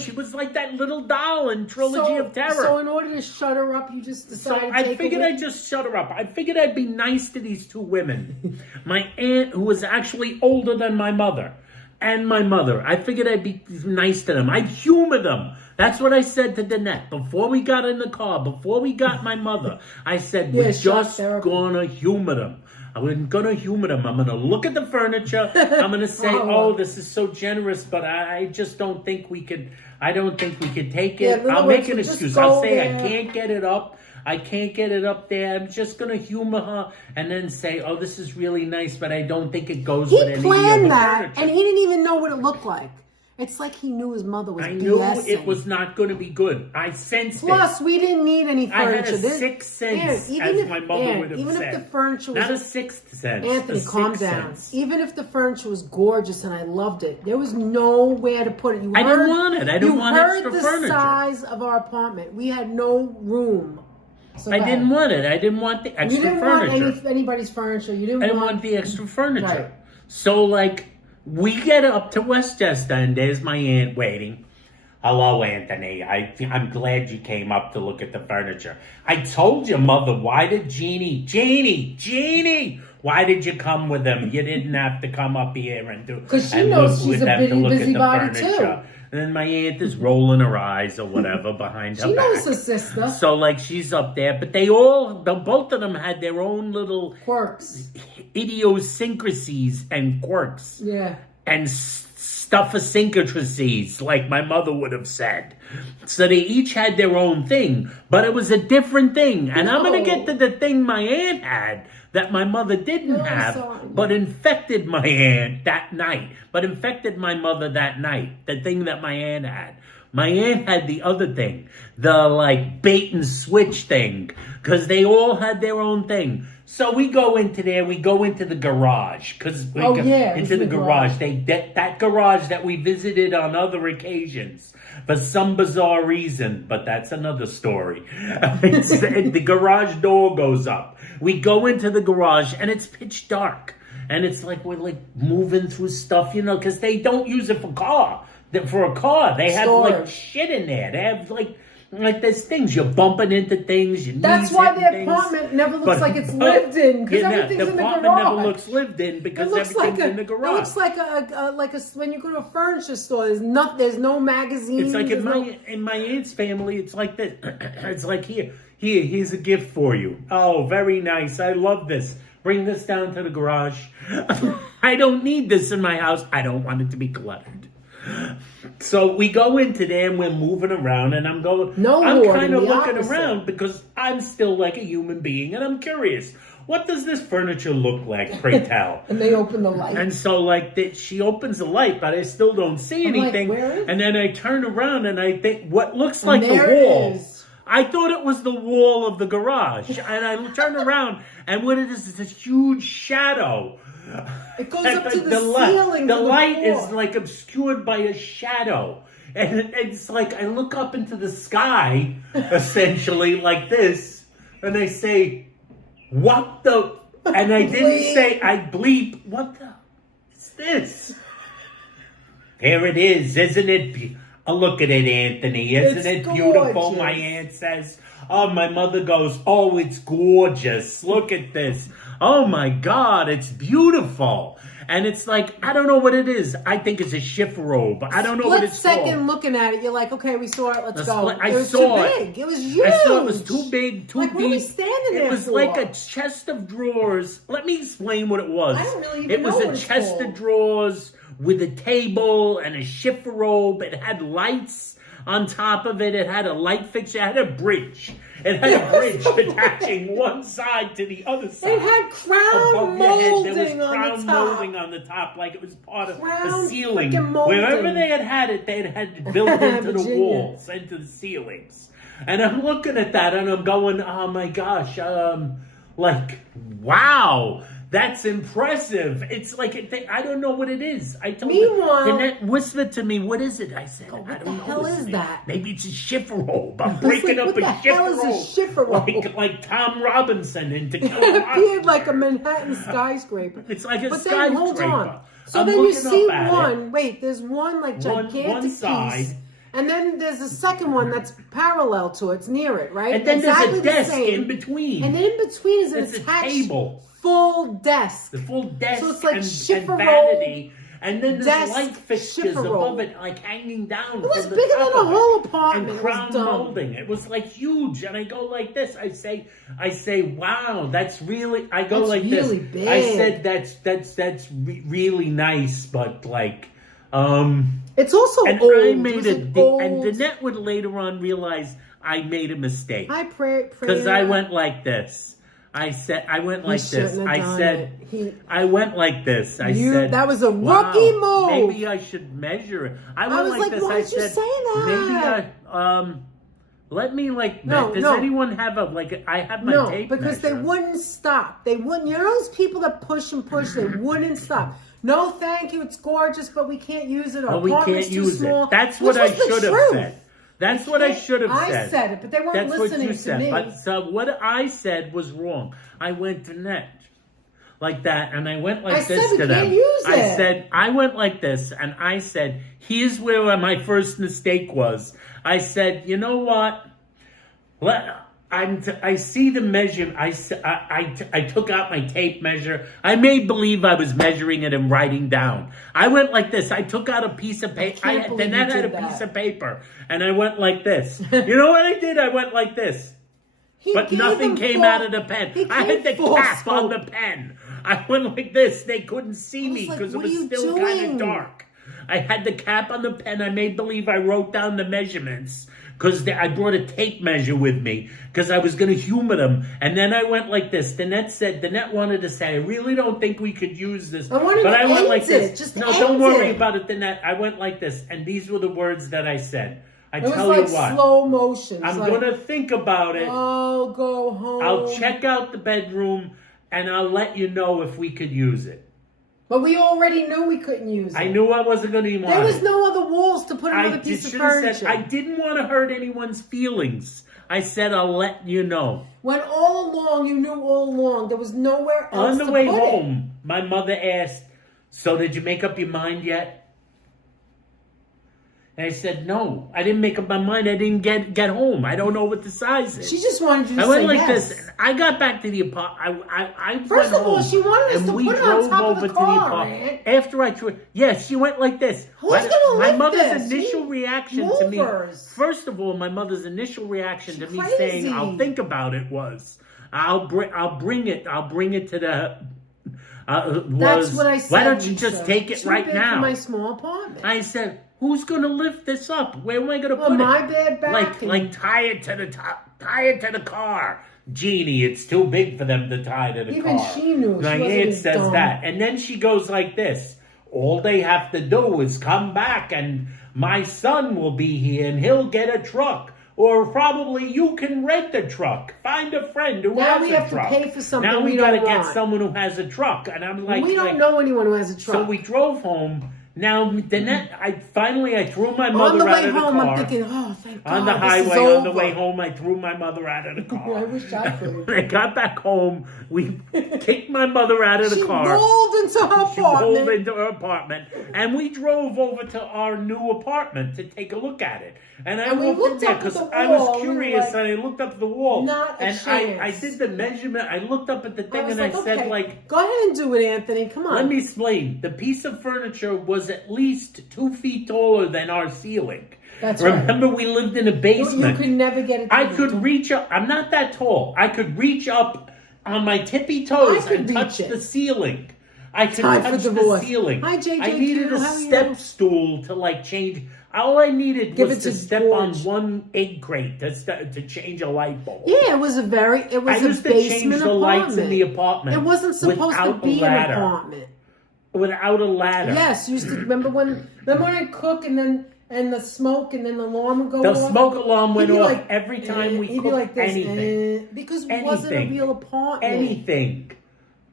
She was like that little doll in Trilogy of Terror. So in order to shut her up, you just decided to take I figured I'd just shut her up. I figured I'd be nice to these two women. My aunt, who was actually older than my mother, and my mother. I figured I'd be nice to them. I'd humor them. That's what I said to Danette. Before we got in the car, before we got my mother, I said, we're just going to humor them. I'm going to humor them. I'm going to look at the furniture. I'm going to say, oh, this is so generous, but I just don't think we could, I don't think we could take it. Yeah, I'll make an excuse. I'll say I can't get it up. I can't get it up there. I'm just going to humor her and then say, oh, this is really nice, but I don't think it goes with any of the furniture. He planned that, and he didn't even know what it looked like. It's like he knew his mother was BSing. I knew it was not going to be good. I sensed it. Plus, we didn't need any furniture. I had a sixth sense, as my mother would have said. Even if the furniture was... Not a sixth sense. Anthony, calm down. Even if the furniture was gorgeous and I loved it, there was nowhere to put it. I didn't want it. I didn't want extra furniture. You heard the size of our apartment. We had no room. So I didn't want it. I didn't want the extra furniture. You didn't want anybody's furniture. I didn't want the extra furniture. Right. So, like... We get up to Westchester, and there's my aunt waiting. Hello, Anthony. I'm glad you came up to look at the furniture. I told your mother, why did Jeannie, why did you come with them? You didn't have to come up here and do... Because she knows she's a busybody, too. And then my aunt is rolling her eyes or whatever behind her back. She knows her sister. So, like, she's up there. But both of them had their own little... quirks. Idiosyncrasies and quirks. Yeah. And stuff-a-syncrasies, like my mother would have said. So they each had their own thing. But it was a different thing. And I'm going to get to the thing my aunt had that my mother didn't have, but infected my aunt that night. But infected my mother that night. The thing that my aunt had. My aunt had the other thing, the like bait and switch thing, because they all had their own thing. So we go into there, we go into the garage, because we go into the garage. That garage that we visited on other occasions for some bizarre reason, but that's another story. The garage door goes up. We go into the garage and it's pitch dark. And it's like we're like moving through stuff, you know, because they don't use it for a car. They have like shit in there. They have like there's things you're bumping into things. That's why the apartment never looks like it's lived in, because everything's in the garage. The apartment never looks lived in because everything's in the garage. It looks like a when you go to a furniture store. There's no magazines. It's like in my aunt's family. It's like this. It's like here's a gift for you. Oh, very nice. I love this. Bring this down to the garage. I don't need this in my house. I don't want it to be cluttered. So we go into there and we're moving around and I'm kind of looking around because I'm still like a human being and I'm curious. What does this furniture look like, pray tell? And they open the light. And so like she opens the light, but I still don't see anything. Like, where is it? And then I turn around and I think, what looks like the wall? I thought it was the wall of the garage. And I turn around and what it is a huge shadow. It goes up to the ceiling. The light is like obscured by a shadow. And it's like I look up into the sky, essentially like this, and I say, what the? And I didn't say, I bleep, what the? It's this. There it is, isn't it? Look at it, Anthony. Isn't it beautiful? Gorgeous. My aunt says. Oh, my mother goes, oh, it's gorgeous. Look at this. Oh, my God, it's beautiful. And it's like, I don't know what it is. I think it's a shift robe. I don't know what it's called. Split second looking at it, you're like, okay, we saw it, let's go. It was too big. It was huge. I saw it was too big, too deep. What are we standing there for? It was like a chest of drawers. Let me explain what it was. I don't really even know what it's It was a chest of drawers with a table and a shift robe. It had lights on top of it. It had a light fixture. It had a bridge. It had a bridge attaching one side to the other side. It had crown molding There was crown molding on the top, like it was part of the ceiling. Wherever they had it, they had it built into the walls, into the ceilings. And I'm looking at that, and I'm going, oh my gosh, like, wow. That's impressive. It's like, I don't know what it is. I told her. Annette whispered to me, what is it? I said, I don't know. What the hell is that? Maybe it's a shift robe. I'm breaking up a shift robe. What the hell is a shift robe? Like Tom Robinson in To Kill It appeared like a Manhattan skyscraper. It's like a but skyscraper. Then, hold on. So then you see one. Wait, there's one like gigantic one side. piece. And then there's a second one that's parallel to it. It's near it, right? And then there's a desk in between. And then in between is an attached table. Full desk. The full desk so it's like and vanity. And then there's light fixtures above it, like hanging down. It was bigger than a whole apartment. And crown molding. It was like huge. And I go like this. I say, wow, that's really. I go like really this. Big. I said that's really nice, but like. It's also and old. I made and Danette would later on realize I made a mistake. I pray because I went like this. I went like this. I went like this. I said that was a rookie move. Maybe I should measure it. I was like this. Why did you say that? Maybe let me does anyone have I have my tape because measure. They wouldn't stop. They wouldn't. You know those people that push and push. They wouldn't stop. No, thank you. It's gorgeous, but we can't use it. Our apartment's too small. That's what I should have said. That's what I should have said. I said it, but they weren't listening to me. But so what I said was wrong. I went to net like that, and I went like this to them. I went like this, and I said, here's where my first mistake was. I said, you know what? I see the measure. I took out my tape measure. I made believe I was measuring it and writing down. I went like this. I took out a piece of paper. Danette had a piece of paper, and I went like this. You know what I did? I went like this. But nothing came out of the pen. I had the cap on the pen. I went like this. They couldn't see me because it was still kind of dark. I had the cap on the pen. I made believe I wrote down the measurements. Because I brought a tape measure with me because I was going to humor them. And then I went like this. Danette wanted to say, I really don't think we could use this. I went like this. No, don't worry about it, Danette. I went like this. And these were the words that I said. I It was tell like you what. slow motion. I'm like, gonna think about it. Oh, go home. I'll check out the bedroom and I'll let you know if we could use it. But we already knew we couldn't use it. I knew I wasn't gonna want it. There was no other walls to put another piece of furniture. Said, I didn't want to hurt anyone's feelings. I said I'll let you know. When all along, you knew all along, there was nowhere else On to the way put home, my mother asked, "So did you make up your mind yet?" And I said, "No, I didn't make up my mind. I didn't get home. I don't know what the size is." She just wanted you to I went say like yes. this. I got back to the apartment. I First went of all, home, she wanted us and to we put it on drove top of over the to car, apartment. man. After I threw it, yes, she went like this. Who's gonna My lift mother's this? initial reaction to me. Movers. First of all, my mother's initial reaction to me crazy. saying, "I'll think about it," was, "I'll bring it to the." That's what I said. Why don't you Lisa. just take it Too right big now? For my small apartment. I said, "Who's going to lift this up? Where am I going to put it?" my bad back. Like tie it to the top, tie it to the car. Jeannie, it's too big for them to tie to the car. Even she knew. My She wasn't aunt as says dumb. that, and then she goes like this: "All they have to do is come back, and my son will be here, and he'll get a truck." Or probably you can rent a truck. Find a friend who Now has we a have truck. to pay for something Now we we gotta don't get want. someone who has a truck. And I'm like, we don't know anyone who has a truck. so we drove home. Now, then I threw my on mother the out way of the home, car. I'm thinking, oh, thank God, On the this highway, is on the over. way home, I threw my mother out of the car. I wish I could. When I got back home, we kicked my mother out of the She car. rolled into her She rolled apartment. into her apartment, and we drove over to our new apartment to take a look at it. And I we walked in looked there up at because the I wall, was and we were curious, like, and I looked up at the wall. not a and I chance. did the measurement. I looked up at the I thing, was and I like, said, okay, like, go ahead and do it, Anthony. Come on. let me explain. The piece of furniture was at least 2 feet taller than our ceiling. That's right. Remember, we lived in a basement. You could never get it. I could reach up. I'm not that tall. I could reach up on my tippy toes I could and reach touch it. the ceiling. I could Time for touch the divorce. ceiling. Hi, JJQ, I needed a how are you? step stool to like change. All I needed Give was it to to step George. on one egg crate to change a light bulb. Yeah, it was I a used to change basement the apartment. lights in the apartment. It wasn't supposed to without be a an ladder. apartment. Without a ladder. Yes, you used to remember when I cook and the smoke and then the alarm would go The off. smoke alarm went He'd be off like, every time we he'd be cooked like this, anything. because it wasn't a real apartment. Anything.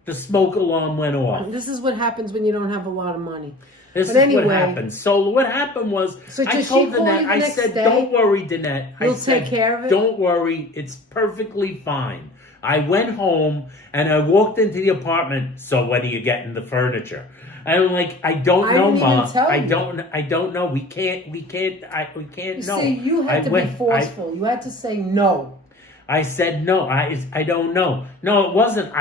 The smoke alarm went off. This is what happens when you don't have a lot of money. This But is anyway. what happened. So what happened was, So I did she told call Danette, you the I next said, day? "Don't worry, Danette." You'll I said, take care of it? "Don't worry, it's perfectly fine." I went home and I walked into the apartment. "So when are you getting the furniture?" And I'm like, "I don't know, didn't Ma. even tell I you. don't know. We can't You know." see, you had to be forceful. You had to say no. I said no. I don't know. No, it wasn't.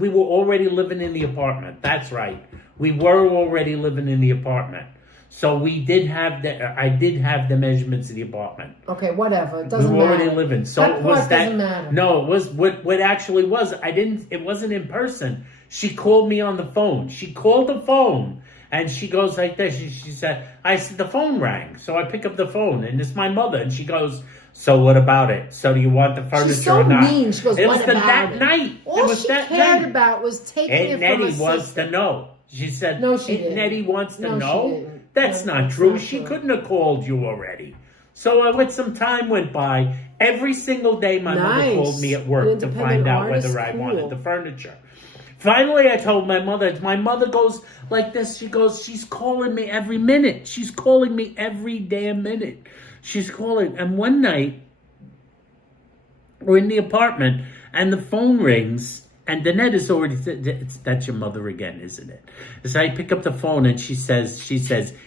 We were already living in the apartment. That's right. We were already living in the apartment. So I did have the measurements of the apartment. Okay, whatever. It We doesn't were matter. already living. So That it was part that. doesn't matter. No, it was what actually was. It wasn't in person. She called me on the phone. She called the phone. And she goes like this. She said, the phone rang. So I pick up the phone, and it's my mother. And she goes, "So what about it? So do you want the furniture She's so or not?" mean. She goes, it "What was about that it?" night. All it was she that cared night. about was taking Aunt it from Nettie her wants sister. to know. She said, No, she Aunt didn't. Nettie wants to No, she know. didn't. That's No, not that's true. not She true. couldn't have called you already. So with some time went by, every single day my mother Nice. called me at An work to independent find out artist, whether I cool. wanted the furniture. Finally, I told my mother. My mother goes like this. She goes, "She's calling me every minute. She's calling me every damn minute. She's calling." And one night, we're in the apartment, and the phone rings, and Danette is already, "That's your mother again, isn't it?" So I pick up the phone, and she says,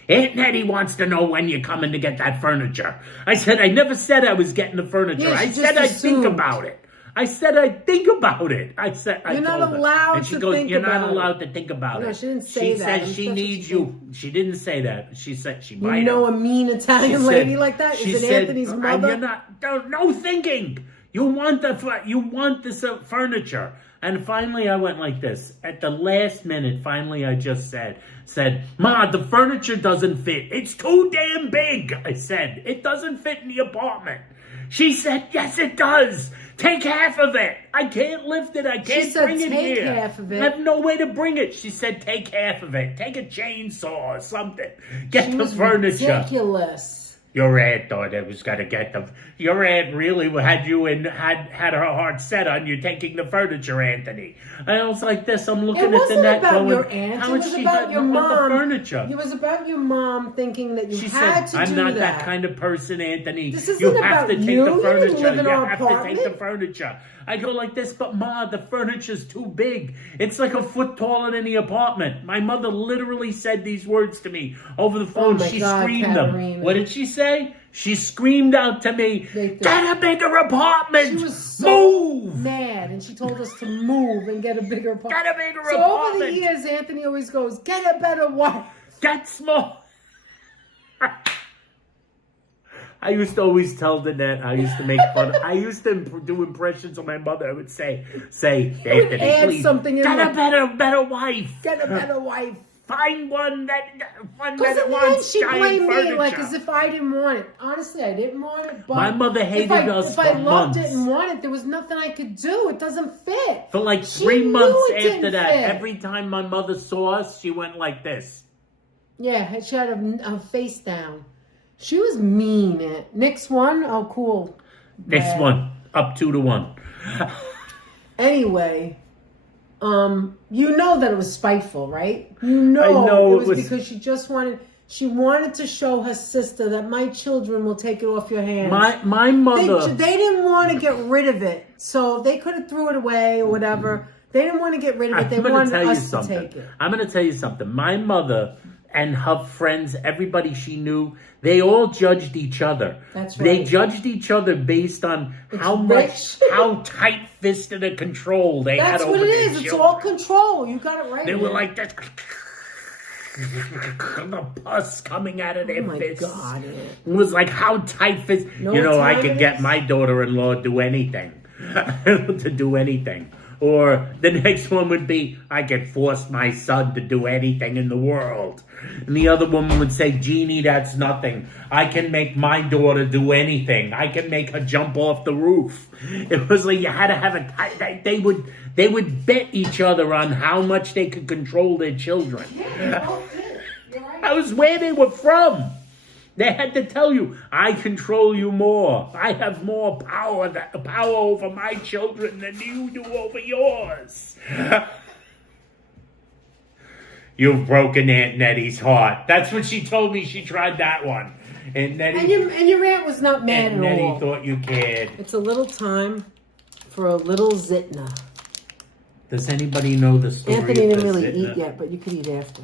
"Aunt Nettie wants to know when you're coming to get that furniture." I said, "I never said I was getting the furniture. Yeah, she I just said I'd think assumed. about it. I said I'd think about it." I said, You're not told her. allowed And she to goes, think "You're about not it." allowed to think about No, it." she didn't say that. She I'm says she sure needs she you. She didn't say that. She said she might You know have. a mean Italian She lady said- like that? she Is it said, Anthony's "And mother? You're not, no thinking. You want this furniture." And finally I went like this. At the last minute, finally I just said, "Ma, the furniture doesn't fit. It's too damn big." I said, "It doesn't fit in the apartment." She said, "Yes, it does. Take half of it. I can't lift it. I can't said, bring it "Take here. half of it." I have no way to bring it." She said, "Take half of it. Take a chainsaw or something. Get She the was furniture." ridiculous. Your aunt thought it was going to get them. Your aunt really had you and had her heart set on you taking the furniture, Anthony. And I was like this. I'm looking at the net going, your aunt. how it is was she about your mom. the furniture? It was about your mom thinking that you She had said, to I'm do not that. that kind of person, Anthony. This isn't You have about to take you. the You furniture. didn't live in You our have to take apartment. the furniture. I go like this, but Ma, the furniture's too big. It's like a foot taller than the apartment. My mother literally said these words to me over the phone. Oh my She God, screamed Katerina. them. What did she say? She screamed out to me, get a bigger apartment! She was so Move! mad, and she told us to move and get a bigger apartment. Get a bigger so apartment! over the years, Anthony always goes, get a better wife. Get small! I used to always tell the net, I used to make fun. I used to do impressions of my mother. I would say, Anthony, add please, something in get there. a better wife. Get a better wife. Find one that Because in the end, wants she giant blamed furniture. me like as if I didn't want it. Honestly, I didn't want it. But My mother hated us if I for loved months. it and wanted it, there was nothing I could do. It doesn't fit. For like She 3 knew months it after didn't that, fit. every time my mother saw us, she went like this. Yeah, she had a face down. She was mean. Next one? Oh, cool. Next Bad. one, up 2-1. Anyway, you know that it was spiteful, right? You know, I know it was because she wanted to show her sister that my children will take it off your hands. My mother. They didn't want to get rid of it, so they could have threw it away or whatever. They didn't want to get rid of it. They wanted us to take it. I'm going to tell you something. My mother and her friends, everybody she knew, they all judged each other. That's right. They judged each other based on how tight-fisted a control they had That's over what it their is. It's children. all control. You got it right. They were man. like this. The pus coming out of their fists. Oh my God. It was like how tight-fisted. No You know, I time could it get is? my daughter-in-law to do anything. To do anything. Or the next one would be, I could force my son to do anything in the world. And the other woman would say, Jeannie, that's nothing. I can make my daughter do anything. I can make her jump off the roof. It was like you had to have a... They would bet each other on how much they could control their children. Yeah, they both did. You're right. That was where they were from. They had to tell you, I control you more. I have more power over my children than you do over yours. You've broken Aunt Nettie's heart. That's what she told me. She tried that one. And your aunt was not mad Aunt at Nettie all. thought you cared. It's a little time for a little zitna. Does anybody know the story Anthony of didn't the really Zitna? eat yet, but you could eat after.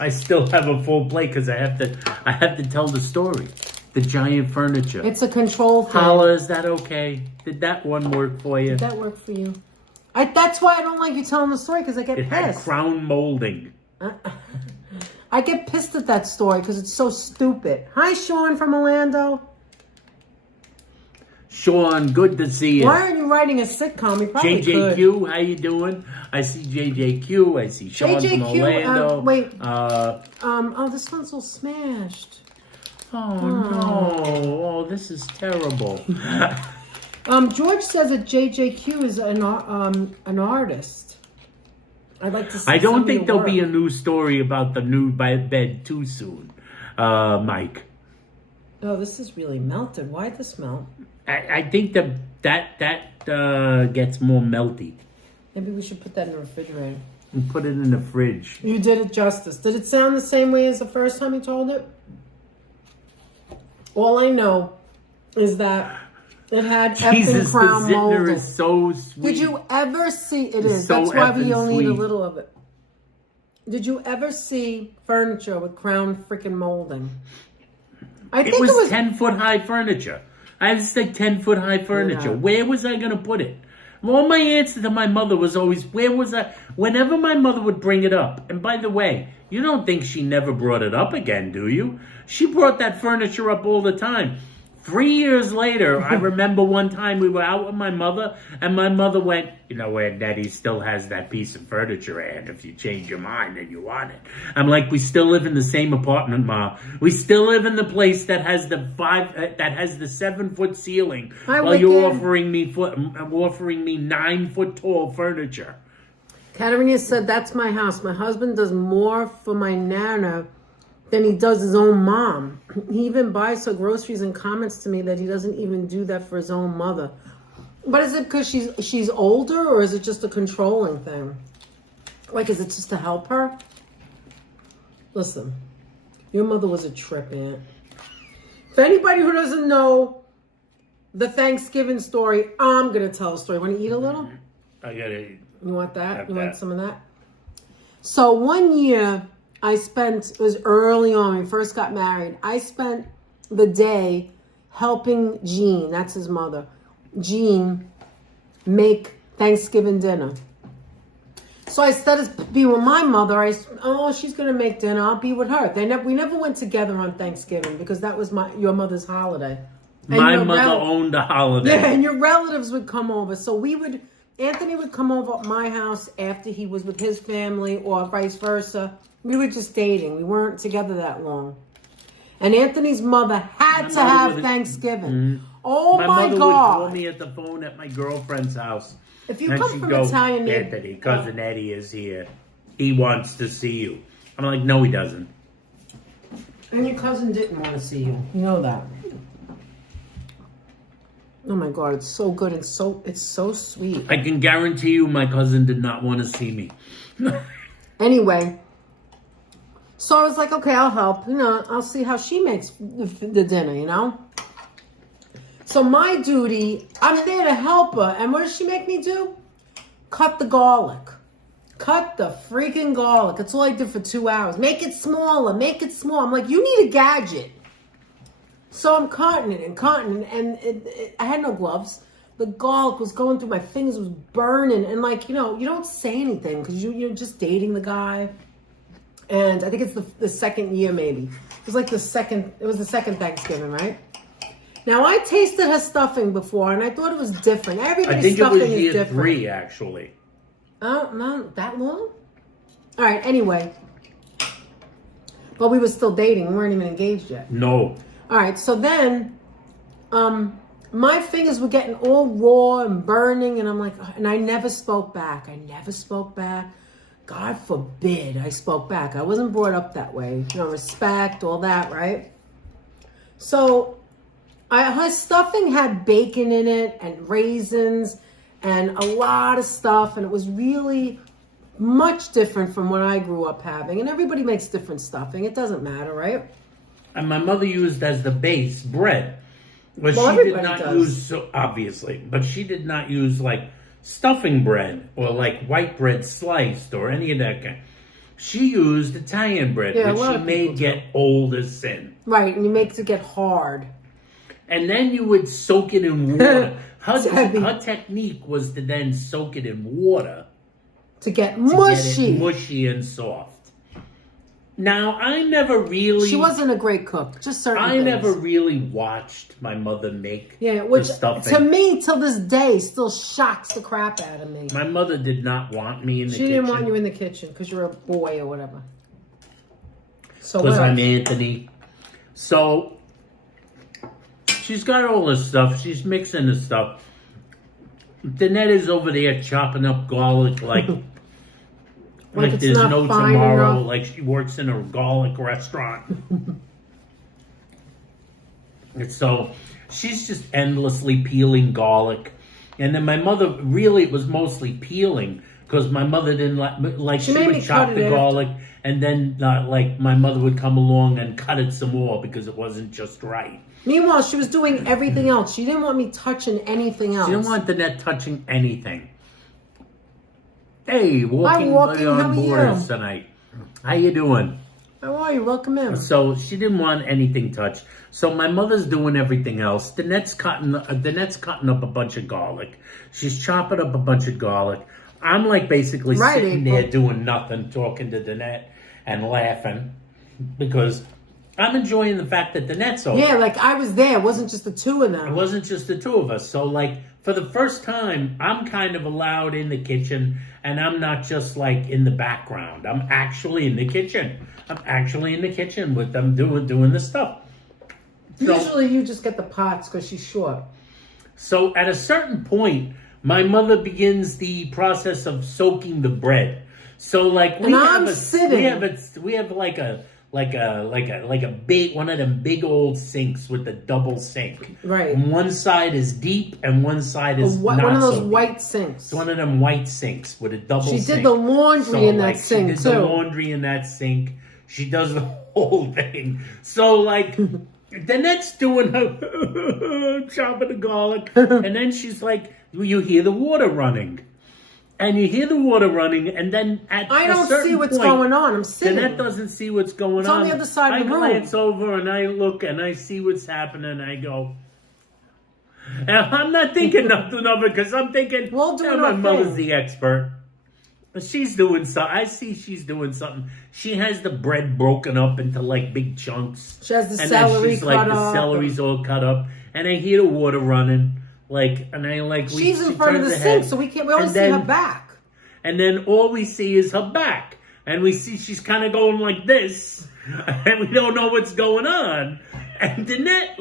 I still have a full plate because I have to tell the story. The giant furniture. It's a control thing. Paula, is that okay? Did that one work for you? Did that work for you? That's why I don't like you telling the story, because I get It had pissed. crown molding. I get pissed at that story because it's so stupid. Hi, Sean from Orlando. Sean, good to see you. Why aren't you writing a sitcom? You probably could. JJQ, how you doing? I see JJQ. I see Sean from JJQ, Orlando. wait. Oh this one's all smashed. no! Oh, this is terrible. George says that JJQ is an artist. I'd like to see. I don't some of think your there'll work. be a new story about the new bed too soon, Mike. Oh, this is really melted. Why'd this melt? I think that gets more melty. Maybe we should put that in the refrigerator. And put it in the fridge. You did it justice. Did it sound the same way as the first time you told it? All I know is that it had effing Jesus, the crown Zitner molding. is so sweet. Did you ever see it? It's Is so that's why we effing only eat a sweet. little of it. Did you ever see furniture with crown freaking molding? I think It was 10-foot high furniture. I had to say 10-foot high furniture. Yeah. Where was I going to put it? Well, my answer to my mother was always, where was I? Whenever my mother would bring it up, and by the way, you don't think she never brought it up again, do you? She brought that furniture up all the time. 3 years later, I remember one time we were out with my mother, and my mother went, you know where Nettie still has that piece of furniture, and if you change your mind and you want it. I'm like, we still live in the same apartment, Ma. We still live in the place that has the 7-foot ceiling, Hi, while you're Wicked. offering me 9-foot tall furniture. Katerina said, that's my house. My husband does more for my Nana than he does his own mom. He even buys her groceries and comments to me that he doesn't even do that for his own mother. But is it because she's older, or is it just a controlling thing? Like, is it just to help her? Listen, your mother was a trip, Aunt. For anybody who doesn't know the Thanksgiving story, I'm going to tell a story. Want to eat a little? I got to eat. You want that? You that. want some of that? So one year, it was early on when we first got married. I spent the day helping Jean, that's his mother, Jean, make Thanksgiving dinner. So instead of being with my mother, she's going to make dinner. I'll be with her. We never went together on Thanksgiving because that was your mother's holiday. And my mother owned a holiday. Yeah, and your relatives would come over. So Anthony would come over at my house after he was with his family or vice versa. We were just dating. We weren't together that long. And Anthony's mother had to have Thanksgiving. Mm-hmm. Oh my mother God. would call me at the phone at my girlfriend's house. If you come from Italian neighborhood, Anthony, Cousin Eddie is here. He wants to see you. I'm like, no, he doesn't. And your cousin didn't want to see you. You know that. Oh my God, it's so good and it's so sweet. I can guarantee you my cousin did not want to see me. Anyway, so I was like, okay, I'll help. I'll see how she makes the dinner, So my duty, I'm there to help her. And what does she make me do? Cut the garlic. Cut the freaking garlic. That's all I did for 2 hours. Make it smaller. Make it small. I'm like, you need a gadget. So I'm cutting it, and I had no gloves. The garlic was going through my fingers, was burning. And you don't say anything because you're just dating the guy. And I think it's the second year maybe. It was the second Thanksgiving, right? Now, I tasted her stuffing before, and I thought it was different. Everybody's stuffing is different. I think it was year 3, actually. Oh, not that long? All right, anyway. But we were still dating. We weren't even engaged yet. No. All right, so then my fingers were getting all raw and burning, and I'm like, and I never spoke back. God forbid I spoke back. I wasn't brought up that way. Respect, all that, right? So her stuffing had bacon in it and raisins and a lot of stuff, and it was really much different from what I grew up having. And everybody makes different stuffing. It doesn't matter, right? And my mother used as the base bread. But Well, she did not everybody use, obviously, but she did not use stuffing bread or white bread sliced or any of that kind. She used Italian bread, which she made get old as sin. Right, and you make it get hard. And then you would soak it in water. Her technique was to then soak it in water. To get mushy. Get it mushy and soft. Now, I never really... She wasn't a great cook, just certain things. I never really watched my mother make which the stuffing. To me, till this day, still shocks the crap out of me. My mother did not want me in the kitchen. She didn't want you in the kitchen because you're a boy or whatever. So because I'm Anthony. So, she's got all this stuff. She's mixing the stuff. Danette is over there chopping up garlic like there's no tomorrow, enough. Like she works in a garlic restaurant. And so she's just endlessly peeling garlic. And then my mother, really, it was mostly peeling because my mother didn't she would chop the garlic and then my mother would come along and cut it some more because it wasn't just right. Meanwhile, she was doing everything else. She didn't want me touching anything else. She didn't want Danette touching anything. Hey, walking on Borders tonight. How you doing? How are you? Welcome in. So she didn't want anything touched. So my mother's doing everything else. Danette's cutting up a bunch of garlic. She's chopping up a bunch of garlic. I'm basically sitting there doing nothing, talking to Danette and laughing because I'm enjoying the fact that Danette's over. Yeah, I was there. It wasn't just the two of them. It wasn't just the two of us. So for the first time, I'm kind of allowed in the kitchen, and I'm not just in the background. I'm actually in the kitchen. With them doing the stuff. Usually you just get the pots because she's short. So at a certain point, my mother begins the process of soaking the bread. So we have like a big one of them big old sinks with the double sink. Right. And one side is deep and one side is not one of those so deep. white sinks. It's one of them white sinks with a double sink. She did the laundry in that sink, she did too. the laundry in that sink. She does the whole thing. So, like, Danette's doing her chopping the garlic. And then she's like, you hear the water running. And you hear the water running. And then at I don't a certain see what's point, going on. I'm sitting. Danette doesn't see what's going It's on the other side of the room. I glance over and I look and I see what's happening. I go... And I'm not thinking nothing of it because I'm thinking, we'll do my our mother's thing. the expert. But she's doing something. I see she's doing something. She has the bread broken up into like big chunks. She has the and celery then she's cut like up. the celery's all cut up. And I hear the water running. Like, and I like... She's in she front of turns the her head, sink, so we only see then, her back. And then all we see is her back. And we see she's kind of going like this. And we don't know what's going on. And Danette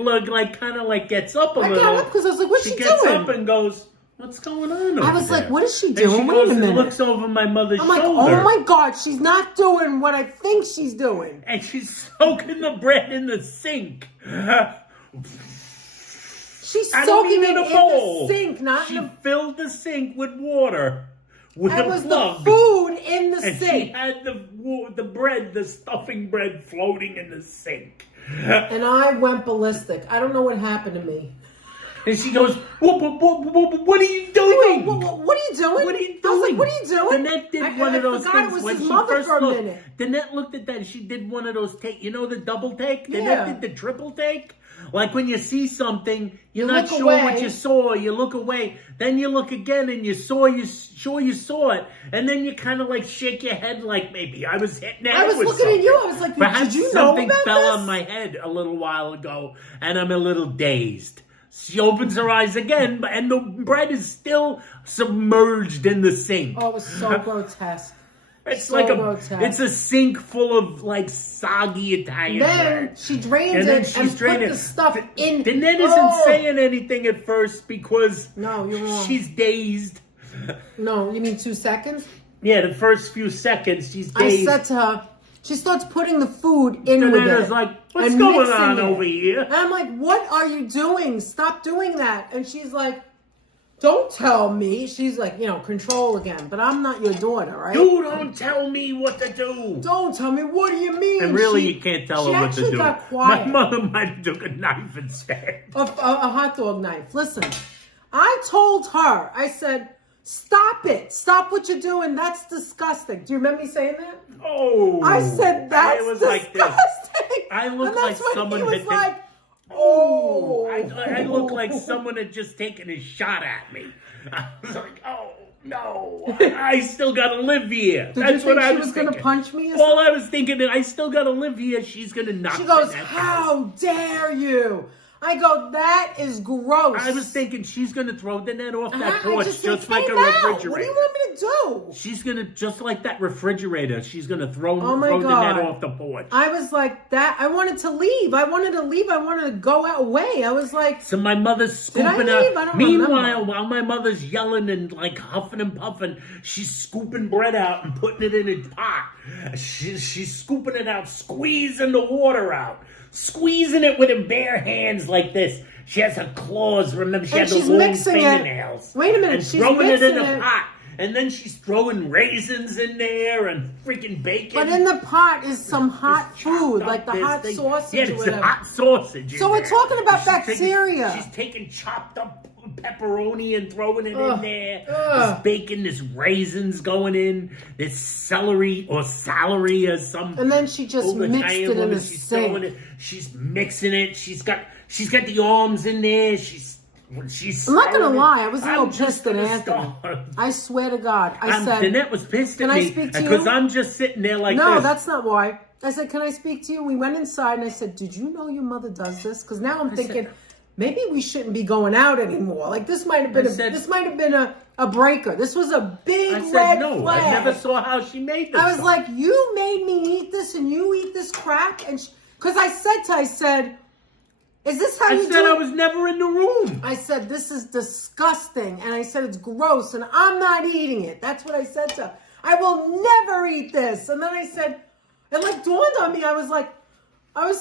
kind of gets up a little. I got up because I was like, what's she doing? She gets up and goes, what's going on over I was there? like, what is she And doing? she Wait goes a minute. and looks over my mother's I'm like, shoulder. oh my God, she's not doing what I think she's doing. And she's soaking the bread in the sink. She's I don't soaking mean it in a bowl. in the sink, not She in the... filled the sink with water. With That a was plug. the food in the And sink. she had the bread, the stuffing bread floating in the sink. And I went ballistic. I don't know what happened to me. And she goes, what are you doing? What are you doing? What are you doing? I was like, what are you doing? Danette did one of those I things forgot it was when his she mother first for a looked. minute. Danette looked at that and she did one of those take. You know the double take? Yeah. Danette did the triple take. Like when you see something, you're You not look sure away. what you saw. You look away. Then you look again and you're sure you saw it. And then you kind of like shake your head like maybe I was hitting it. I was looking at you. I was like, perhaps did you know something about fell this? on my head a little while ago and I'm a little dazed. She opens her eyes again, and the bread is still submerged in the sink. Oh, it was so grotesque. It's so like grotesque. it's a sink full of like soggy Italian Then bread. she drains And then it she's and put draining the it. stuff in. Danette isn't saying anything at first because No, you're wrong. she's dazed. No, you mean 2 seconds? Yeah, the first few seconds she's I dazed. said to her, she starts putting the food in with Danette is it. like, what's and going mixing on it. over here? And I'm like, what are you doing? Stop doing that. And she's like, don't tell me. She's like, control again. But I'm not your daughter, right? You don't tell me what to do. Don't tell me. What do you mean? And really, you can't tell her what to do. She actually got quiet. My mother might have took a knife instead. A hot dog knife. Listen, I told her, I said, stop it. Stop what you're doing. That's disgusting. Do you remember me saying that? Oh. I said, that's it was disgusting. like this. I look and like that's when someone he was had like, oh. I look like someone had just taken a shot at me. I was like, oh, no. I still got to live here. Did That's you think what I she was was going to thinking. punch me? All I was thinking is, I still got to live here. She's going to knock She goes, me out. how dare you? I go, that is gross. I was thinking she's going to throw the net off that I porch just just said, like a "Hey, now, refrigerator. What do you want me to do? She's going to, just like that refrigerator, she's going to throw Oh my the net God. off the porch. I was like that. I wanted to leave. I wanted to go away. I was like, So my mother's Did I scooping leave? I out. don't Meanwhile, remember. while my mother's yelling and like huffing and puffing, she's scooping bread out and putting it in a pot. She's scooping it out, squeezing the water out, squeezing it with her bare hands like this. She has her claws. Remember, she And had the she's long mixing it. fingernails. Wait a minute, And she's throwing it in mixing a it. pot. And then she's throwing raisins in there and freaking bacon. but in the pot is some hot It's food, chopped like the up this hot thing. sausage Yeah, or it's whatever. hot sausage. in So we're there. talking about She's bacteria. She's taking chopped up pepperoni and throwing it in there. Ugh. There's bacon, there's raisins going in. There's celery or as some. And then she just old mixed Italian it in woman, the she's sink. throwing it. She's mixing it. She's got the arms in there. She's. I'm not gonna lie, I was a little I'm just pissed at gonna Anthony. starve. I swear to God, I said, Danette was pissed "Can at I me speak to you?" because I'm just sitting there like no, this. that's not why. I said, can I speak to you? We went inside and I said, did you know your mother does this? Because now I'm thinking, maybe we shouldn't be going out anymore. Like this might have been a breaker. This was a big I said red no. flag. I never saw how she made this. I was like, you made me eat this and you eat this crap? And because I said, is this how you do I it? was never in the room. I said, this is disgusting. And I said, it's gross and I'm not eating it. That's what I said to her. I will never eat this. And then I said, It like dawned on me. I was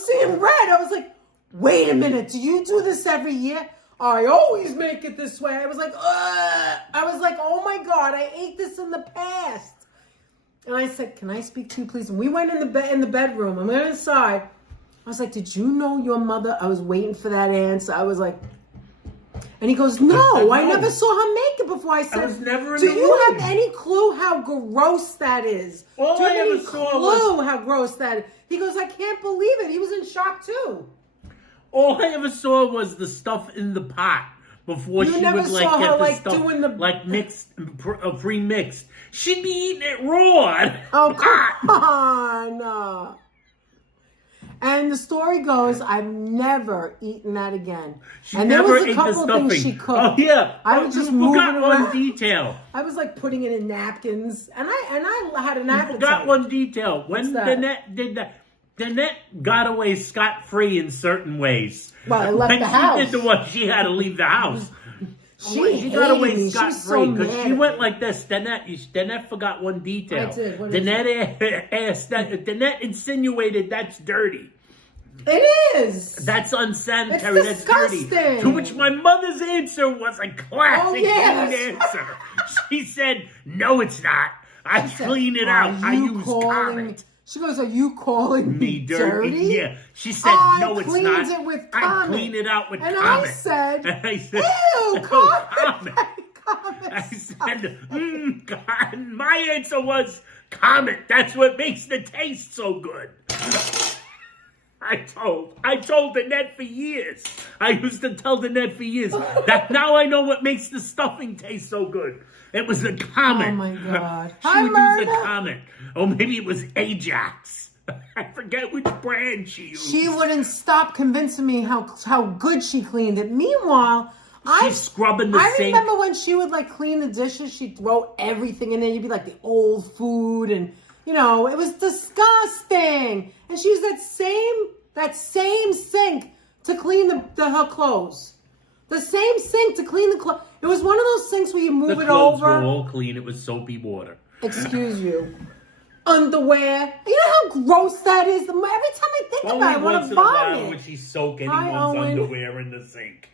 seeing red. I was like, wait a minute. Do you do this every year? I always make it this way. I was like, ugh. I was like, oh my God, I ate this in the past. And I said, can I speak to you, please? And we went in the bedroom. I went inside. I was like, did you know your mother? I was waiting for that answer. I was like, and he goes, no, I never saw her make it before. I said, I was never in do the you room. have any clue how gross that is? All do you I have ever any saw clue how gross that is? He goes, I can't believe it. He was in shock too. All I ever saw was the stuff in the pot before You she never would saw like her, get the like, stuff doing the- like mixed, pre-mixed. She'd be eating it raw. Oh, come on. And the story goes, I've never eaten that again. She and there never was a ate couple the of things stuffing. she cooked. Oh yeah, I was just you moving forgot around. one detail. I was like putting it in napkins, and I had an You appetite. forgot one detail. When that? Danette did that, Danette got away scot-free in certain ways. Well, I left when the house. She did the one, she had to leave the house. She got away hated me. She was scot-free so because mad she at went me. like this. Danette forgot one detail. I did. What is Danette asked that. Danette insinuated that's dirty. It is. That's unsanitary. It's That's disgusting. dirty. To which my mother's answer was a classic Oh, yeah, clean answer. She said, "No, it's not. I clean it out. I use Comet." She goes, are you calling me dirty? Yeah. She said, "No, it's cleaned not. it with I Comet." clean it out with And Comet." I said, And I said, ew, "Oh, Comet. Comet." I said, God. My answer was Comet. That's what makes the taste so good. I told Danette for years. I used to tell Danette for years that now I know what makes the stuffing taste so good. It was the Comet. Oh my God. She Hi, would use the Myrna. Comet. Or maybe it was Ajax. I forget which brand she used. She wouldn't stop convincing me how good she cleaned it. Meanwhile, She's scrubbing the I sink. remember when she would like clean the dishes, she'd throw everything in there. You'd be like the old food, and you know, it was disgusting. And she used that same sink to clean her clothes. The same sink to clean the clothes. It was one of those sinks where you move The it clothes over. were all clean. It was soapy water. Excuse you. Underwear. You know how gross that is? Every time I think about it, I Only want once to in a while vomit. would she soak Hi, anyone's Owen. underwear in the sink.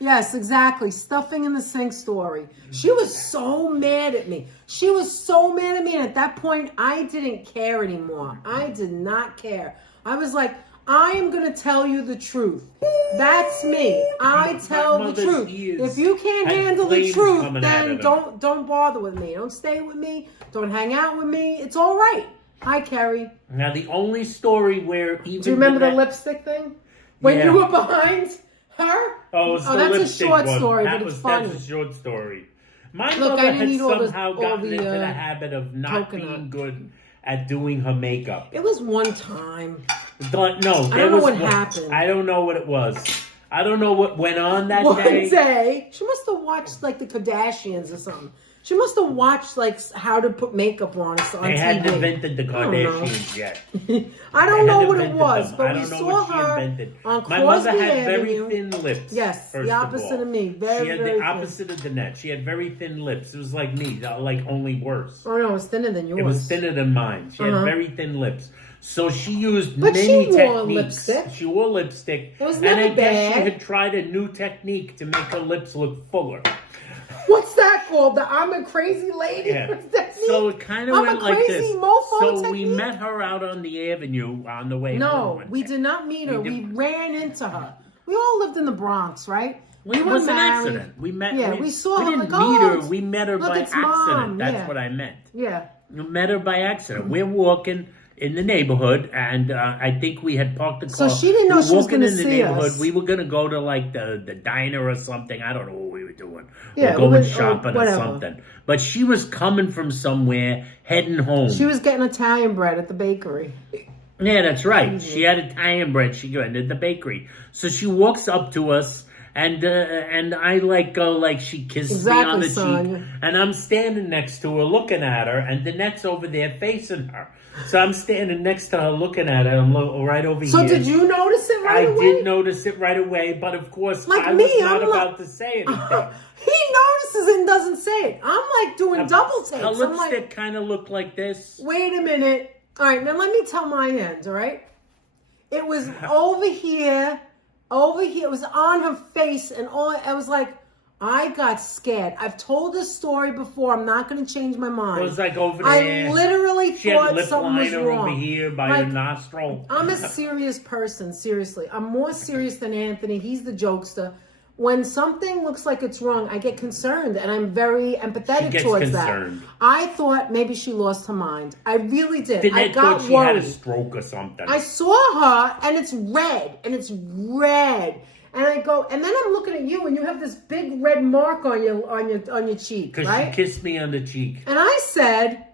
Yes, exactly. Stuffing in the sink story. She was so mad at me. She was so mad at me. And at that point, I didn't care anymore. I did not care. I was like, I am going to tell you the truth. That's me. I tell the mother's truth. ears If you can't had handle the flames truth, coming out then of them. don't bother with me. Don't stay with me. Don't hang out with me. It's all right. Hi, Carrie. Now, the only story where even... Do you remember the Danette- lipstick thing? When Yeah. you were behind her? Oh, it's the that's a lipstick short one. story, That but was, it's funny. That's a short story. My Look, mother I didn't had eat all somehow the, gotten into the habit of not coconut. being good at doing her makeup. It was one time. No, I don't there know was what one- happened. I don't know what it was. I don't know what went on that One day. day, she must have watched like the Kardashians or something. She must have watched like how to put makeup on TV. They hadn't invented the I don't know. Kardashians yet. I They don't know hadn't what it invented was, them. but I we don't know saw what she her invented. on My mother Crosby had very Avenue. thin lips. Yes, first the of opposite all. of me. Very, she had very the thin. opposite of Danette. She had very thin lips. It was like me, like only worse. Oh no, it's thinner than yours. It was thinner than mine. She had very thin lips. So she used But many she wore techniques. lipstick. She wore lipstick. It was and never I guess she bad. had tried a new technique to make her lips look fuller. What's that called? The I'm a crazy lady Yeah. technique? So it kind of I'm went a like crazy this. mofo So we technique? met her out on the avenue on the way home. No, one we day. did not meet her. We We did- ran into her. We all lived in the Bronx, right? It were was an married. accident. We met. Yeah, we saw We her, didn't like, meet oh, her. We met her look, by it's accident. Mom. That's Yeah. what I meant. Yeah. We met her by accident. We're walking in the neighborhood, and I think we had parked the car. So she didn't know We were she was walking gonna in the see neighborhood. us. We were gonna go to like the diner or something. I don't know what we were doing. Yeah, we were going we were- shopping or whatever. something. But she was coming from somewhere, heading home. She was getting Italian bread at the bakery. Yeah, that's right. She had Italian bread. She went to the bakery. So she walks up to us, and I go like she kisses me on Exactly, the Sonia. cheek, and I'm standing next to her looking at her, and Danette's over there facing her. So I'm standing next to her looking at her. I'm right over So here. did you notice it right I away? did notice it right away, but of course Like I me, was not I'm like- about to say anything. He notices and doesn't say it. I'm like doing double takes. Her I'm lipstick like, kind of looked like this. wait a minute. All right, now let me tell my end, all right? It was over here. It was on her face, and I was like, I got scared. I've told this story before. I'm not going to change my mind. It was like over I there. literally She had thought lip something was liner wrong. over here by Like, her nostril. I'm a serious person, seriously. I'm more serious than Anthony. He's the jokester. When something looks like it's wrong, I get concerned, and I'm very empathetic towards concerned. that. I thought maybe she lost her mind. I really did. Didn't I got thought she worried. had a stroke or something. I saw her, and it's red, and I go, and then I'm looking at you, and you have this big red mark on your cheek, Because right? she kissed me on the cheek. And I said,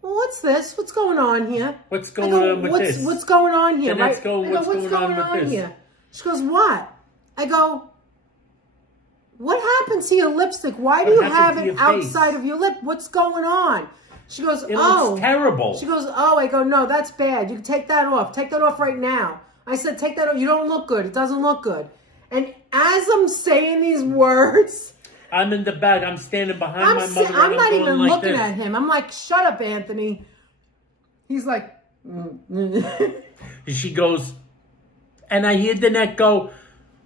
well, what's this? What's going on here? What's going on with this? What's going on here? Then Right? let's go, what's going on with this? Here? She goes, what? I go, what happened to your lipstick? Why do you have it outside of your lip? What's going on? She goes, It looks terrible. She goes, oh. I go, no, that's bad. You can take that off. Take that off right now. I said, take that off. You don't look good. It doesn't look good. And as I'm saying these words, I'm in the back. I'm standing behind my mother. I'm not even like looking this. at him. I'm like, shut up, Anthony. He's like, She goes, and I hear Danette go,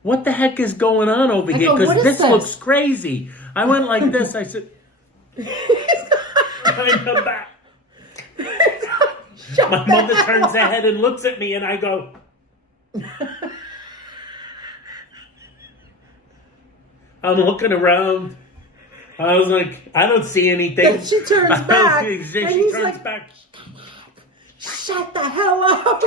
what the heck is going on over here? Because this looks crazy. I went like this. I said, behind the back. My mother turns her head and looks at me, and I go, I'm looking around. I was like, I don't see anything. Then she turns back. She and he's turns like, back. Shut the hell up.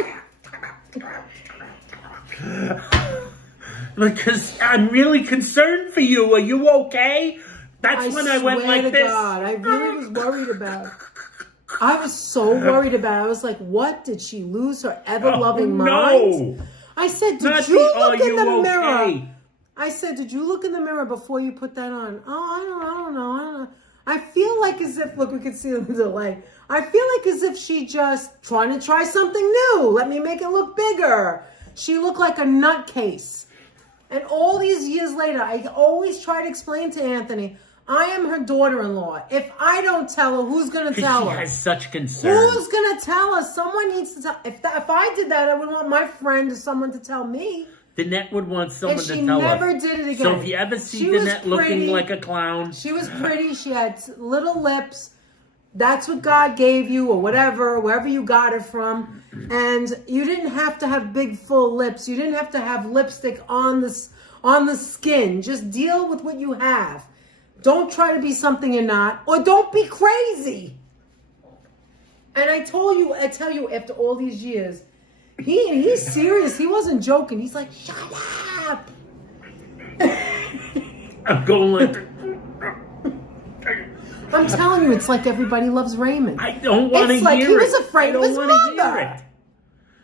Because I'm really concerned for you. Are you okay? That's when I went like this. God, I really was worried about it. I was so worried about it. I was like, what? Did she lose her ever-loving mind? No. I said, did you look in the mirror? I said, did you look in the mirror before you put that on? Oh, I don't know. I feel like as if, look, we can see the delay. I feel like as if she just trying to try something new. Let me make it look bigger. She looked like a nutcase. And all these years later, I always try to explain to Anthony, I am her daughter-in-law. If I don't tell her, who's going to tell her? She has such concern. Who's going to tell her? Someone needs to tell. If I did that, I would want my friend or someone to tell me. Danette would want someone to tell her. And she never did it again. So if you ever see Danette looking like a clown. She was pretty. She had little lips. That's what God gave you or whatever, wherever you got it from. And you didn't have to have big, full lips. You didn't have to have lipstick on the skin. Just deal with what you have. Don't try to be something you're not. Or don't be crazy. And I tell you, after all these years, he's serious. He wasn't joking. He's like, shut up. I'm going like... I'm telling you, it's like Everybody Loves Raymond. I don't want to hear it. It's like he was afraid of his mother.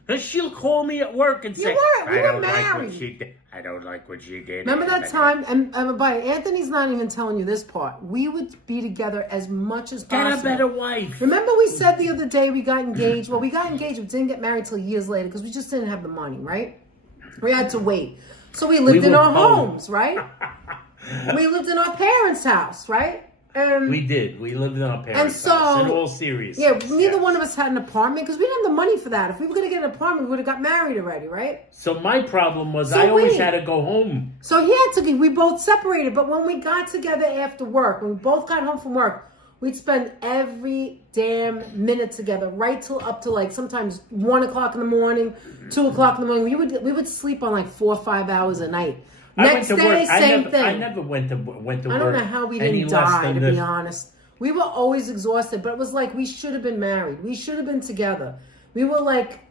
And she'll call me at work and say, we were married. I don't like what she did. Remember that time? And by Anthony's not even telling you this part. We would be together as much as possible. Get a better wife. Remember we said the other day we got engaged? Well, we got engaged, but didn't get married till years later because we just didn't have the money, right? We had to wait. So we lived in our homes, right? We lived in our parents' house, right? We did. We lived in our parents' house. In all seriousness. Yeah, neither one of us had an apartment because we didn't have the money for that. If we were going to get an apartment, we would have got married already, right? So my problem was I always had to go home. So he had to. We both separated. But when we got together after work, when we both got home from work, we'd spend every damn minute together, right till up to like sometimes 1 o'clock in the morning, 2 o'clock in the morning. We would sleep on like 4 or 5 hours a night. Next day, same thing. I never went to work. I don't know how we didn't die, to be honest. We were always exhausted, but it was like we should have been married. We should have been together. We were like,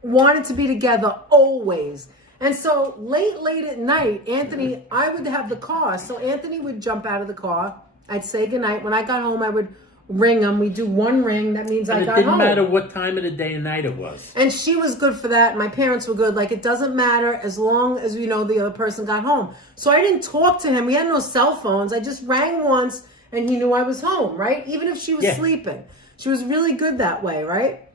wanted to be together always. And so late at night, Anthony, I would have the car. So Anthony would jump out of the car. I'd say goodnight. When I got home, I would ring him. We do one ring. That means I got home. It didn't matter what time of the day and night it was. And she was good for that. My parents were good. Like, it doesn't matter as long as, the other person got home. So I didn't talk to him. We had no cell phones. I just rang once and he knew I was home, right? Even if she was sleeping. She was really good that way, right?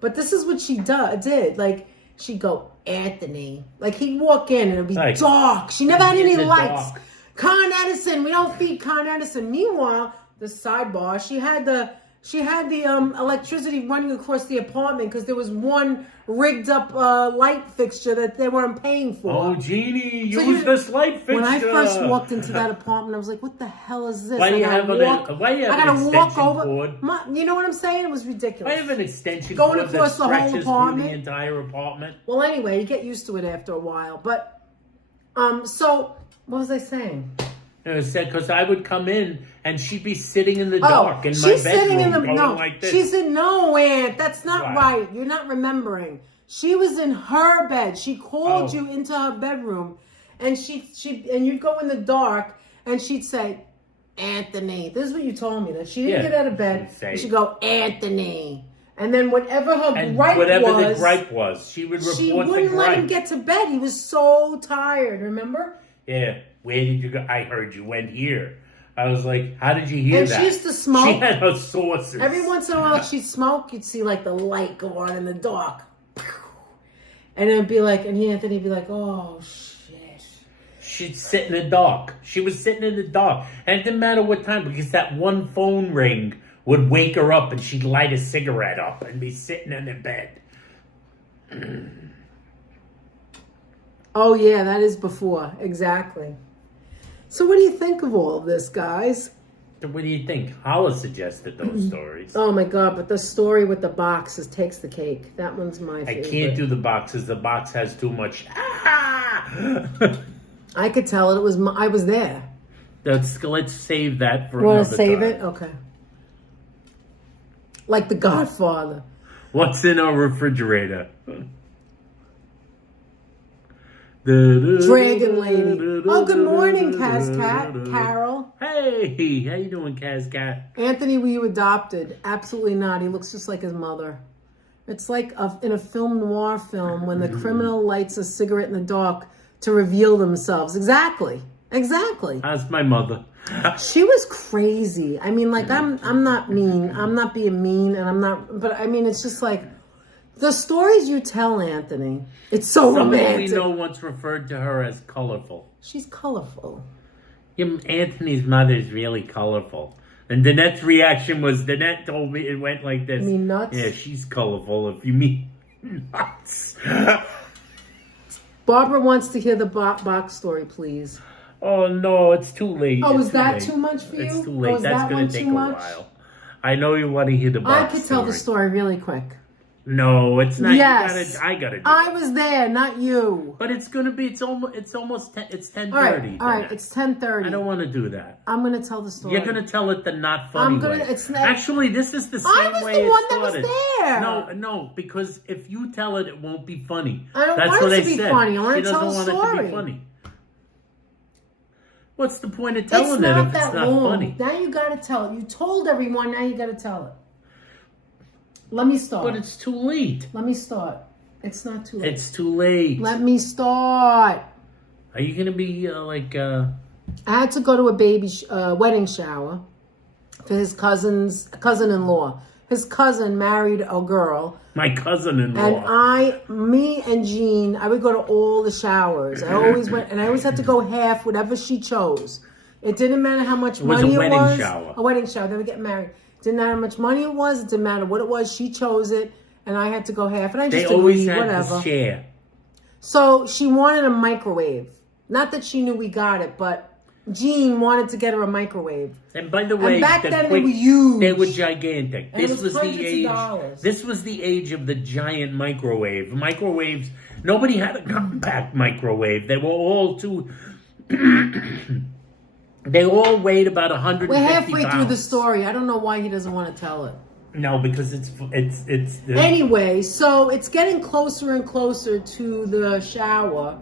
But this is what she did. Like, she'd go, Anthony. Like, he'd walk in and it'd be dark. She never had any lights. Con Edison. We don't feed Con Edison. Meanwhile, the sidebar, she had the She had the electricity running across the apartment because there was one rigged up light fixture that they weren't paying for. Oh, Jeannie, use this light fixture. When I first walked into that apartment, I was like, "What the hell is this?" Why do you have an extension cord? You know what I'm saying? It was ridiculous. I have an extension cord that across the whole apartment. The entire apartment. Well, anyway, you get used to it after a while. But so what was I saying? It said because I would come in and she'd be sitting in the dark in my bedroom, sitting in the like this. She said, "No, Aunt, that's not right. You're not remembering." She was in her bed. She called you into her bedroom, and and you'd go in the dark, and she'd say, "Anthony." This is what you told me, that she didn't get out of bed. She'd go, "Anthony," and then whatever the gripe was, she would report the gripe. She wouldn't let him get to bed. He was so tired. Remember? Yeah. Where did you go? I heard you went here. I was like, how did you hear that? And she used to smoke. She had her sources. Every once in a while she'd smoke. You'd see like the light go on in the dark. And it'd be like, and Anthony'd be like, "Oh, shit." She'd sit in the dark. She was sitting in the dark. And it didn't matter what time, because that one phone ring would wake her up and she'd light a cigarette up and be sitting in the bed. Oh, yeah, that is before. Exactly. So what do you think of all of this, guys? What do you think? Holla suggested those stories. Oh, my God. But the story with the boxes takes the cake. That one's my favorite. I can't do the boxes. The box has too much. I could tell it. I was there. Let's save that for another time. Want to save it? Okay. Like The Godfather. What's in our refrigerator? Dragon Lady. Oh, good morning, Kaz Cat. Carol. Hey, how you doing, Kaz Cat? Anthony, were you adopted? Absolutely not. He looks just like his mother. It's like in a film noir film when the criminal lights a cigarette in the dark to reveal themselves. Exactly. That's my mother. She was crazy. I mean, like, I'm not mean. I'm not being mean, and I'm not. But I mean, it's just like. The stories you tell, Anthony, it's so romantic. Somebody we know once referred to her as colorful. She's colorful. Yeah, Anthony's mother is really colorful. And Danette's reaction was, Danette told me, it went like this. You mean nuts? Yeah, she's colorful if you mean nuts. Barbara wants to hear the box story, please. Oh, no, it's too late. Oh, is that too much for you? It's too late. That's going to take a much? while. I know you want to hear the box I could tell the story really quick. No, it's not. Yes. I gotta do it. I was there, not you. But it's gonna be. It's almost. It's 10:30. All right. It's 10:30. I don't want to do that. I'm gonna tell the story. You're gonna tell it the not funny way. Actually, this is the same way it started. I was the one that was there. No, because if you tell it, it won't be funny. I don't want it to be funny. I want to tell a story. She doesn't want it to be funny. What's the point of telling it if it's not funny? Now you gotta tell it. You told everyone. Now you gotta tell it. Let me start. But it's too late. Let me start. It's not too late. It's too late. Let me start. Are you going to be I had to go to a baby wedding shower for his cousin-in-law. His cousin married a girl. My cousin-in-law. And me and Jean, I would go to all the showers. I always went, and I always had to go half, whatever she chose. It didn't matter how much money it was. It was a wedding shower. A wedding shower. They would get married. Didn't matter how much money it was. It didn't matter what it was. She chose it, and I had to go half. And I just agreed, whatever. To share. So she wanted a microwave. Not that she knew we got it, but Jean wanted to get her a microwave. And by the way, back then they were huge. They were gigantic. And this was the age. This was the age of the giant microwave. Microwaves. Nobody had a compact microwave. They were all too. They all weighed about 150 We're halfway pounds. through the story. I don't know why he doesn't want to tell it. No, because it's Anyway, so it's getting closer and closer to the shower,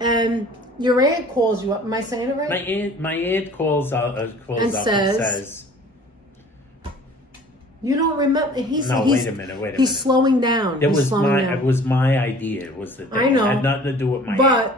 and your aunt calls you up. Am I saying it right? My aunt calls up and says, "You don't remember?" Wait a minute. He's slowing down. It was my idea. It was the thing. I know. It had nothing to do with my aunt.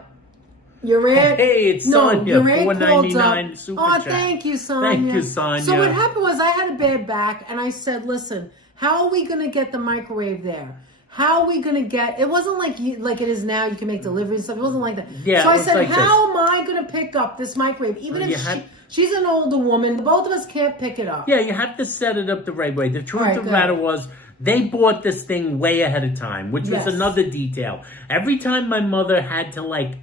Your aunt. Hey, it's Sonia. $4.99 super chat. Oh, thank you, Sonia. Thank you, Sonia. So what happened was I had a bad back, and I said, "Listen, How are we going to get the microwave there? How are we going to get... It wasn't like it is now. You can make deliveries and stuff. It wasn't like that. Yeah, so I said, like how am I going to pick up this microwave? Even if she's an older woman, both of us can't pick it up. Yeah, you have to set it up the right way. The truth of the good. matter was, they bought this thing way ahead of time, which was another detail. Every time my mother had to, like,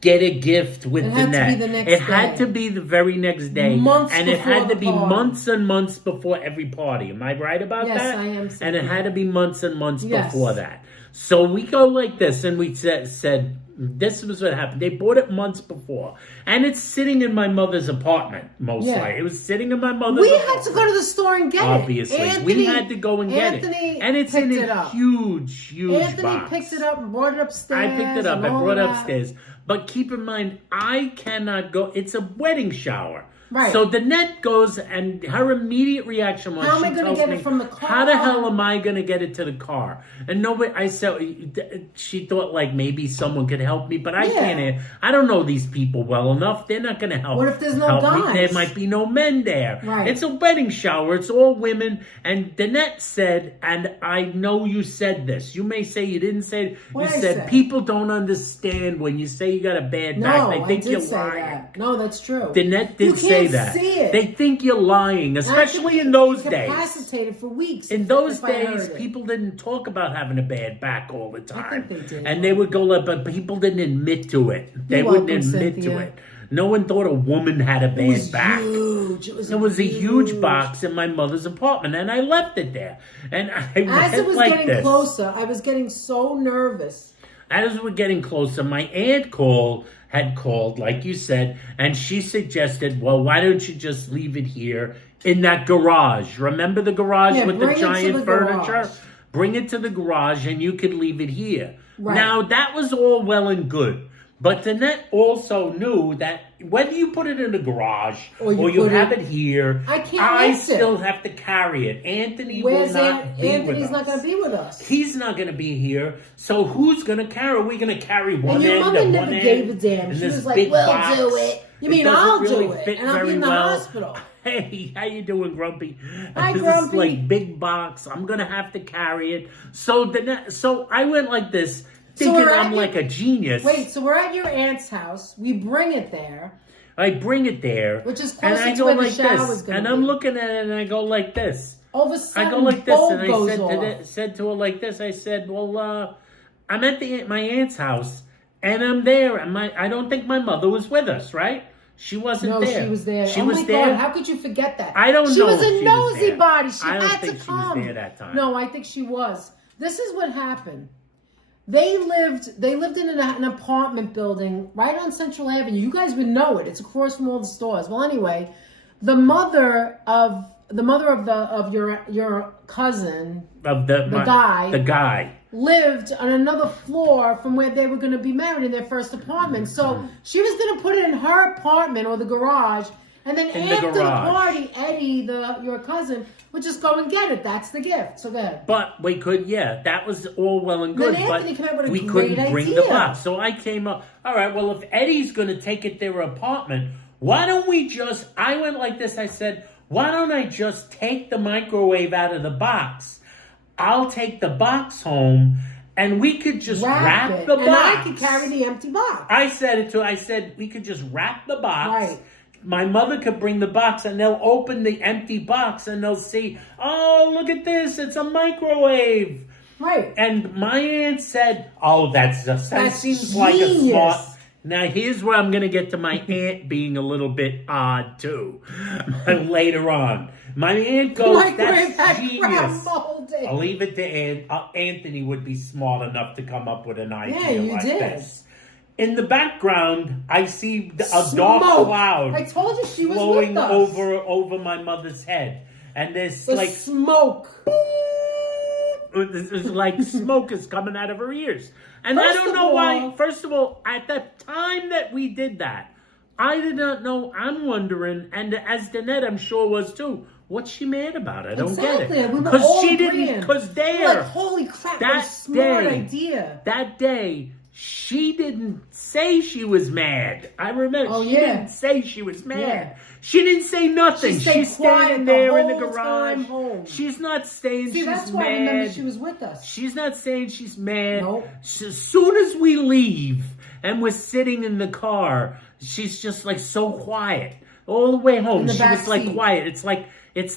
get a gift with the net, it had to be the very next day. And it had to be months and months before every party. Am I right about that? Yes, I am. And it had to be months and months before that. So we go like this, and we said this was what happened. They bought it months before, and it's sitting in my mother's apartment. Most likely, it was sitting in my mother's. We apartment. had to go to the store and get Obviously, we had to go and get it, and it's in a huge Anthony box. picked it up and brought it upstairs. I picked it up. I brought it upstairs. But keep in mind, I cannot go. It's a wedding shower. Right. So the net goes, and her immediate reaction was, how am I going to get it from the car? How the hell am I going to get it to the car? And nobody, I said, she thought like maybe someone could help me, but I can't. I don't know these people well enough. They're not going to help. What if there's no guys? Me. There might be no men there. Right. It's a wedding shower. It's all women. And Danette said, and I know you said this. You may say you didn't say it. You said people don't understand when you say you got a bad back. They think you're lying. That. No, that's true. Danette did say that. They think you're lying, especially in those days. Incapacitated for weeks. In those days, people didn't talk about having a bad back all the time. I think they did. And they would go like, but people didn't admit to it. They wouldn't admit to it. No one thought a woman had a bad back. Huge. It was a huge box in my mother's apartment, and I left it there. And as it was getting closer, I was getting so nervous. As we're getting closer, my aunt had called, like you said, and she suggested, well, why don't you just leave it here in that garage? Remember the garage with the giant furniture? Bring it to the garage, and you could leave it here. Right. Now, that was all well and good. But Danette also knew that whether you put it in the garage or you have it here, I still have to carry it. Anthony will not be with us. Anthony's not going to be with us. He's not going to be here. So who's going to carry? Are we going to carry one end? And your mother never gave a damn. She was like, we'll do it. You mean I'll do it? And I'll be in the hospital. Hey, how you doing, Grumpy? Hi, Grumpy. This is like big box. I'm going to have to carry it. So I went like this. Thinking I'm like a genius. Wait, so we're at your aunt's house. We bring it there. I bring it there. Which is closer to where the shower's going to be. And I'm looking at it and I go like this. All of a sudden, I go like this and I said to her like this. I said, well, I'm at my aunt's house and I'm there. And I don't think my mother was with us, right? She wasn't there. No, she was there. She was there. God, how could you forget that? I don't know. She was a nosy body. She had to come. I don't think she was there that time. No, I think she was. This is what happened. They lived in an apartment building right on Central Avenue. You guys would know it. It's across from all the stores. Well, anyway, the mother of your cousin, the guy lived on another floor from where they were going to be married in their first apartment. So she was going to put it in her apartment or the garage, and then after the party, Eddie, your cousin, would just go and get it. That's the gift. So good. But we could, that was all well and good. Then Anthony came up with we couldn't bring the box. So I came up, all right, well, if Eddie's going to take it to their apartment, why don't we just, I went like this, I said, why don't I just take the microwave out of the box? I'll take the box home, and we could just wrap the box. And I could carry the empty box. I said we could just wrap the box. Right. My mother could bring the box, and they'll open the empty box, and they'll see, oh, look at this, it's a microwave. Right. And my aunt said, oh, that seems like a smart... Now, here's where I'm going to get to my aunt being a little bit odd, too. Later on. My aunt goes, that's genius. I'll leave it to Aunt. Anthony would be smart enough to come up with an idea like this. In the background, I see a dark cloud. I told you she was flowing with us. over my mother's head. And there's like smoke. There's like smoke is coming out of her ears. And I don't know why. First of all, at the time that we did that, I did not know. I'm wondering, and as Danette, I'm sure was too, what's she mad about? I don't get it. Because she didn't, because there. Like, holy crap, that smart idea. That day, she didn't say she was mad. I remember she didn't say she was mad. Yeah. She didn't say nothing. She's standing there in the whole time garage. home. She's not saying she's mad. That's why I remember she was with us. She's not saying she's mad. Nope. As soon as we leave and we're sitting in the car, she's just like so quiet. All the way home, she was like quiet. It's like and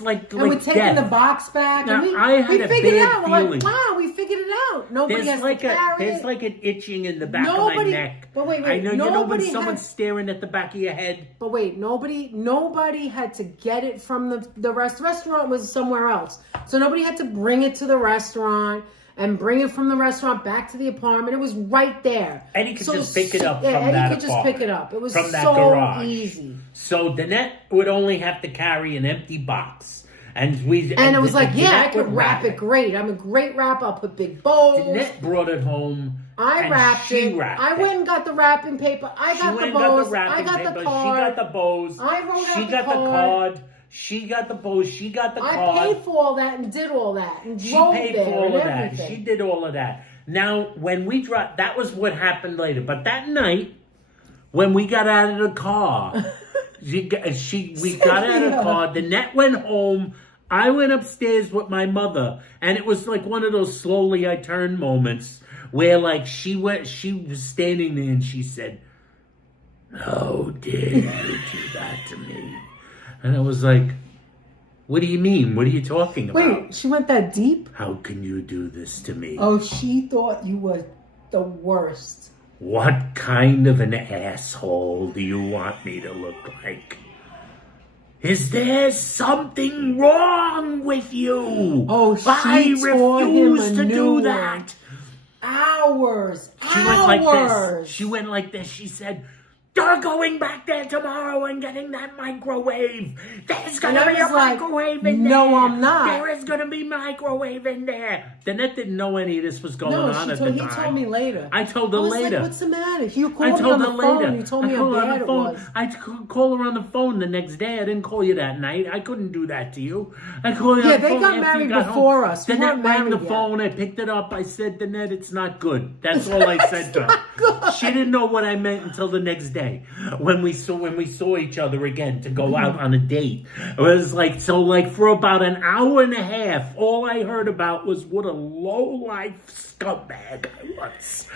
we're taking the box back. Now, and I had we a figured it bad out. We're feeling. like, wow, we figured it out. Nobody there's has like to carry there's it. like an itching in the back of my neck. But wait, I know you know when someone's had, staring at the back of your head. But wait, nobody had to get it from the restaurant was somewhere else. So nobody had to bring it to the restaurant and bring it from the restaurant back to the apartment. It was right there. And he could just pick it up from Eddie that could just pick it up. It was from that so garage. easy. So Danette would only have to carry an empty box. And it was like, I could wrap it great. I'm a great wrapper. I'll put big bows. Danette brought it home. I wrapped it. I went and got the wrapping paper. I got the bows. I got the card. She got the bows. I wrote out She got the card. She got the bows. She got the card. I paid for all that and did all that and drove there. She paid for all of that. She did all of that. Now, when we dropped, that was what happened later. But that night, when we got out of the car, we got out of the car. Danette went home. I went upstairs with my mother, and it was like one of those slowly I turn moments where like she was standing there and she said, "How dare you do that to me?" And I was like, "What do you mean? What are you talking about?" Wait, she went that deep? How can you do this to me? Oh, she thought you were the worst. What kind of an asshole do you want me to look like? Is there something wrong with you? Oh, she I refuse to do one. that. Hours. She went like this. She went like this. She said, "You're going back there tomorrow and getting that microwave. There's going to be a microwave in there. No, I'm not. There is going to be microwave in there." Danette didn't know any of this was going on at the time. He told me later. I told her later. Like, what's the matter? You called me on the phone. You told me how bad it was. I called her on the phone the next day. I didn't call you that night. I couldn't do that to you. I called you on the phone. They got married before us. Danette rang the phone. I picked it up. I said, "Danette, it's not good." That's all I said to her. She didn't know what I meant until the next day when we saw each other again to go out on a date. It was like for about an hour and a half, all I heard about was what a low-life scumbag I was.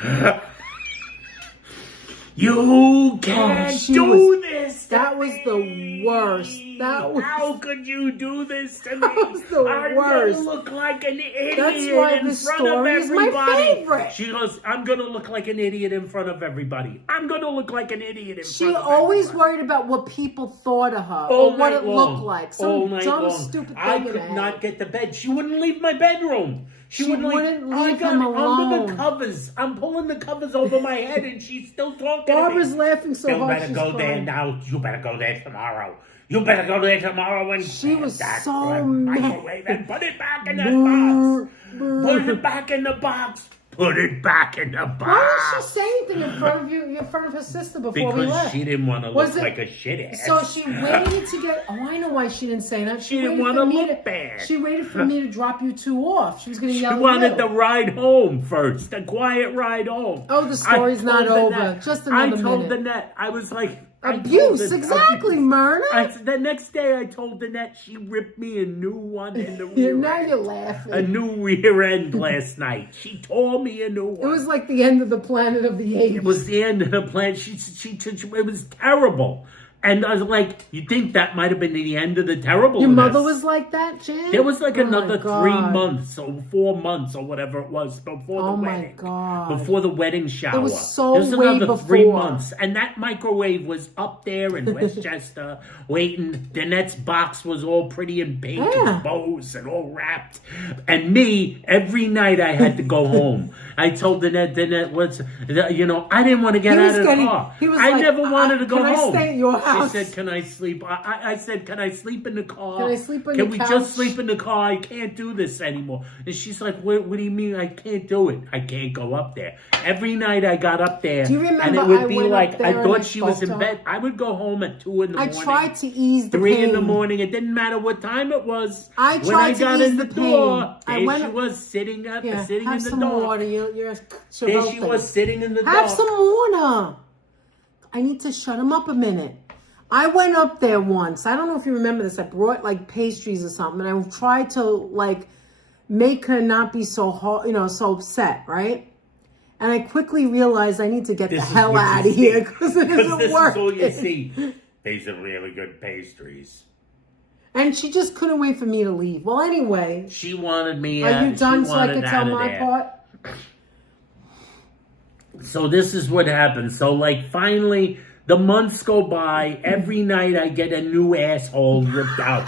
You can't do this to That was me. the worst. How could you do this to me? That was the worst. I'm gonna look like an idiot That's why in this front of story is everybody. my favorite. She goes, "I'm gonna look like an idiot in front of everybody. I'm gonna look like an idiot in front of She everybody." always worried about what people thought of her All or what night it long. looked like. All Some night dumb, long. stupid thing. I could not get to bed. She wouldn't leave my bedroom. She wouldn't leave I him got under alone. the covers. I'm pulling the covers over my head, and she's still talking Barbara's to me. laughing so You hard. better go there now. You better go there tomorrow. You better go there tomorrow and She was that so microwave and put it back in that box. Put it back in the box. Put it back in the box. Why didn't she say anything in front of you, in front of her sister before we Because left? she didn't want to look like a shit ass. So she waited to get. Oh, I know why she didn't say that. She didn't want to look bad. She waited for me to drop you two off. She was going to yell. She wanted the ride home first, the quiet ride home. Oh, the story's not over. Just another minute. I told Danette, I was like, abuse, exactly, Myrna. The next day I told Danette she ripped me a new one in the rear Now end. you're laughing. A new rear end last night. She tore me a new one. It was like the end of the Planet of the Apes. It was the end of the plan. It was terrible. And I was like, you think that might have been the end of the terribleness? Your mother was like that, Jan? There was like another 3 months or 4 months or whatever it was before the wedding. Oh my God. Before the wedding shower. It was so There was way another before. 3 months. And that microwave was up there in Westchester waiting. Danette's box was all pretty and pink and bows and all wrapped. And me, every night I had to go home. I told Danette, I didn't want to get out of the car. He was I like, never wanted to go can home. I stay at your house? house. She said, "Can I sleep?" I said, "Can I sleep in the car? Can I sleep on Can the we couch? just sleep in the car? I can't do this anymore." And she's like, "What do you mean I can't do it? I can't go up there." Every night I got up there, Do you remember and it would I be went up like there I and thought I she was spoke in to her? bed. I would go home at 2 in the morning. I tried to ease the 3 pain. in the morning. It didn't matter what time it was. I When I tried to got ease in the the door, pain. there she was sitting Yeah, sitting have in the some dark. water. You're There she was sitting in the Have dark. some water. I need to shut him up a minute. I went up there once. I don't know if you remember this. I brought like pastries or something, and I tried to like make her not be so so upset, right? And I quickly realized I need to get the hell out of here because it isn't this working. is all you see. These are really good pastries. And she just couldn't wait for me to leave. Well, anyway. She wanted me. Are you done so I can tell my there. part? So this is what happens. So like finally the months go by. Every night I get a new asshole ripped out.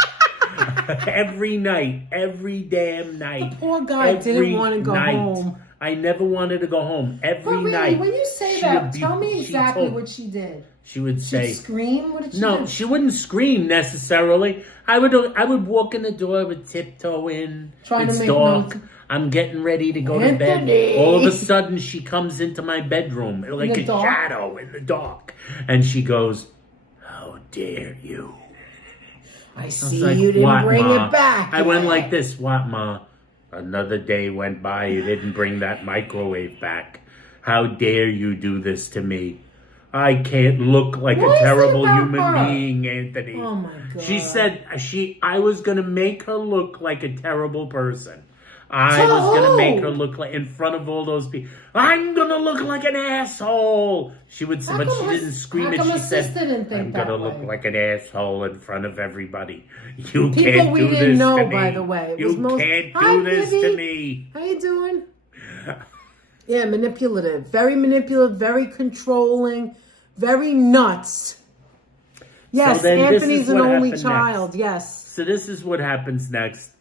Every night. Every damn night. The poor guy didn't want to go home. I never wanted to go home. Every But really, night. when you say she that, would be- tell me she exactly told- what she did. She would say, She'd scream? What did she do? no, she wouldn't scream necessarily. I would walk in the door, I would tiptoe in. Trying to it's make dark. noise. I'm getting ready to go to bed. Anthony! All of a sudden, she comes into my bedroom like the a dark? shadow in the dark. And she goes, "How dare you?" I I was see like, you didn't "What, bring Ma?" it back. I went like this, "What, Ma? Another day went by, you didn't bring that microwave back. How dare you do this to me? I can't look like What a is it terrible about human her? being, Anthony." Oh my God. She said I was gonna make her look like a terrible person. I To was gonna who? make her look like in front of all those people. I'm gonna look like an asshole. She would say, How but come she her- didn't scream how it. come She her sister said, didn't think "I'm that gonna look way?" like an asshole in front of everybody. You People can't we do didn't this know, to me. by the way. It You was most- can't Hi, do this Vivi. to me." How you doing? Yeah, manipulative. Very manipulative, very controlling, very nuts. Yes, then this Anthony's is an what only happened child. next. Yes. So this is what happens next.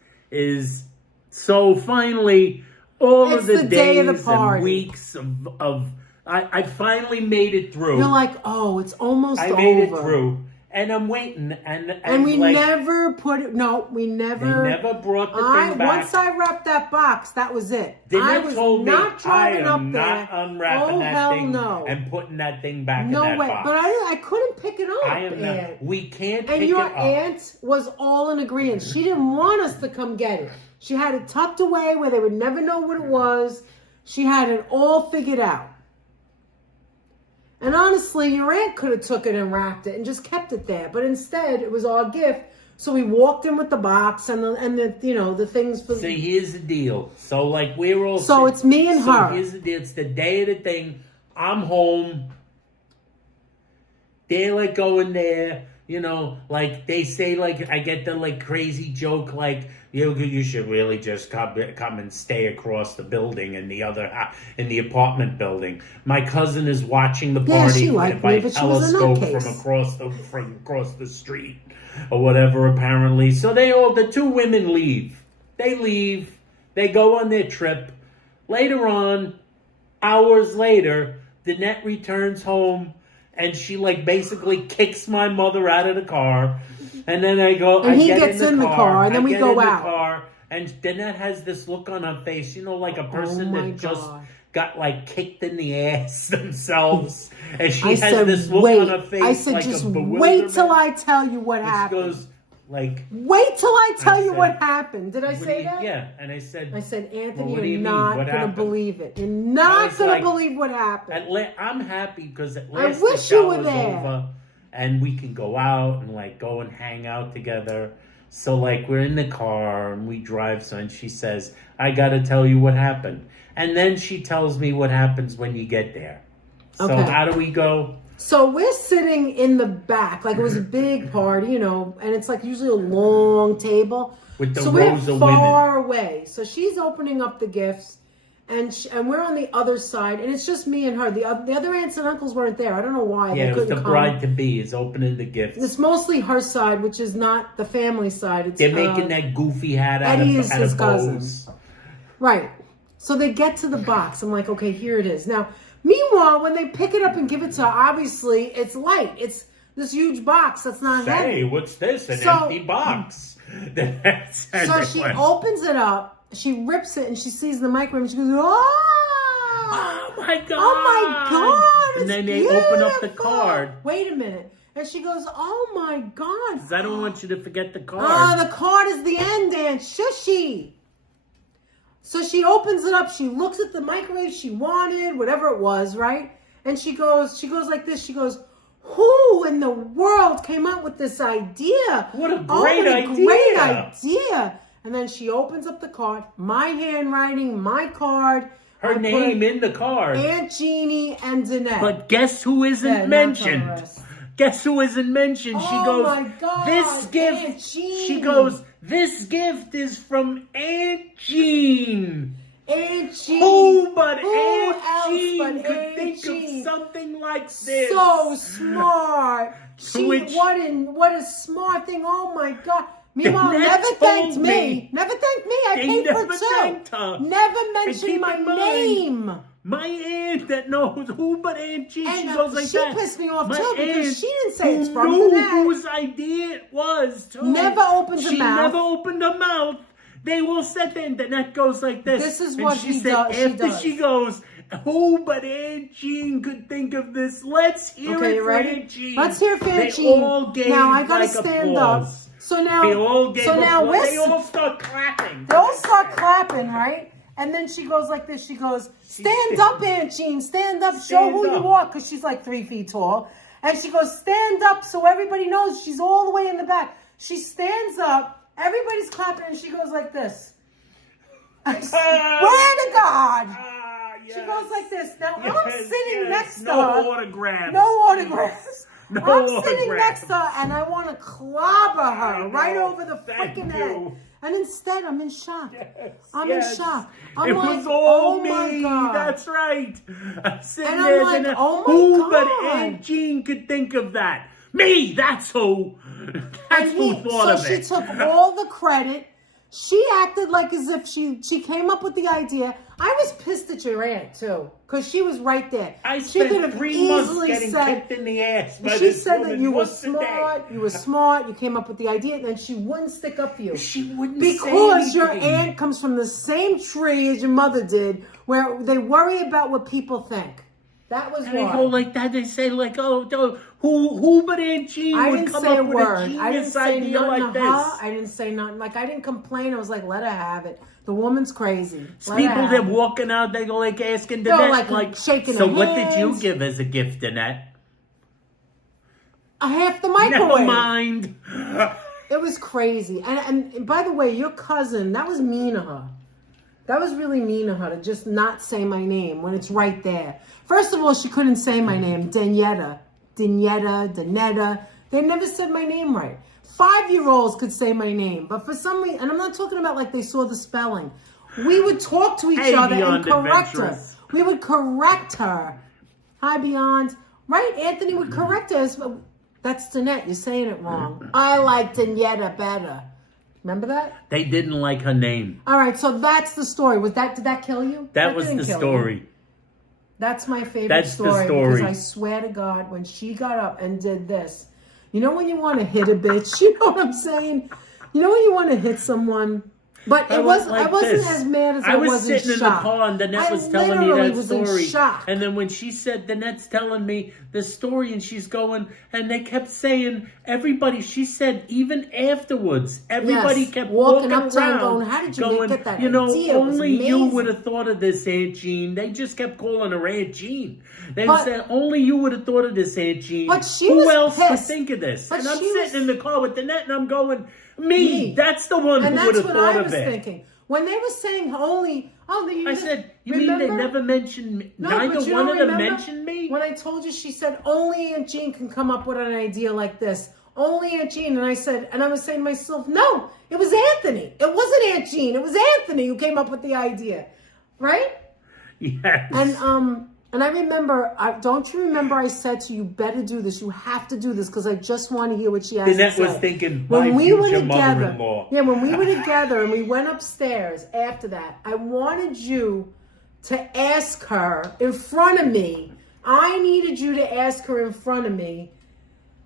So finally, all It's of the the day of the days party. and weeks of I finally made it through. You're like, oh, it's almost I over. made it through, and I'm waiting, And we like, never put it. No, we never. They never brought the thing back. Once I wrapped that box, that was it. Then I they was told me not driving I up am there. not unwrapping Oh that hell thing no! and putting that thing back No in that way. box. But I couldn't pick it up. I am not. Aunt. We can't And pick your it up. aunt was all in agreement. She didn't want us to come get it. She had it tucked away where they would never know what it was. She had it all figured out. And honestly, your aunt could have took it and wrapped it and just kept it there. But instead, it was our gift. So we walked in with the box and the things for. See, here's the deal. So like we're all. So it's me and so her. Here's the deal. It's the day of the thing. I'm home. They're like going there. Like they say, like I get the like crazy joke, like you should really just come and stay across the building in the apartment building. My cousin is watching the Yeah, party she liked by me, but she was a telescope nutcase. from across the street or whatever. Apparently, so the two women leave. They leave. They go on their trip. Later on, hours later, Danette returns home. And she like basically kicks my mother out of the car, and then I go. And I he get gets in the car, and then we go out. The car, and Danette has this look on her face, like a person my that just God. got like kicked in the ass themselves, and she I has said, this look wait. on her face. I said, like just a wait till bewilderment. I tell you what And happened. She goes like, wait till I tell you said, what happened. Did I "What do say you-" that? Yeah, and I said, Anthony, what do you you're mean? not What going to happened? believe it. You're I not was going to like, believe what happened. I'm happy because at I last wish the you show were was there. over and we can go out and like go and hang out together. So like we're in the car and we drive. So and she says, "I got to tell you what happened," and then she tells me what happens when you get there. So Okay. how do we go? So we're sitting in the back, like it was a big party, and it's like usually a long table. With the so rows we're of far away. So she's opening up the gifts, and we're on the other side, and it's just me and her. The other aunts and uncles weren't there. I don't know why. Yeah, they it was couldn't the come. bride to be is opening the gifts. It's mostly her side, which is not the family side. It's, They're making that goofy hat out Eddie is out his of cousin. bows. Right. So they get to the box. I'm like, okay, here it is. Now, meanwhile, when they pick it up and give it to her, obviously it's light. It's this huge box that's not Say, heavy. what's this? An So- empty box. So she opens it up, she rips it, and she sees the microwave, and she goes, Oh my God! Oh my God! And then they beautiful. open up the card. Wait a minute. And she goes, oh my God. 'Cause I don't want you to forget the card. Oh, the card is the end, Aunt Shushy. So she opens it up. She looks at the microwave she wanted, whatever it was, right? And she goes like this. She goes, who in the world came up with this idea? What a great idea. Great idea. And then she opens up the card. My handwriting, my card. Her name in the card. Aunt Jeannie and Danette. But guess who isn't mentioned? Guess who isn't mentioned? She goes, my God, this gift. Aunt Jean. She goes, this gift is from Aunt Jean. Aunt Jean. Who but Who Aunt else Jean but could Aunt think Jean? of something like this? So smart. Which- What a smart thing. Oh my God. Meanwhile, Danette never thanked told me. me. Never thanked me. I They paid for never two. thanked her. Never And mentioned keep my in mind, name. My aunt that knows who but Aunt Jean. And She goes like she that. pissed me off My too because aunt she didn't say it's who from knew Danette. whose idea it was too. Never opened her She mouth. never opened her mouth. They will sit there and Danette goes like this. This is And what she he said, does- she after does. she goes, who but Aunt Jean could think of this? Let's hear Okay, it you for ready? Aunt Jean. Let's hear for Aunt They Jean. all gave Now I gotta like stand applause. up. So now, They all gave applause. we're They all start clapping. They all start clapping, right? And then she goes like this. She goes, stand up, Aunt Jean. Stand up. Show Stand who up. you are. Because she's like 3 feet tall. And she goes, stand up so everybody knows she's all the way in the back. She stands up. Everybody's clapping. And she goes like this. I swear to God. Yes. She goes like this. Now, I'm Yes, sitting yes. next to No her. autographs. No autographs. No I'm sitting autographs. next to her and I want to clobber her right know. over the Thank freaking you. head. And instead, I'm in shock. Yes, I'm yes. in shock. I'm It like, was all oh me. my God. That's right. I'm sitting And I'm there like, thinking, oh my who but God. Aunt Jean could think of that? Me. That's who. That's who thought of it. So she took all the credit. She acted like as if she came up with the idea. I was pissed at your aunt too, because she was right there. I She could spent have 3 months easily getting said, kicked in the ass by she this said that woman you were once a day. smart, you came up with the idea, and then she wouldn't stick up for you. She wouldn't Because say your anything. aunt comes from the same tree as your mother did, where they worry about what people think. That was And they why. go like that. They say like, "Oh, who but Aunt Jean I would didn't come say a up with word. a I didn't genius say idea nothing like to this?" her. I didn't say nothing. Like, I didn't complain. I was like, let her have it. The woman's crazy. Let her People have that it. walking out, they go like asking They're Danette, like shaking so their what did you hands. give as a gift, Danette? Half the Never microwave. mind. It was crazy. And by the way, your cousin, that was mean of her. That was really mean of her to just not say my name when it's right there. First of all, she couldn't say my name. Danetta. They never said my name right. 5-year-olds could say my name. But for some reason, and I'm not talking about like they saw the spelling. We would talk to each Hey, other and Beyond correct her. Adventurous. We would correct her. Hi, Beyond. Right? Anthony would correct us. That's Danette. You're saying it wrong. I like Danetta better. Remember that? They didn't like her name. All right, so that's the story. Did that kill you? That was didn't the kill story. you. That's my favorite That's the story. story. Because I swear to God, when she got up and did this, you know when you want to hit a bitch? You know what I'm saying? You know when you want to hit someone? But I wasn't as mad as I was in sitting in the shock. car and Danette I was telling me literally that was in story. shock. And then when she said, Danette's telling me the story and she's going, and they kept saying, everybody, she said, even afterwards, everybody Yes, kept walking walking up to her around going, how did you get that you know, idea? It was only you amazing." would have thought of this, Aunt Jean. They just kept calling her Aunt Jean. They But- said, only you would have thought of this, Aunt Jean. But she Who was else would pissed. think of this? But And I'm she was- sitting in the car with Danette and I'm going, me. That's the one And who would that's have what thought I of was it. thinking. When they were saying only, I said, you mean they never mentioned me? No, Neither but you one don't of them remember mentioned me? When I told you, she said, only Aunt Jean can come up with an idea like this. Only Aunt Jean. And I said, and I was saying to myself, no, it was Anthony. It wasn't Aunt Jean. It was Anthony who came up with the idea. Right? Yes. And I remember, don't you remember I said to you, better do this. You have to do this because I just want to hear what she has to Danette say. was thinking, when my we were future together, mother-in-law. yeah, when we were together and we went upstairs after that, I wanted you to ask her in front of me. I needed you to ask her in front of me.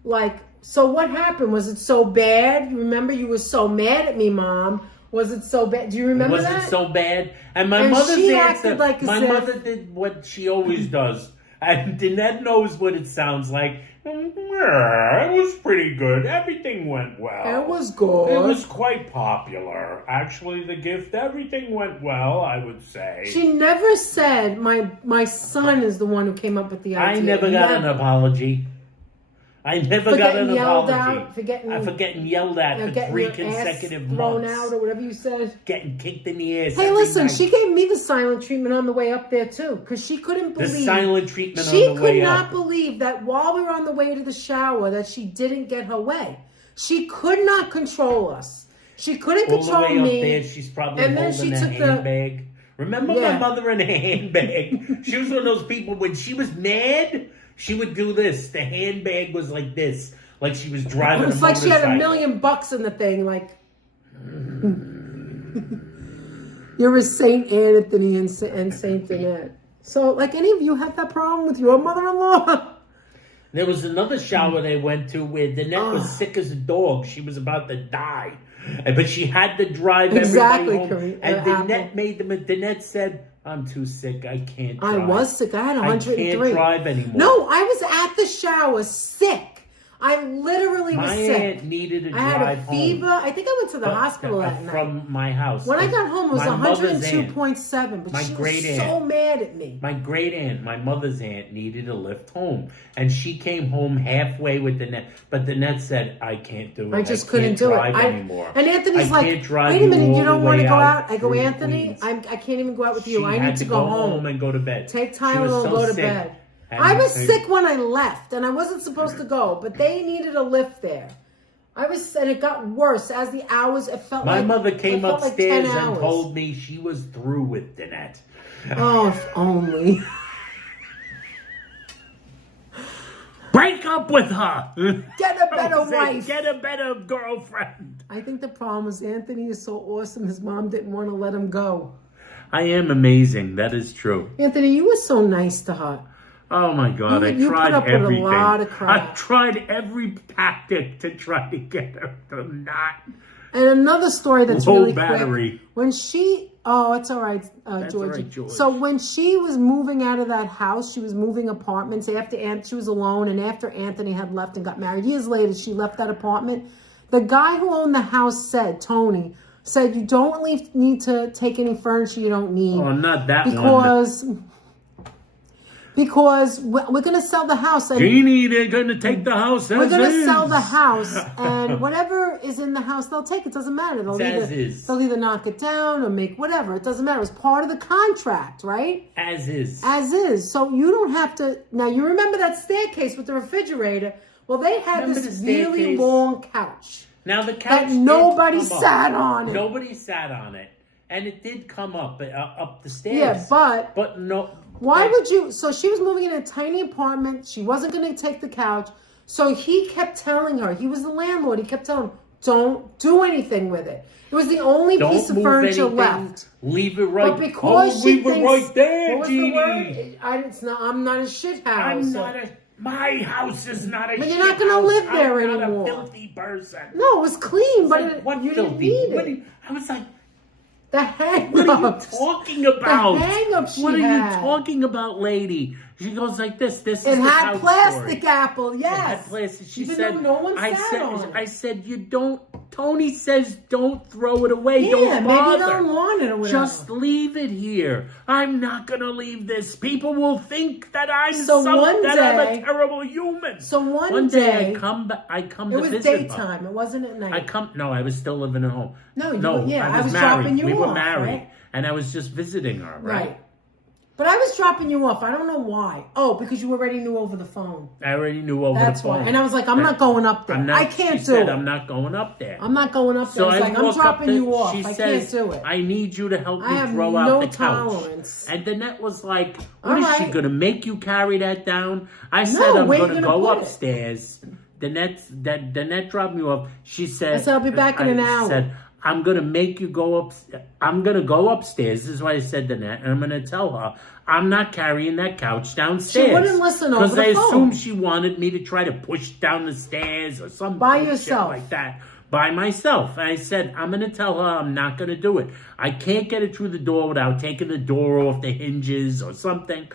like, so what happened? Was it so bad? Remember, you were so mad at me, Mom. Was it so bad? Do you remember that? Was it so bad? And my mother's she answer, acted like my mother did what she always does. And Danette knows what it sounds like. It was pretty good. Everything went well. It was good. It was quite popular. Actually, the gift, everything went well, I would say. She never said, my son is the one who came up with the idea. I never got an apology. I never got an apology. For getting yelled at for 3 your consecutive ass thrown months. out or whatever you said. Getting kicked in the ass. Hey, every listen, night. she gave me the silent treatment on the way up there too, because she couldn't believe. The silent treatment on She the way up. could not believe that while we were on the way to the shower, that she didn't get her way. She could not control us. She couldn't control All the way me. up there, she's probably and then holding she a took handbag. Remember Yeah. my mother in a handbag? She was one of those people, when she was mad, she would do this. The handbag was like this. Like she was driving a motorcycle. It's like she had $1 million in the thing. Like, you're a Saint Anthony and Saint Danette. So, like, any of you have that problem with your mother-in-law? There was another shower they went to where Danette was sick as a dog. She was about to die. But she had to drive everybody home. And Danette said, I'm too sick. I can't drive. I was sick. I had 103. I can't drive anymore. No, I was at the shower sick. I literally was sick. My aunt needed a drive home. I had a fever. I think I went to the hospital that night. From my house. When I got home, it was 102.7, but she was so mad at me. My great aunt, my mother's aunt, needed a lift home. And she came home halfway with Danette. But Danette said, I can't do it. I just couldn't do it Anymore. And Anthony's like, wait a minute, you don't want to go out? I go, Anthony, I can't even go out with you. I need to go home and go to bed. Take Tylenol and go to bed. I was sick when I left, and I wasn't supposed to go, but they needed a lift there. And it got worse as the hours. It felt my like mother came upstairs like and told me she was through with Danette. Oh, if only. Break up with her. Get a better wife. Get a better girlfriend. I think the problem is Anthony is so awesome. His mom didn't want to let him go. I am amazing. That is true. Anthony, you were so nice to her. Oh my God! You I tried put up everything. With a lot of crap. I tried every tactic to try to get her to not. And another story that's low really battery. quick. When she, it's all right, That's Georgie. all right, George. So when she was moving out of that house, she was moving apartments after she was alone, and after Anthony had left and got married, years later, she left that apartment. The guy who owned the house said, Tony, said, you don't need to take any furniture you don't need. Oh, not that one. Because we're going to sell the house. And Jeannie, they're going to take the house as we're going to is. sell the house. And whatever is in the house, they'll take. It doesn't matter. They'll either knock it down or make whatever. It doesn't matter. It's part of the contract, right? As is. As is. So you don't have to. Now, you remember that staircase with the refrigerator? Well, they had this really long couch. Now, the couch that nobody sat on it. Nobody sat on it. And it did come up the stairs. Yeah, But no. Why would you? So she was moving in a tiny apartment. She wasn't going to take the couch. So he kept telling her, he was the landlord. He kept telling her, don't do anything with it. It was the only piece of furniture left. Leave it right. But because she thinks, right there, what was Jeannie. the word? I'm not a shit house. My house is not a shit house. But you're not going to live there anymore. I'm not a filthy person. No, it was clean, but you didn't need it. I was like, the hang-ups. what are you talking about? The hang-ups What are you talking about, lady? She goes like this. It had plastic apple, yes. It had plastic. She Even said, though no one sat on it. I said, you don't. Tony says, don't throw it away. Yeah, don't bother. maybe don't want it or whatever. Just leave it here. I'm not going to leave this. People will think that I'm I'm a terrible human. So one day I come to visit her. It was daytime. It wasn't at night. I was still living at home. No, I was married. dropping you off. We were married. Right? And I was just visiting her, right? But I was dropping you off. I don't know why. Oh, because you already knew over the phone. I already knew over the phone. That's why. And I was like, I'm not going up there. I can't do it. I'm not going up there. I'm not going up there. So it's like, I'm dropping you off. I can't do it. I need you to help me throw out the couch. Tolerance. And Danette was like, what is she going to make you carry that down? I said, I'm going to go upstairs. Danette dropped me off. She said, I said, I'll be back in an hour. I'm going to make you go up. I'm going to go upstairs. This is why I said to Nat. And I'm going to tell her I'm not carrying that couch downstairs. She wouldn't listen over the phone. Because I assumed she wanted me to try to push down the stairs or something. By yourself. Like that. By myself. And I said, I'm going to tell her I'm not going to do it. I can't get it through the door without taking the door off the hinges or something.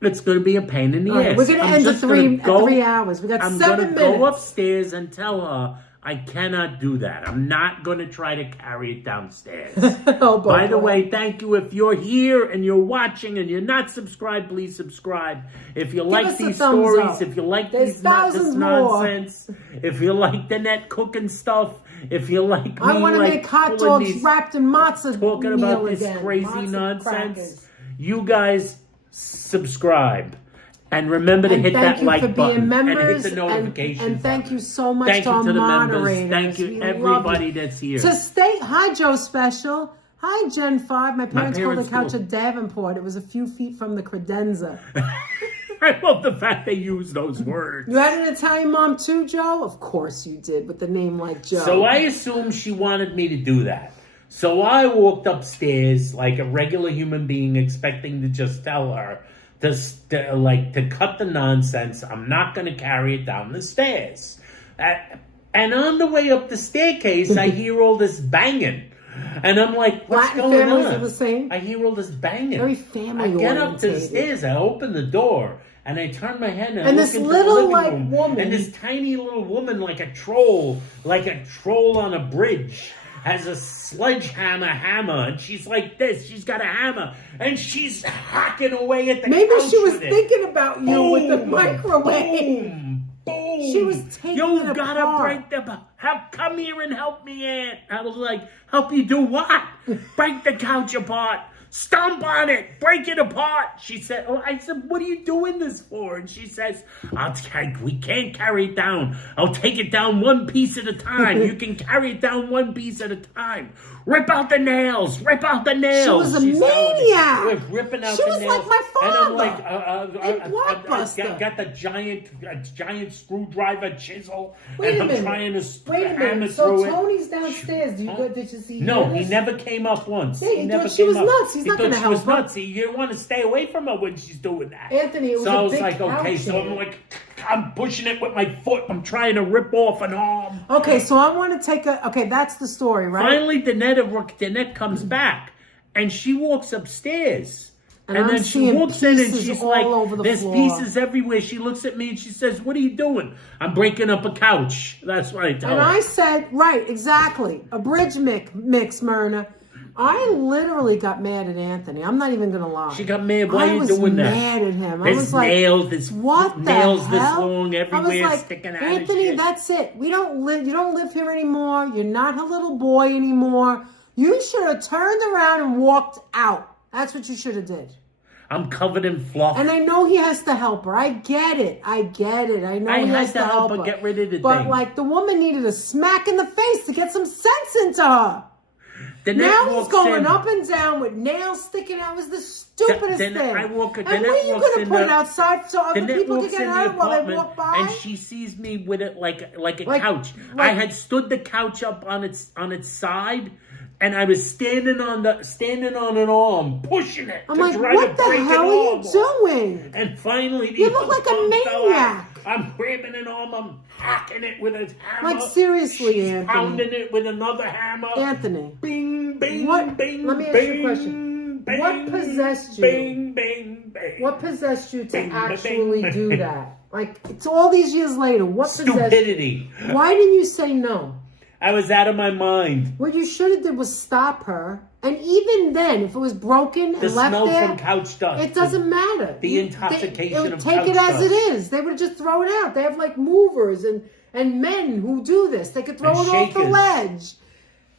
It's going to be a pain in the ass. We're going to end at 3 hours. We got 7 minutes. I'm going to go upstairs and tell her I cannot do that. I'm not going to try to carry it downstairs. By the way, thank you. If you're here and you're watching and you're not subscribed, please subscribe. If you like these stories, if you like this nonsense, if you like the net cooking stuff, if you like me, I want to make hot dogs wrapped in matzah talking about this crazy nonsense, you guys subscribe. And remember to hit that like button and hit the notification and thank you so much to our moderators. Thank you, everybody that's here. Hi, Joe Special. Hi, Gen 5. My parents called the couch a Davenport. It was a few feet from the credenza. I love the fact they use those words. You had an Italian mom too, Joe? Of course you did, with the name like Joe. So I assumed she wanted me to do that. So I walked upstairs like a regular human being, expecting to just tell her to cut the nonsense. I'm not going to carry it down the stairs. And on the way up the staircase, I hear all this banging. And I'm like, what's going on? Latin families are the same. I hear all this banging. Very family I get up to the stairs, I open the door, and I turn my head and I look this into little the living room, woman. And this tiny little woman, like a troll on a bridge, has a sledgehammer hammer, and she's like this. She's got a hammer, and she's hacking away at the Maybe couch she was with it. thinking about you with the microwave. Boom, boom. She was taking You it gotta apart. break the... Come here and help me, Aunt. I was like, help you do what? Break the couch apart. Stomp on it. Break it apart. She said, I said, what are you doing this for? And she says, we can't carry it down. I'll take it down one piece at a time. You can carry it down one piece at a time. Rip out the nails. Rip out the nails. She was a maniac. We're ripping out the nails. She was like my father. And I'm like, I got the giant screwdriver chisel. Wait and a I'm trying to Wait a minute. So Tony's downstairs. Did you see? No, he never came up once. Yeah, he thought she was nuts. He's not going to help her. She was nuts. You want to stay away from her when she's doing that. Anthony, it was so a I was big like, okay. So I'm like, I'm pushing it with my foot. I'm trying to rip off an arm. Okay, so I want to take okay, that's the story, right? Finally, Danette comes back, and she walks upstairs. And then she walks in, and she's like, there's pieces everywhere. She looks at me, and she says, what are you doing? I'm breaking up a couch. That's what I tell her. And I said, right, exactly. A bridge mix, Myrna. I literally got mad at Anthony. I'm not even going to lie. She got mad. Why are you doing that? I was mad at him. There's I was like, nails, there's what nails the hell? this long everywhere sticking out Anthony, of shit. that's it. You don't live here anymore. You're not a little boy anymore. You should have turned around and walked out. That's what you should have did. I'm covered in fluff. And I know he has to help her. I get it. I know he has to help her. Get rid of the but thing. like the woman needed a smack in the face to get some sense into her. Now he's going up and down with nails sticking out. It was the stupidest thing. And where are you going to put it outside so other people can get hurt while they walk by? And she sees me with it like a couch. I had stood the couch up on its side, and I was standing on an arm, pushing it. I'm like, what the hell are you doing? And finally, you look like a maniac. I'm grabbing an arm, I'm hacking it with a hammer. Like, seriously, She's Anthony. pounding it with another hammer. Anthony. Bing, bing, bing, let me ask you a question. Bing, what possessed you? Bing, bing, bing. What possessed you to Bing, actually bing, do bing. that? Like, it's all these years later. What possessed you? Stupidity. Why didn't you say no? I was out of my mind. What you should have did was stop her. And even then, if it was broken and left there... The smell from couch dust. It doesn't matter. The intoxication of couch take it as dust. it is. They would just throw it out. They have like movers and men who do this. They could throw it off the ledge.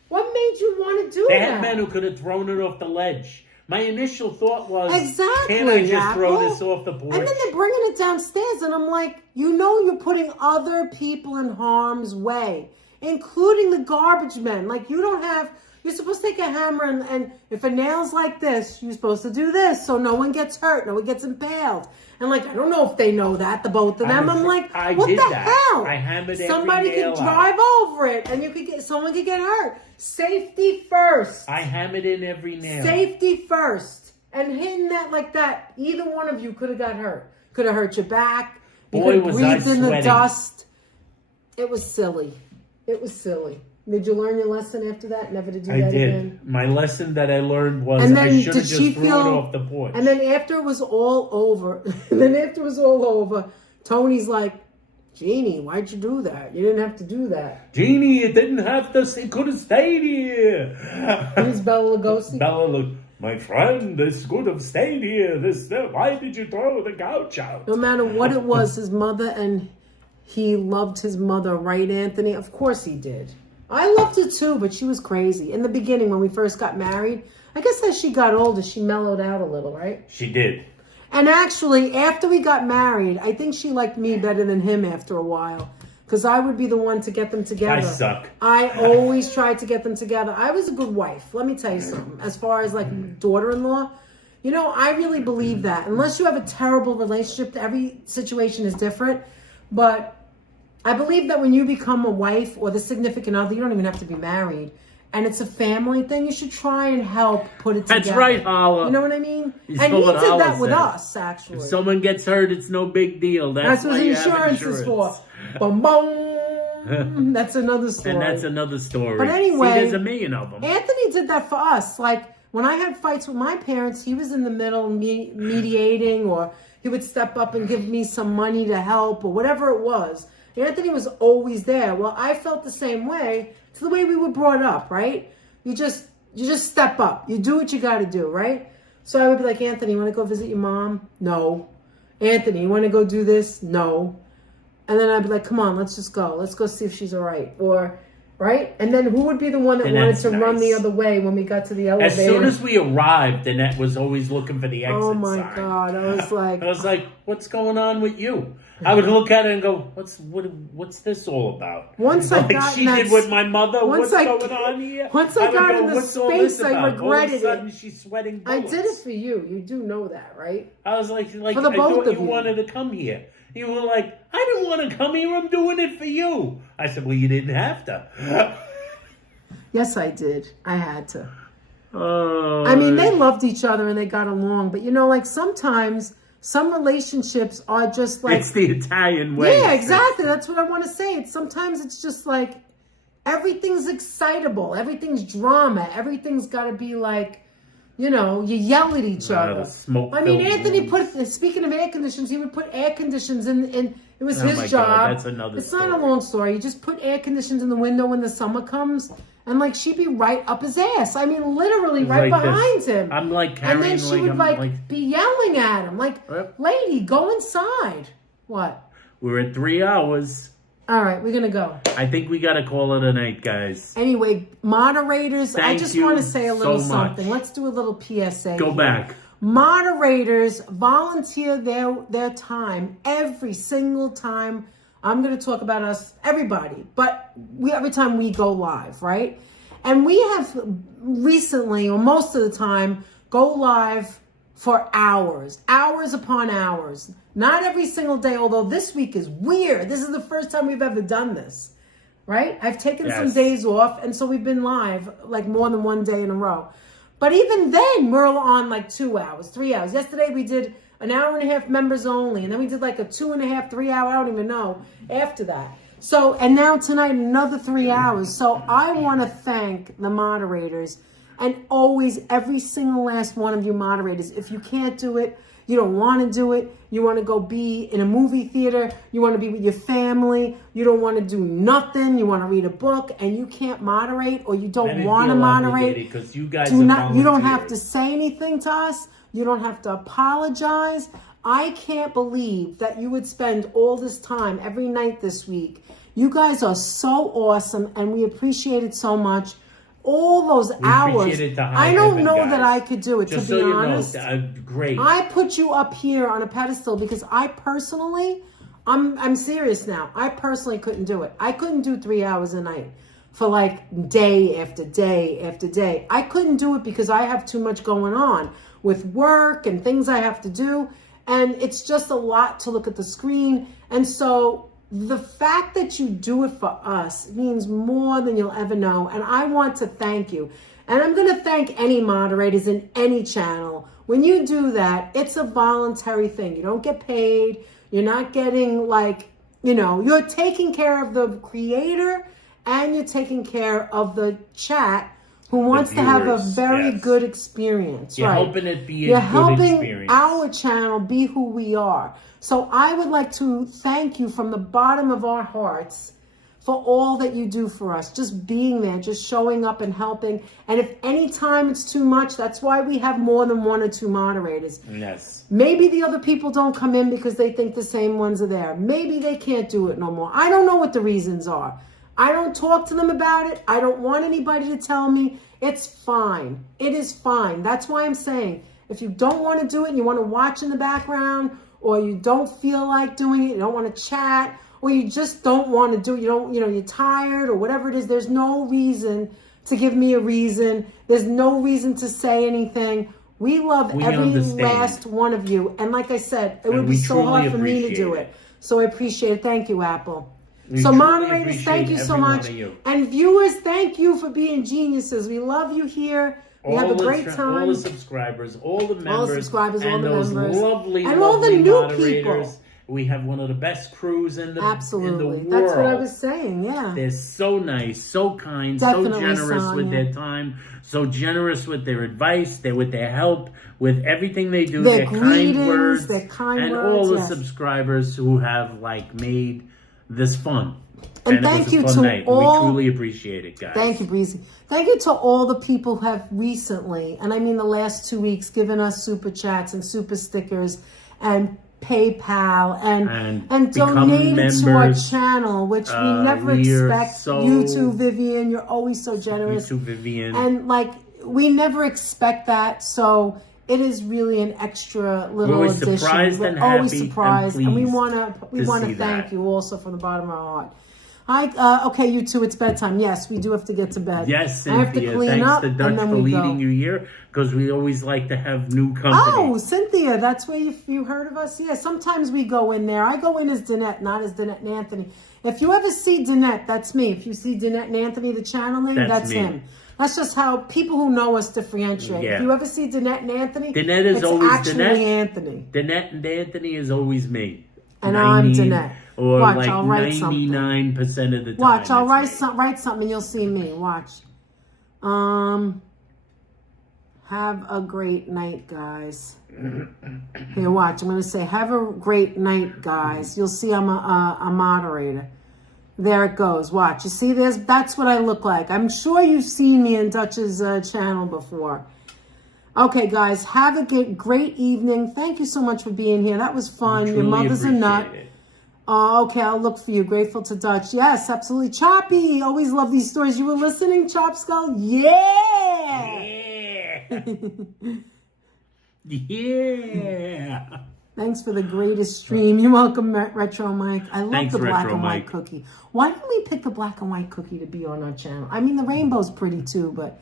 What made you want to do that? They had men who could have thrown it off the ledge. My initial thought was, exactly, can't I just throw this off the porch? And then they're bringing it downstairs, and I'm like, you're putting other people in harm's way, including the garbage men. Like, you don't have You're supposed to take a hammer and if a nail's like this, you're supposed to do this so no one gets hurt, no one gets impaled. And like, I don't know if they know that, the both of them. I'm like, what the hell? I hammered Somebody every nail could drive over it and someone could get hurt. Safety first. I hammered in every nail. Safety first. And hitting that like that, either one of you could have got hurt. Could have hurt your back. You could have breathed in the dust. It was silly. It was silly. Did you learn your lesson after that? Never to do that again? My lesson that I learned was I should have just thrown it off the porch. And then after it was all over, Tony's like, Jeannie, why'd you do that? You didn't have to do that. Jeannie, you didn't have to. It could have stayed here. Who's Bella Lugosi? My friend, this could have stayed here. Why did you throw the couch out? No matter what it was, his mother and he loved his mother, right, Anthony? Of course he did. I loved her too, but she was crazy. In the beginning, when we first got married, I guess as she got older, she mellowed out a little, right? She did. And actually, after we got married, I think she liked me better than him after a while. Because I would be the one to get them together. I suck. I always tried to get them together. I was a good wife. Let me tell you something. As far as like daughter-in-law, you know, I really believe that. Unless you have a terrible relationship, every situation is different. But I believe that when you become a wife or the significant other, you don't even have to be married, and it's a family thing, you should try and help put it together. That's right, Holla. You know what I mean? And he did that with us, actually. If someone gets hurt, it's no big deal. That's what insurance is for. Boom, boom. That's another story. And that's another story. But anyway, see, there's a million of them. Anthony did that for us. Like, when I had fights with my parents, he was in the middle mediating, or he would step up and give me some money to help, or whatever it was. Anthony was always there. Well, I felt the same way. It's the way we were brought up, right? You just step up. You do what you got to do, right? So I would be like, Anthony, you want to go visit your mom? No. Anthony, you want to go do this? No. And then I'd be like, come on, let's just go. Let's go see if she's all right. Or, right? And then who would be the one that wanted to run the other way when we got to the elevator? As soon as we arrived, Annette was always looking for the exit sign. Oh, my God. I was like, what's going on with you? I would look at it and go, what's this all about? Once I got she did with my mother. What's going on here? Once I got in the space, I regretted all of a sudden, it. She's sweating bullets. I did it for you. You do know that, right? I was like for the I both thought of you you wanted to come here. You were like, I didn't want to come here. I'm doing it for you. I said, well, you didn't have to. Yes, I did. I had to. I mean, they loved each other and they got along. But, you know, like sometimes some relationships are just like... It's the Italian way. Yeah, exactly. That's what I want to say. Sometimes it's just like everything's excitable. Everything's drama. Everything's got to be like, you know, you yell at each other. I mean, Anthony speaking of air conditions, he would put air conditions in it was his job. God, that's another story. Not a long story. You just put air conditions in the window when the summer comes. And, like, she'd be right up his ass. I mean, literally right behind him. I'm, like, carrying... And then she would, be yelling at him. Like, lady, go inside. What? We're at 3 hours. All right, we're going to go. I think we got to call it a night, guys. Anyway, moderators, I just want to say a little something. Let's do a little PSA. Go back. Moderators volunteer their time every single time. I'm going to talk about us, everybody, but every time we go live, right? And we have recently, or most of the time, go live for hours upon hours. Not every single day, although this week is weird. This is the first time we've ever done this, right? I've taken some days off, and so we've been live like more than one day in a row. But even then, we're on like 2 hours, 3 hours. Yesterday we did an hour and a half members only. And then we did like a 2.5, 3 hour, I don't even know, after that. So, and now tonight, another 3 hours. So I want to thank the moderators and always every single last one of you moderators. If you can't do it, you don't want to do it, you want to go be in a movie theater, you want to be with your family, you don't want to do nothing, you want to read a book, and you can't moderate or you don't want to moderate, because you guys you don't have to say anything to us. You don't have to apologize. I can't believe that you would spend all this time every night this week. You guys are so awesome, and we appreciate it so much. All those hours. I don't know that I could do it, just to be so honest. You know, great. I put you up here on a pedestal because I personally, I'm serious now. I personally couldn't do it. I couldn't do 3 hours a night. for like day after day after day. I couldn't do it because I have too much going on with work and things I have to do. And it's just a lot to look at the screen. And so the fact that you do it for us means more than you'll ever know. And I want to thank you. And I'm going to thank any moderators in any channel. When you do that, it's a voluntary thing. You don't get paid. You're not getting like, you're taking care of the creator and you're taking care of the chat who wants to have a very good experience. You're helping it be a good experience. Our channel be who we are. So I would like to thank you from the bottom of our hearts for all that you do for us. Just being there, just showing up and helping. And if any time it's too much, that's why we have more than 1 or 2 moderators. Yes. Maybe the other people don't come in because they think the same ones are there. Maybe they can't do it no more. I don't know what the reasons are. I don't talk to them about it. I don't want anybody to tell me. It's fine. It is fine. That's why I'm saying, if you don't want to do it and you want to watch in the background, or you don't feel like doing it, you don't want to chat, or you just don't want to do it, you're tired or whatever it is, there's no reason to give me a reason. There's no reason to say anything. We love every last one of you. And like I said, it would be so hard for me to do it. So I appreciate it. Thank you, Apple. So moderators, thank you so much. And viewers, thank you for being geniuses. We love you here. We have a great time. All the subscribers, all the members, all the subscribers, all the those members, lovely, and all the new moderators. People. We have one of the best crews in the Absolutely. in the world. That's what I was saying. Yeah, they're so nice, so kind, Definitely, so generous with their time, so generous with their advice, with their help, with everything they do. Their kind words, and all the subscribers who have made this fun. And thank you to all. We truly appreciate it, guys. Thank you, Breezy. Thank you to all the people who have recently, and I mean the last 2 weeks, given us super chats and super stickers and PayPal and donated to our channel, which we never expect. You too, Vivian. You're always so generous. You too, Vivian. And we never expect that, so it is really an extra little addition. We're always surprised, and we want to thank you also from the bottom of our heart. Okay, you two, it's bedtime. Yes, we do have to get to bed. Yes, Cynthia. I have to clean Thanks up, to Dutch for leading you here, because we always like to have new company. Oh, Cynthia, that's where you heard of us? Yeah, sometimes we go in there. I go in as Danette, not as Danette and Anthony. If you ever see Danette, that's me. If you see Danette and Anthony, the channel name, that's him. That's just how people who know us differentiate. Yeah. If you ever see Danette and Anthony, it's always actually Anthony. Danette and Anthony is always me. And I'm Danette. Or watch, I'll write 99% of the time. Watch, I'll write something and you'll see me. Watch. Have a great night, guys. Here, watch. I'm going to say, have a great night, guys. You'll see I'm a moderator. There it goes. Watch. You see, that's what I look like. I'm sure you've seen me in Dutch's channel before. Okay, guys. Have a great evening. Thank you so much for being here. That was fun. Your mother's a nut. Oh, okay, I'll look for you. Grateful to Dutch. Yes, absolutely. Choppy. Always love these stories. You were listening, Chop Skull? Yeah. Yeah. Thanks for the greatest stream. You're welcome, Retro Mike. I love the black and white cookie. Why didn't we pick the black and white cookie to be on our channel? I mean, the rainbow's pretty too, but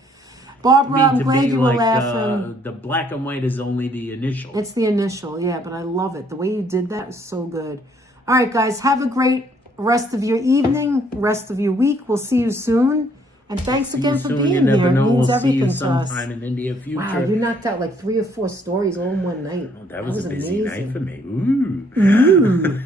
Barbara, I'm glad you were laughing. The black and white is only the initial. It's the initial, yeah, but I love it. The way you did that was so good. All right, guys, have a great rest of your evening, rest of your week. We'll see you soon. And thanks again for being here. It means everything to us. In the near future. Wow, you knocked out like 3 or 4 stories all in one night. Oh, that was a busy night for me. Ooh.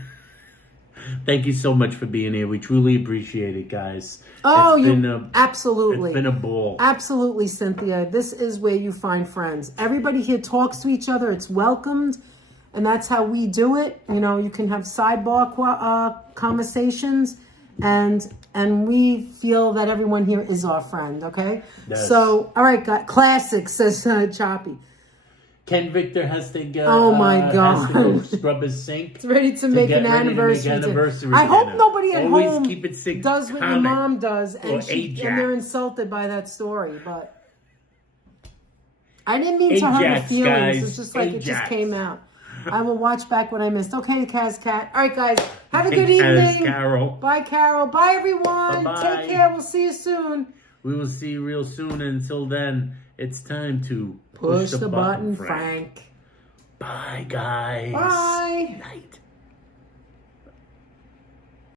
Thank you so much for being here. We truly appreciate it, guys. Absolutely. It's been a ball. Absolutely, Cynthia. This is where you find friends. Everybody here talks to each other. It's welcomed. And that's how we do it. You know, you can have sidebar conversations, and we feel that everyone here is our friend, okay? Yes. So, all right, classic, says Choppy. Ken Victor has to go. Oh my God! Has to go scrub his sink. It's ready to make an anniversary. I hope nobody at home does what your mom does, and they're insulted by that story. But I didn't mean to hurt your feelings. It's just like it just came out. I will watch back what I missed. Okay, Kaz Cat. All right, guys. Have a good Kaz evening. Carol. Bye, Carol. Bye, everyone. Bye-bye. Take care. We'll see you soon. We will see you real soon. Until then, it's time to Push the button, Frank. Bye, guys. Bye. Night.